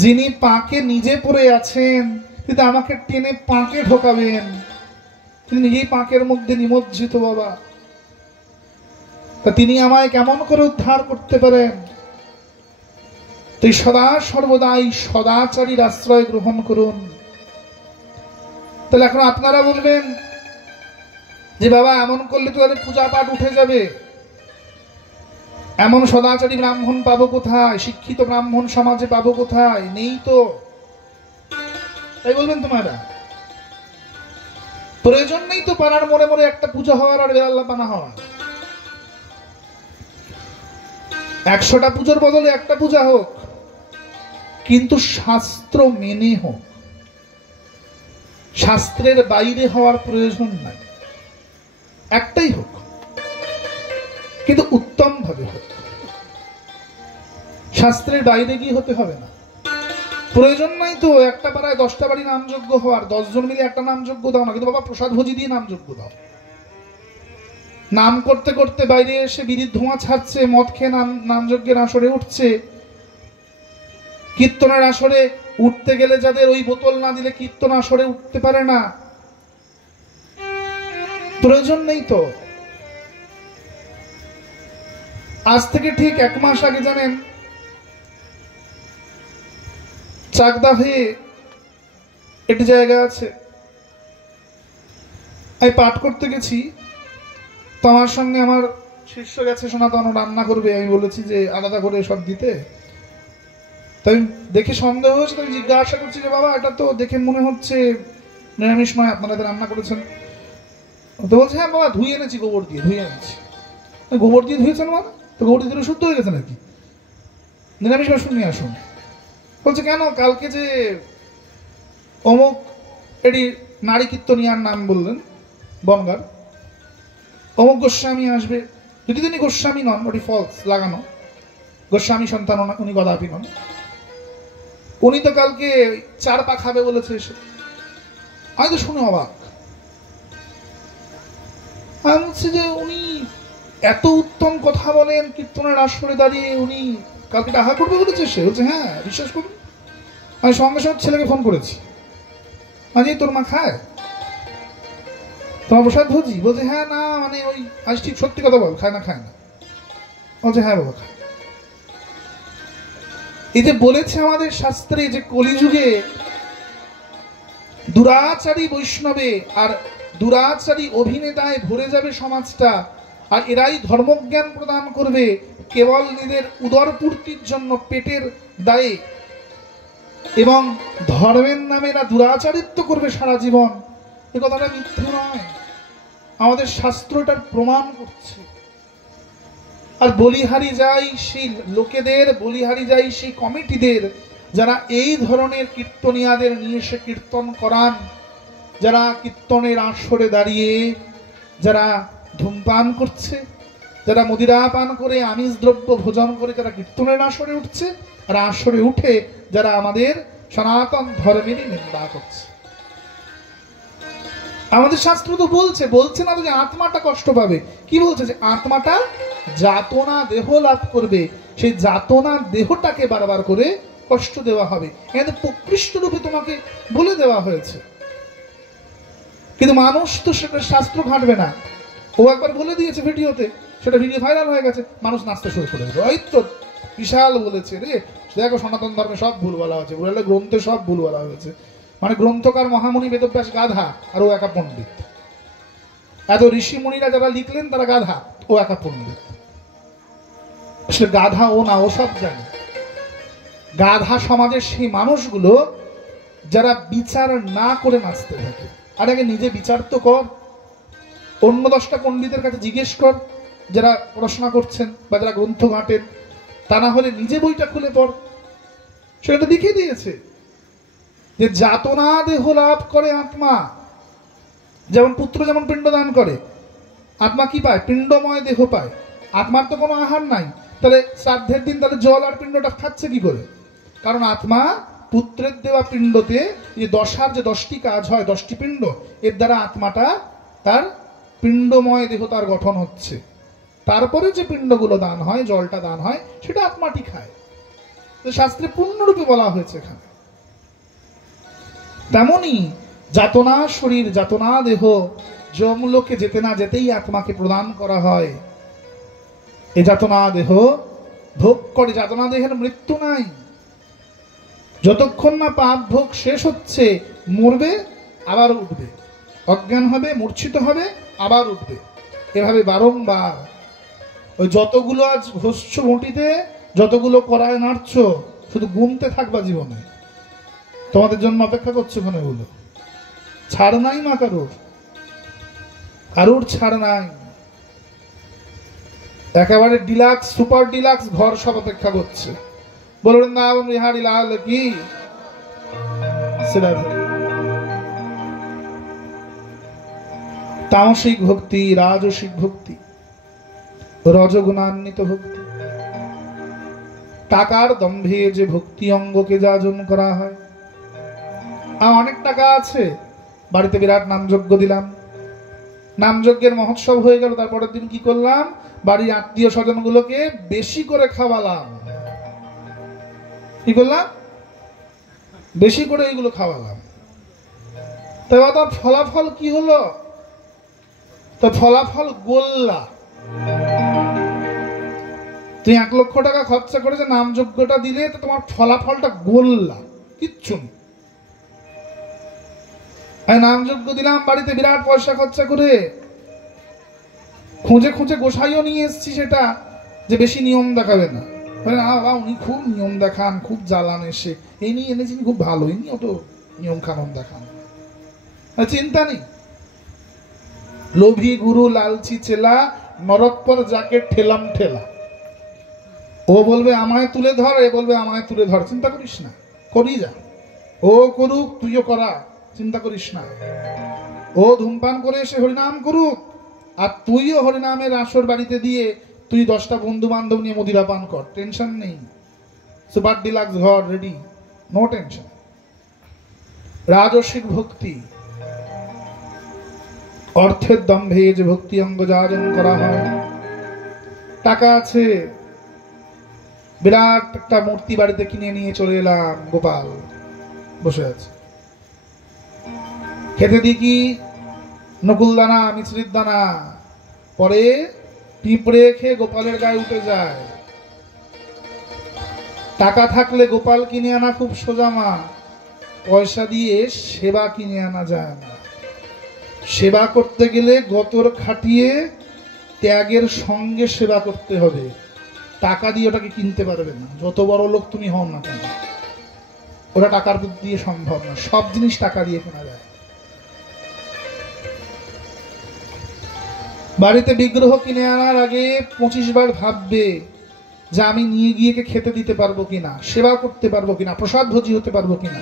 যিনি পাকে নিজে পড়ে আছেন, কিন্তু আমাকে টেনে পাকে ঢোকাবেন, তিনি নিজেই পাকের মধ্যে নিমজ্জিত বাবা, তা তিনি আমায় কেমন করে উদ্ধার করতে পারেন? তুই সদা সর্বদাই সদাচারীর আশ্রয় গ্রহণ করুন। তাহলে এখন আপনারা বলবেন যে বাবা এমন করলে তো তাহলে পূজা পাঠ উঠে যাবে, এমন সদাচারী ব্রাহ্মণ পাবো কোথায়, শিক্ষিত ব্রাহ্মণ সমাজে পাবো কোথায়? নেই তো। তাই বলবেন তোমরা? প্রয়োজন নেই তো পাড়ার মোড়ে মোড়ে একটা পূজা হওয়ার আর বেলাল্লা পানা হওয়া। 100টা পুজোর বদলে একটা পূজা হোক, কিন্তু শাস্ত্র মেনে হোক। শাস্ত্রের বাইরে হওয়ার প্রয়োজন নাই, একটাই হোক, কিন্তু উত্তম ভাবে হোক। শাস্ত্রের বাইরে গিয়ে হতে হবে না। প্রয়োজন নাই তো একটা পাড়ায় 10টা বাড়ি নামযজ্ঞ হওয়ার, 10 জন মিলে একটা নামযজ্ঞ দাও না, কিন্তু বাবা প্রসাদ ভোজি দিয়ে নামযজ্ঞ দাও। নাম করতে করতে বাইরে এসে বিড়ির ধোঁয়া ছাড়ছে, মদ খেয়ে নামযজ্ঞের আসরে উঠছে। কীর্তনের আসরে উঠতে গেলে যাদের ওই বোতল না দিলে কীর্তন আসরে উঠতে পারে না, প্রয়োজন নেই তো। আজ থেকে ঠিক 1 মাস আগে জানেন, চাকদা হয়ে একটি জায়গা আছে, আমি পাঠ করতে গেছি, তো আমার সঙ্গে আমার শিষ্য গেছে, সনাতন রান্না করবে, আমি বলেছি যে আলাদা করে সব দিতে। তাই দেখে সন্দেহ হয়েছে, তাই জিজ্ঞাসা করছি যে বাবা এটা তো দেখে মনে হচ্ছে নিরামিষ নয়, আপনারা রান্না করেছেন। তো বলছে হ্যাঁ বাবা ধুয়ে এনেছি, গোবর দিয়ে ধুয়ে এনেছি। গোবর দিয়ে ধুয়েছেন মানে? তো গোবর দিয়ে ধুয়ে শুদ্ধ হয়ে গেছে নাকি? নিরামিষ বাসন নিয়ে আসুন। বলছে কেন? কালকে যে অমুক এটি নারী কীর্তনিয়ার নাম বললেন বনগার, অমুক গোস্বামী আসবে, যদি তিনি গোস্বামী নন, ওটি ফলস লাগানো, গোস্বামী সন্তান উনি গদাপি নন, উনি তো কালকে 4 পা খাবে বলেছে এসে। আমি তো শুনে অবাক। আমি বলছি যে উনি এত উত্তম কথা বলেন, কীর্তনের আসরে দাঁড়িয়ে উনি কালকে আহা করবে বলেছে সে? বলছে হ্যাঁ বিশ্বাস করুন। আমি সঙ্গে সঙ্গে ছেলেকে ফোন করেছি, আজ তোর মা খায় তোমার প্রসাদ ভোজি? বলছে হ্যাঁ না মানে ওই আজ ঠিক সত্যি কথা বল, খায় না? খায় না। বলছে হ্যাঁ বাবা খায়। এই যে বলেছে আমাদের শাস্ত্রে যে কলিযুগে দুরাচারী বৈষ্ণবে আর দুরাচারী অভিনেতায় ভরে যাবে সমাজটা, আর এরাই ধর্মজ্ঞান প্রদান করবে কেবল নিজের উদর পূর্তির জন্য, পেটের দায়ে, এবং ধর্মের নামে এরা দুরাচারিত্ব করবে সারা জীবন। এ কথাটা মিথ্যে নয়, আমাদের শাস্ত্র এটার প্রমাণ করছে। আর বলিহারি যাই সেই লোকেদের, বলিহারি যাই সেই কমিটিদের যারা এই ধরনের কীর্তনিয়াদের নিয়ে এসে কীর্তন করান, যারা কীর্তনের আসরে দাঁড়িয়ে যারা ধূমপান করছে, যারা মদিরা পান করে আমিষ দ্রব্য ভোজন করে যারা কীর্তনের আসরে উঠছে, আর আসরে উঠে যারা আমাদের সনাতন ধর্মেরই নিন্দা করছে। আমাদের শাস্ত্র তো বলছে না যে আত্মাটা কষ্ট পাবে। কি বলছে? যে আত্মাটা যাতনা দেহ লাভ করবে, সেই যাতনা দেহটাকে বারবার করে কষ্ট দেওয়া হবে, এখানে প্রকৃষ্ট রূপে তোমাকে বলে দেওয়া হয়েছে। কিন্তু মানুষ তো সেটা শাস্ত্র ঘাটবে না। ও একবার বলে দিয়েছে ভিডিওতে, সেটা ভিডিও ভাইরাল হয়ে গেছে, মানুষ নাচতে শুরু করে দেবে। ওই তো বিশাল বলেছে রে, দেখো সনাতন ধর্মে সব ভুল বলা হয়েছে, বলে গ্রন্থে সব ভুল বলা হয়েছে। মানে গ্রন্থকার মহামণি বেদব্যাস গাধা, আর ও একা পণ্ডিত। এত ঋষি মুনিরা যারা লিখলেন তারা গাধা, ও একা পণ্ডিত। আসলে গাধা ও না, ও সব জানে। গাধা সমাজের সেই মানুষগুলো যারা বিচার না করে নাচতে থাকে। আর আগে নিজে বিচার তো কর, অন্য 10টা পণ্ডিতের কাছে জিজ্ঞেস কর যারা পড়াশোনা করছেন বা যারা গ্রন্থ ঘাটেন, তা না হলে নিজে বইটা খুলে পড়। সেটা দেখিয়ে দিয়েছে যে যাতনা দেহ লাভ করে আত্মা, যেমন পুত্র যেমন পিণ্ড দান করে, আত্মা কি পায়? পিণ্ডময় দেহ পায়। আত্মার তো কোনো আহার নাই, তাহলে শ্রাদ্ধের দিন তাহলে জল আর পিণ্ডটা খাচ্ছে কি করে? কারণ আত্মা পুত্রের দেওয়া পিণ্ডতে যে দশার যে 10টি কাজ হয়, 10টি পিণ্ড, এর দ্বারা আত্মাটা তার পিণ্ডময় দেহ তার গঠন হচ্ছে। তারপরে যে পিণ্ডগুলো দান হয়, জলটা দান হয়, সেটা আত্মাটি খায়। শাস্ত্রে পূর্ণরূপে বলা হয়েছে এখানে। তেমনি যাতনা শরীর, যাতনা দেহ যমলোকে যেতে না যেতেই আত্মাকে প্রদান করা হয়। এ যাতনা দেহ ভোগ করে, যাতনা দেহের মৃত্যু নাই। যতক্ষণ না পাপ ভোগ শেষ হচ্ছে, মরবে আবার উঠবে, অজ্ঞান হবে, মূর্ছিত হবে, আবার উঠবে, এভাবে বারংবার। ওই যতগুলো আজ ঘষছ ঘটিতে, যতগুলো করায় নাড়ছ, শুধু গুনতে থাকবা জীবনে। তোমাদের জন্য অপেক্ষা করছে ওখানে। ওগুলো ছাড় নাই মা, কারুর ছাড় নাই। একেবারে ডিলাক্স, সুপার ডিলাক্স ঘর সব অপেক্ষা করছে। বলবেন না বিহারি লাল কি তামসিক ভক্তি, রাজসিক ভক্তি, রজগুণান্বিত ভক্তি, টাকার দম্ভে যে ভক্তি অঙ্গকে যাজন করা হয়। অনেক টাকা আছে, বাড়িতে বিরাট নামযজ্ঞ দিলাম, নামযজ্ঞের মহোৎসব হয়ে গেল, তারপরের দিন কি করলাম? বাড়ির আত্মীয় স্বজন গুলোকে বেশি করে খাওয়ালাম। কি করলাম? বেশি করে এইগুলো খাওয়ালাম। তাই তার ফলাফল কি হলো? তো ফলাফল গোল্লা। তুমি 1 লক্ষ টাকা খরচা করে যে নামযজ্ঞটা দিলে, তো তোমার ফলাফলটা গোল্লা, কিচ্ছু নেই। আমি নামযজ্ঞ দিলাম বাড়িতে বিরাট পয়সা খরচা করে, খুঁজে খুঁজে গোসাইও নিয়ে এসছি, সেটা যে বেশি নিয়ম দেখাবে না, বাবা উনি খুব নিয়ম দেখান, খুব জ্বালান, এসে এই নিয়ে এনেছেন খুব ভালো, ইনি অত নিয়ম কানুন দেখান, চিন্তা নেই। লোভী গুরু লালচি চেলা, নরক পর যাকে ঠেলাম ঠেলা। ও বলবে আমায় তুলে ধর, এ বলবে আমায় তুলে ধর, চিন্তা করিস না, করি যা, ও করুক তুইও করা, চিন্তা করিস না। ও ধূমপান করে এসে হরিনাম করুক, আর তুইও হরিনামের আসর বাড়িতে দিয়ে তুই 10টা বন্ধু বান্ধব নিয়ে মদিরা পান কর, টেনশন নেই। সুপার ডিলাক্স ঘর রেডি, নো টেনশন। রাজসিক ভক্তি, অর্থের দম্ভে যে ভক্তি অঙ্গ যাজন করা হয়। টাকা আছে, বিরাট একটা মূর্তি বাড়িতে কিনে নিয়ে চলে এলাম, গোপাল বসে আছে, খেতে দিই কি নকুল দানা মিছরির দানা, পরে পিঁপড়ে খেয়ে গোপালের গায়ে উঠে যায়। টাকা থাকলে গোপাল কিনে আনা খুব সোজা মা, পয়সা দিয়ে সেবা কিনে আনা যায় না। সেবা করতে গেলে গতর খাটিয়ে ত্যাগের সঙ্গে সেবা করতে হবে, টাকা দিয়ে ওটাকে কিনতে পারবে না, যত বড় লোক তুমি হও না কেন, ওটা টাকার দিয়ে সম্ভব না। সব জিনিস টাকা দিয়ে কেনা যায়। বাড়িতে বিগ্রহ কিনে আনার আগে 25 বার ভাববে যে আমি নিয়ে গিয়ে খেতে দিতে পারবো কিনা, সেবা করতে পারবো কিনা, প্রসাদ ভোজি হতে পারবো কিনা।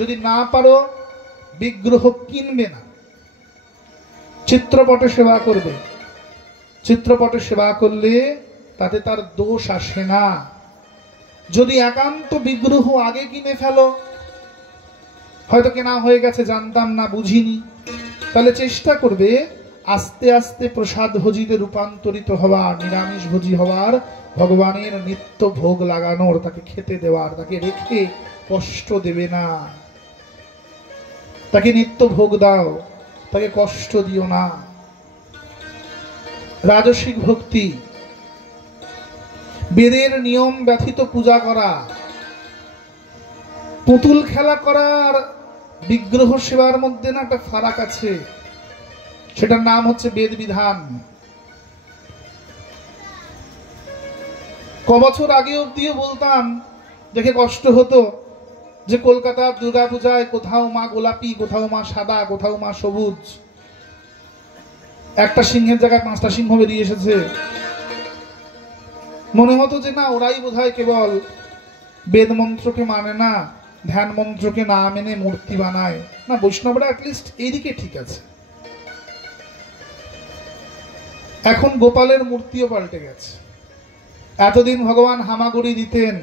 যদি না পারো বিগ্রহ কিনবে না, চিত্রপটে সেবা করবে। চিত্রপটে সেবা করলে তাতে তার দোষ আসে না। যদি একান্ত বিগ্রহ আগে কিনে ফেলো, হয়তো কেনা হয়ে গেছে জানতাম না বুঝিনি, তাহলে চেষ্টা করবে আস্তে আস্তে প্রসাদ ভোজিতে রূপান্তরিত হওয়ার, নিরামিষ ভোজি হওয়ার, ভগবানের নিত্য ভোগ লাগানোর, তাকে খেতে দেওয়ার, তাকে রেখে কষ্ট দেবে না। তাকে নিত্য ভোগ দাও, তাকে কষ্ট দিও না। রাজসিক ভক্তি, বেদের নিয়ম ব্যথিত পূজা করা, পুতুল খেলা করার বিগ্রহ সেবার মধ্যে না একটা ফারাক আছে, সেটার নাম হচ্ছে বেদ বিধান। কবছর আগে অব্দিও বলতাম, দেখে কষ্ট হতো যে কলকাতার দুর্গা পূজায় কোথাও মা গোলাপি, কোথাও মা সাদা, কোথাও মা সবুজ, একটা সিংহের জায়গায় 5টা সিংহ বেরিয়ে এসেছে। মনে হতো যে না, ওরাই বোধহয় কেবল বেদ মন্ত্রকে মানে না, ধ্যান মন্ত্রকে না মেনে মূর্তি বানায় না। বৈষ্ণবরা অ্যাটলিস্ট এইদিকে ঠিক আছে। এখন গোপালের মূর্তিও পাল্টে গেছে। এতদিন ভগবান হামাগুড়ি দিতেন,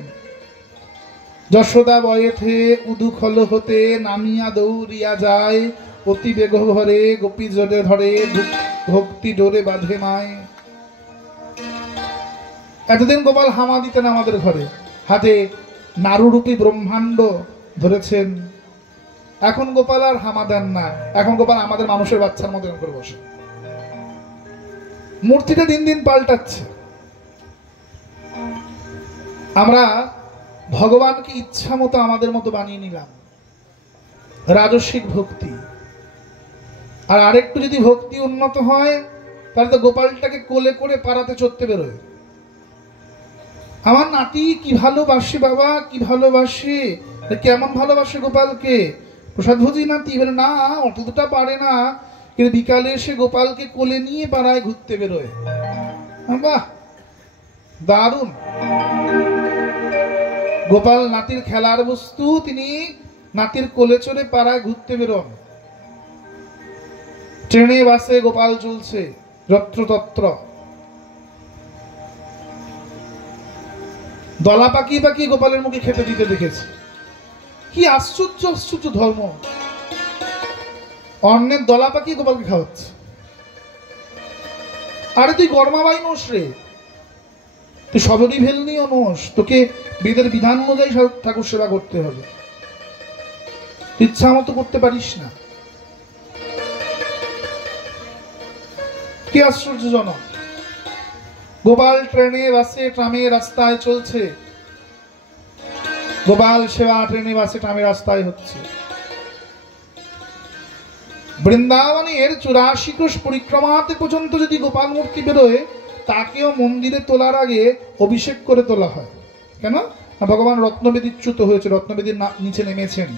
যশোদা বয়েথে উদুখল হতে নামিয়া দৌড়িয়া যায়, অতি বেগ ভরে গোপী জোরে ধরে ভক্তি ডোরে বাঁধে মায়। এতদিন গোপাল হামা দিতেন আমাদের ঘরে, হাতে নারুরূপী ব্রহ্মাণ্ড ধরেছেন। এখন গোপাল আর হামা দেন না, এখন গোপাল আমাদের মানুষের বাচ্চার মতো করে বসে। মূর্তিটা দিন দিন পাল্টাচ্ছে। আমরা ভগবানকে ইচ্ছা মতো আমাদের মতো বানিয়ে নিলাম, রাজস্বিক ভক্তি। আর আরেকটু যদি ভক্তি উন্নত হয়, তাহলে তো গোপালটাকে কোলে করে পাড়াতে চড়তে বেরোয়। আমার নাতি কি ভালোবাসে বাবা, কি ভালোবাসে, কেমন ভালোবাসে গোপালকে, প্রসাদ ভোজি নাতি, বলে না অতটা পারে না, কিন্তু বিকালে এসে গোপালকে কোলে নিয়ে পাড়ায় ঘুরতে বেরোয়। বাহ, দারুণ। গোপাল নাতির খেলার বস্তু, তিনি নাতির কোলে চড়ে পাড়ায় ঘুরতে বেরোন। ট্রেনে বাসে গোপাল চলছে যত্রতত্র। দলা পাকিয়ে পাকিয়ে গোপালের মুখে খেতে দিতে দেখেছি। কি আশ্চর্য আশ্চর্য ধর্ম, অন্যের দলা পাকিয়ে গোপালকে খাওয়াচ্ছে। আরে তুই গরমাবাই নোস রে, তুই সবরই ভেলনিও নোস, তোকে বেদের বিধান অনুযায়ী ঠাকুর সেবা করতে হবে, ইচ্ছা মতো করতে পারিস না। কি আশ্চর্যজনক। গোপাল ট্রেনে বাসে ট্রামে রাস্তায় চলছে, গোপাল সেবা ট্রেনে বাসে ট্রামে রাস্তায় হচ্ছে। বৃন্দাবনের 84 কোষ পরিক্রমাতে পর্যন্ত যদি গোপাল মূর্তি বেরোয়, তাকেও মন্দিরে তোলার আগে অভিষেক করে তোলা হয়। কেন? ভগবান রত্নবেদীচ্যুত হয়েছে, রত্নবেদীর নিচে নেমেছেন,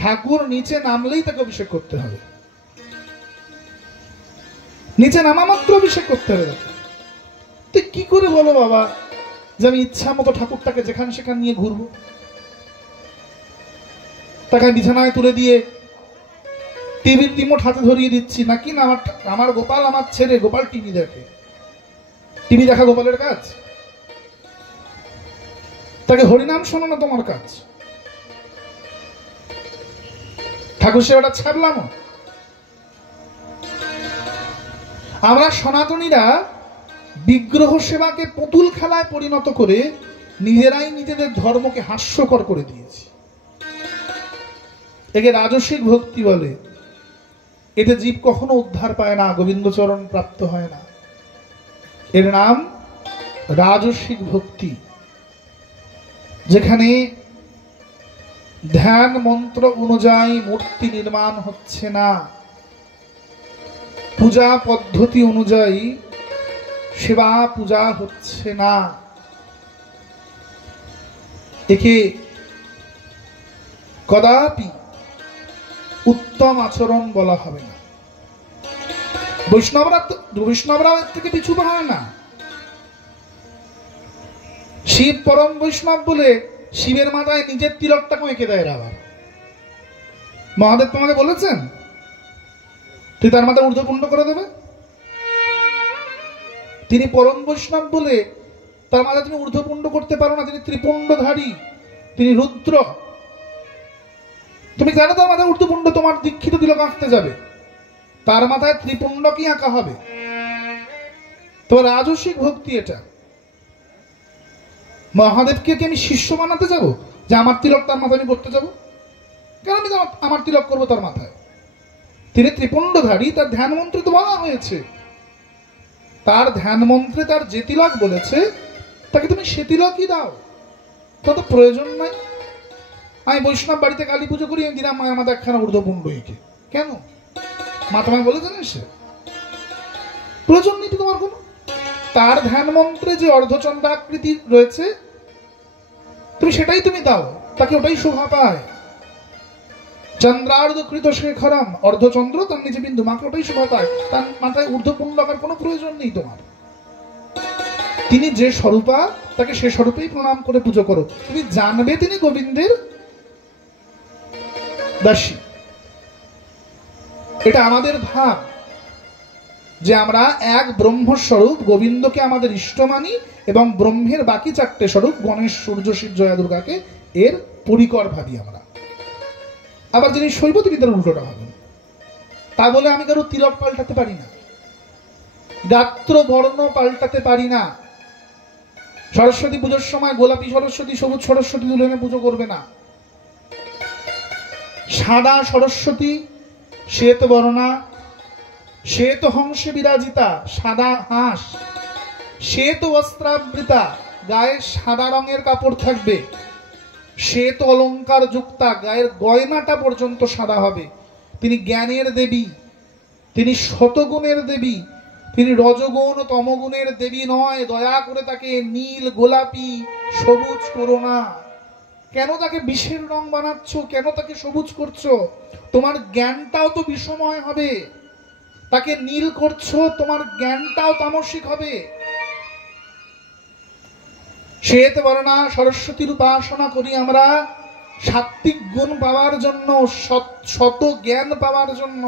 ঠাকুর নিচে নামলেই তাকে অভিষেক করতে হবে, নিচে নামা মাত্র অভিষেক করতে হবে। তো কি করে বলো বাবা যে আমি ইচ্ছা মতো ঠাকুরটাকে যেখানে সেখানে নিয়ে ঘুরবো? তাকে বিছানায় তুলে দিয়ে টিভির রিমোট হাতে ধরিয়ে দিচ্ছি নাকি? না, আমার গোপাল আমার ছেড়ে, গোপাল টিভি দেখে, টিভি দেখা গোপালের কাজ? তাকে হরিনাম শোনানো তোমার কাজ? ঠাকুর সেবাটা ছাড়লাম। আমরা সনাতনীরা বিগ্রহ সেবাকে পুতুল খেলায় পরিণত করে নিজেরাই নিজেদের ধর্মকে হাস্যকর করে দিয়েছি। একে রাজসিক ভক্তি বলে। এতে জীব কখনো উদ্ধার পায় না, গোবিন্দচরণ প্রাপ্ত হয় না। এর নাম রাজসিক ভক্তি, যেখানে ধ্যান মন্ত্র অনুযায়ী মূর্তি নির্মাণ হচ্ছে না, পূজা পদ্ধতি অনুযায়ী সেবা পূজা হচ্ছে না। একে কদাপি উত্তম আচরণ বলা হবে না। বৈষ্ণবরা এর থেকে পিছু হয় না। শিব পরম বৈষ্ণব বলে শিবের মাথায় নিজের তিলকটাকে এঁকে দেয়। আবার মহাদেব তোমাকে বলেছেন তুই তার মাথায় ঊর্ধ্বপুণ্ড করে দেবে? তিনি পরম বৈষ্ণব বলে তার মাথায় তুমি ঊর্ধ্বপুণ্ড করতে পারো না। তিনি ত্রিপুণ্ডধারী, তিনি রুদ্র। তুমি জানো তার মাথায় ঊর্ধ্বপুণ্ড তোমার দীক্ষিত তিলক আঁকতে যাবে, তার মাথায় ত্রিপুণ্ড কি আঁকা হবে? তোমার রাজসিক ভক্তি এটা। মহাদেবকে কি আমি শিষ্য বানাতে যাব যে আমার তিলক তার মাথায় আমি করতে যাব? কেন আমি আমার তিলক করবো তার মাথায়? তিনি ত্রিপুণ্ডধারী, তার ধ্যান মন্ত্রে তো বলা হয়েছে, তার ধ্যান মন্ত্রে তার যে তিলক বলেছে তাকে তুমি সে তিলকই দাও, তা তো প্রয়োজন নাই। আমি বৈষ্ণব বাড়িতে কালী পুজো করি, আমি দিলাম মায়ের মাথা একখানা ঊর্ধ্বপুণ্ড এঁকে। কেন? মা তোমায় বলেছেন সে প্রয়োজন নেই তোমার কোনো। তার ধ্যান মন্ত্রে যে অর্ধচন্দ্রাকৃতি রয়েছে তুমি সেটাই তুমি দাও, তাকে ওটাই শোভা পায়। চন্দ্রার্ধকৃত শেখরম, অর্ধচন্দ্র তার নিচে বিন্দু, মাকে ওটাই শোভা পায়। তার মাথায় ঊর্ধ্বপুণ্ড লাগার কোনো প্রয়োজন নেই তোমার। তিনি যে স্বরূপা, তাকে সে স্বরূপেই প্রণাম করে পুজো করো। তুমি জানবে তিনি গোবিন্দের দাসী। এটা আমাদের ভাব যে আমরা এক ব্রহ্মস্বরূপ গোবিন্দকে আমাদের ইষ্ট মানি এবং ব্রহ্মের বাকি চারটে স্বরূপ গণেশ, সূর্য, শিব, জয়া, দুর্গাকে এর পরিকর ভাবি আমরা। আবার যিনি শৈব তিনি তার উল্টোটা ভাবেন। তা বলে আমি কারো তিলক পাল্টাতে পারি না, গাত্র বর্ণ পাল্টাতে পারি না। সরস্বতী পুজোর সময় গোলাপী সরস্বতী, সবুজ সরস্বতী তুলে এনে পুজো করবে না। সাদা সরস্বতী, শ্বেত বর্ণা, শ্বেত হংসে বিরাজিতা, সাদা হাঁস, শ্বেত বস্ত্রাবৃতা, গায়ে সাদা রঙের কাপড় থাকবে, শ্বেত অলঙ্কার যুক্তা, গায়ের গয়নাটা পর্যন্ত সাদা হবে। তিনি জ্ঞানের দেবী, তিনি শতগুণের দেবী, তিনি রজগুণ তমগুণের দেবী নয়। দয়া করে তাকে নীল, গোলাপি, সবুজ করো না। কেন তাকে বিষের রং বানাচ্ছ? কেন তাকে সবুজ করছো? তোমার জ্ঞানটাও তো বিষময় হবে। তাকে নীল করছো, তোমার জ্ঞানটাও তামসিক হবে। শ্বেত বর্ণা সরস্বতীর উপাসনা করি আমরা সাত্ত্বিক গুণ পাওয়ার জন্য, শত জ্ঞান পাওয়ার জন্য।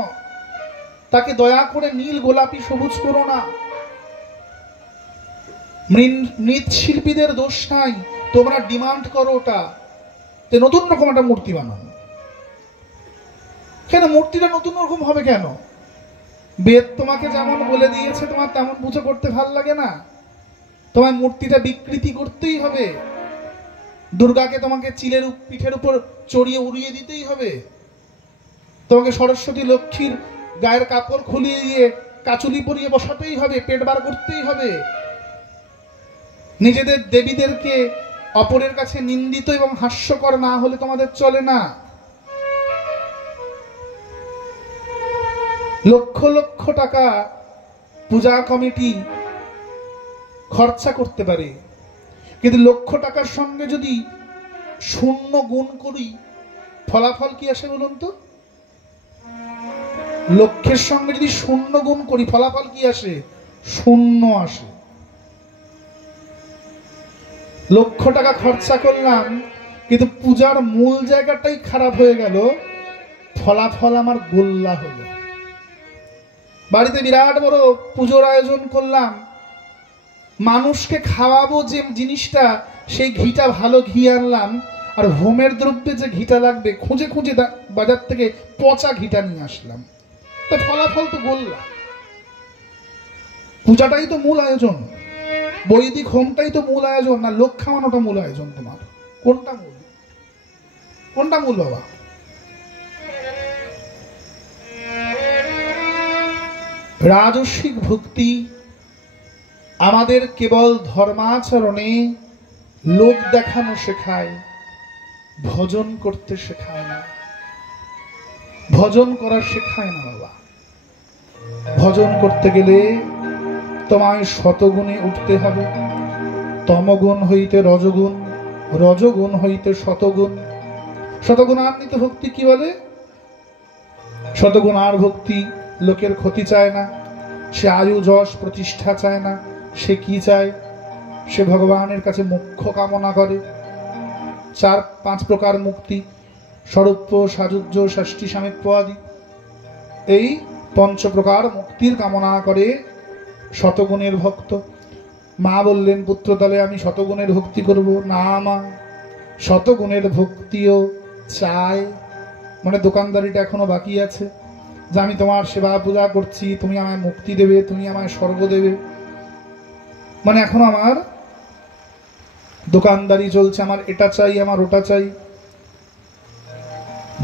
তাকে দয়া করে নীল, গোলাপি, সবুজ করো না। মৃৎশিল্পীদের দোষ নাই, তোমরা ডিমান্ড করো ওটা, নতুন রকম একটা মূর্তি বানানো। কেন মূর্তিটা নতুন রকম হবে কেন? বেদ তোমাকে যেমন বলে দিয়েছে তোমার তেমন পুজো করতে ভাল লাগে না? তোমার মূর্তিটা বিকৃতি করতেই হবে। দুর্গাকে তোমাকে চিলের পিঠের উপর চড়িয়ে উড়িয়ে দিতেই হবে। তোমাকে সরস্বতী লক্ষ্মীর গায়ের কাপড় খুলিয়ে দিয়ে কাচুলি পরিয়ে বসাতেই হবে, পেট বার করতেই হবে। নিজেদের দেবীদেরকে অপরের কাছে নিন্দিত এবং হাস্যকর না হলে তোমাদের চলে না। লক্ষ লক্ষ টাকা পূজা কমিটি খরচা করতে পারে, কিন্তু লক্ষ টাকার সঙ্গে যদি শূন্য গুণ করি ফলাফল কি আসে বলুন তো? লক্ষের সঙ্গে যদি শূন্য গুণ করি ফলাফল কি আসে? শূন্য আসে। লক্ষ টাকা খরচা করলাম কিন্তু পূজার মূল জায়গাটাই খারাপ হয়ে গেল, ফলাফল আমার গোল্লা হলো। বাড়িতে বিরাট বড় পুজোর আয়োজন করলাম, মানুষকে খাওয়াবো যে জিনিসটা সেই ঘিটা ভালো ঘি আনলাম, আর হোমের দ্রব্যে যে ঘিটা লাগবে খুঁজে খুঁজে বাজার থেকে পচা ঘিটা নিয়ে আসলাম, তো ফলাফল তো গোল্লা। পূজাটাই তো মূল আয়োজন, বৈদিক হোমটাই তো মূল আয়োজন, না লোক খাওয়ানোটা মূল আয়োজন? তোমার কোনটা মূল? কোনটা মূল বাবা? রাজস্বিক ভক্তি আমাদের কেবল ধর্মাচরণে লোক দেখানো শেখায়, ভজন করতে শেখায় না। ভজন করা শেখায় না বাবা। ভজন করতে গেলে তোমায় শতগুণে উঠতে হবে। তমগুণ হইতে রজগুণ, রজগুণ হইতে শতগুণ। শতগুণান্বিত ভক্তি কি বলে? শতগুণার ভক্তি লোকের ক্ষতি চায় না, সে আয়ু যশ প্রতিষ্ঠা চায় না। সে কি চায়? সে ভগবানের কাছে মোক্ষ কামনা করে। 4-5 প্রকার মুক্তি, স্বরূপ, সাযুজ্য, ষষ্ঠী, সামীপ্য আদি, এই 5 প্রকার মুক্তির কামনা করে শতগুণের ভক্ত। মা বললেন পুত্র তাহলে আমি শতগুণের ভক্তি করব না। মা শতগুণের ভক্তিও চাই, মানে দোকানদারিটা এখনো বাকি আছে, যে আমি তোমার সেবা পূজা করছি, তুমি আমায় মুক্তি দেবে, তুমি আমায় স্বর্গ দেবে, মানে এখন আমার দোকানদারি চলছে, আমার এটা চাই, আমার ওটা চাই।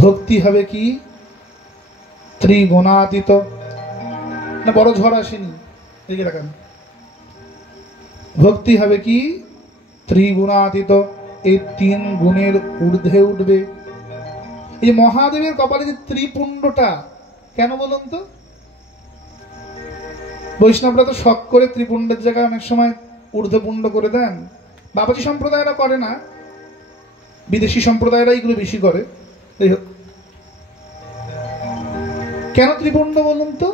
ভক্তি হবে কি? ত্রিগুণাতীত। না বড় ঝড় আসেনি, দেখে রাখেন। ভক্তি হবে কি? ত্রিগুণাতীত। এই 3 গুণের ঊর্ধ্বে উঠবে। এই মহাদেবের কপালে যে ত্রিপুণ্ডটা কেন বলুন তো? বৈষ্ণবরা তো শখ করে ত্রিপুণ্ডের জায়গায় অনেক সময় ঊর্ধ্বপুণ্ড করে দেন। বাবাজি সম্প্রদায়রা করে না, বিদেশি সম্প্রদায়রা এগুলো বেশি করে। কেন ত্রিপুণ্ড বলুন তো?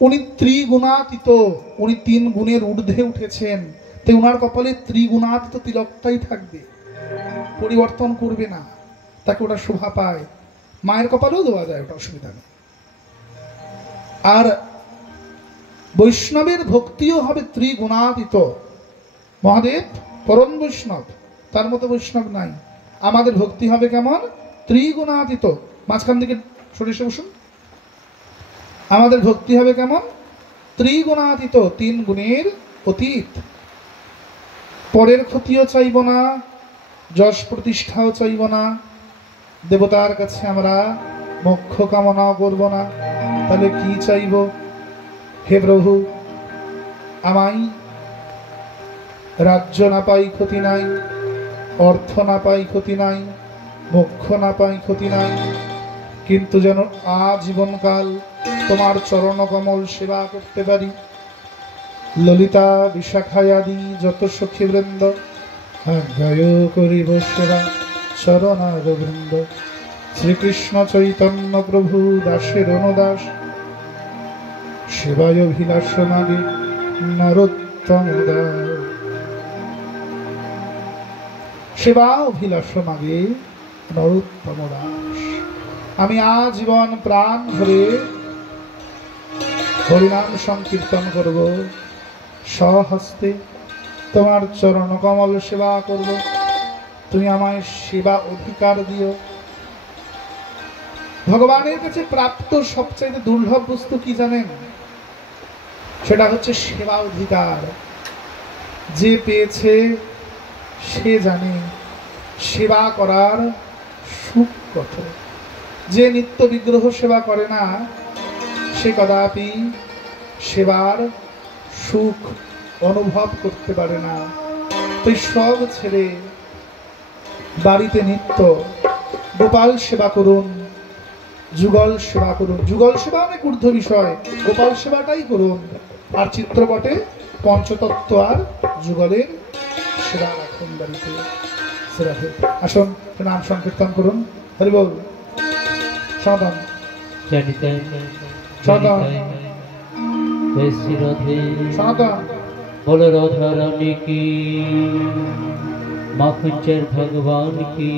উনি ত্রিগুণাতীত, উনি 3 গুণের ঊর্ধ্বে উঠেছেন, তাই উনার কপালে ত্রিগুণাতীত তিলকটাই থাকবে, পরিবর্তন করবে না, তাকে ওটা শোভা পায়। মায়ের কপালেও দেওয়া যায়, ওটা অসুবিধা নেই। আর বৈষ্ণবের ভক্তিও হবে ত্রিগুণাতীত। মহাদেব পরম বৈষ্ণব, তার মতো বৈষ্ণব নাই। আমাদের ভক্তি হবে কেমন? ত্রিগুণাতীত। মাঝখান থেকে সরিষে বসুন। আমাদের ভক্তি হবে কেমন? ত্রিগুণাতীত, 3 গুণের অতীত। পরের ক্ষতিও চাইব না, যশ প্রতিষ্ঠাও চাইব না, দেবতার কাছে আমরা মোক্ষ কামনাও করব না। তাহলে কি চাইব? হে প্রভু, আমায় রাজ্য না পাই ক্ষতি নাই, অর্থ না পাই ক্ষতি নাই, মোক্ষ না পাই ক্ষতি নাই, কিন্তু যেন আজীবনকাল তোমার চরণ কমল সেবা করতে পারি। ললিতা বিশাখায়াদি যত সখী বৃন্দ গায় করিব সেবা চরণার বৃন্দ। শ্রীকৃষ্ণ চৈতন্য প্রভু দাসের অনুদাস, সেবায় অভিলাষ নাগে নরোত্তম দাস। সেবা অভিলাষ নাগে নরোত্তম দাস। আমি আজীবন প্রাণ ভরে হরিনাম সংকীর্তন করব, স্বহস্তে তোমার চরণ কমল সেবা করব। তুমি আমায় সেবা অধিকার দিও। ভগবানের কাছে প্রাপ্ত সবচেয়ে দুর্লভ বস্তু কি জানেন? সেটা হচ্ছে সেবা অধিকার। যে পেয়েছে সে জানে সেবা করার সুখ কত। যে নিত্য বিগ্রহ সেবা করে না সে কদাপি সেবার সুখ অনুভব করতে পারে না। তাই সব ছেড়ে বাড়িতে নিত্য গোপাল সেবা করুন, যুগল সেবা করুন। যুগল সেবা অনেক ঊর্ধ্ব বিষয়, গোপাল সেবাটাই করুন। আর চিত্রপটে পঞ্চতত্ত্ব আর যুগলের সেবা রাখুন বাড়িতে। আসুন নাম সংকীর্তন করুন। হরি বল। সনাতন সনাতন সনাতন बोलो राधा रानी की, माखन चर भगवान की।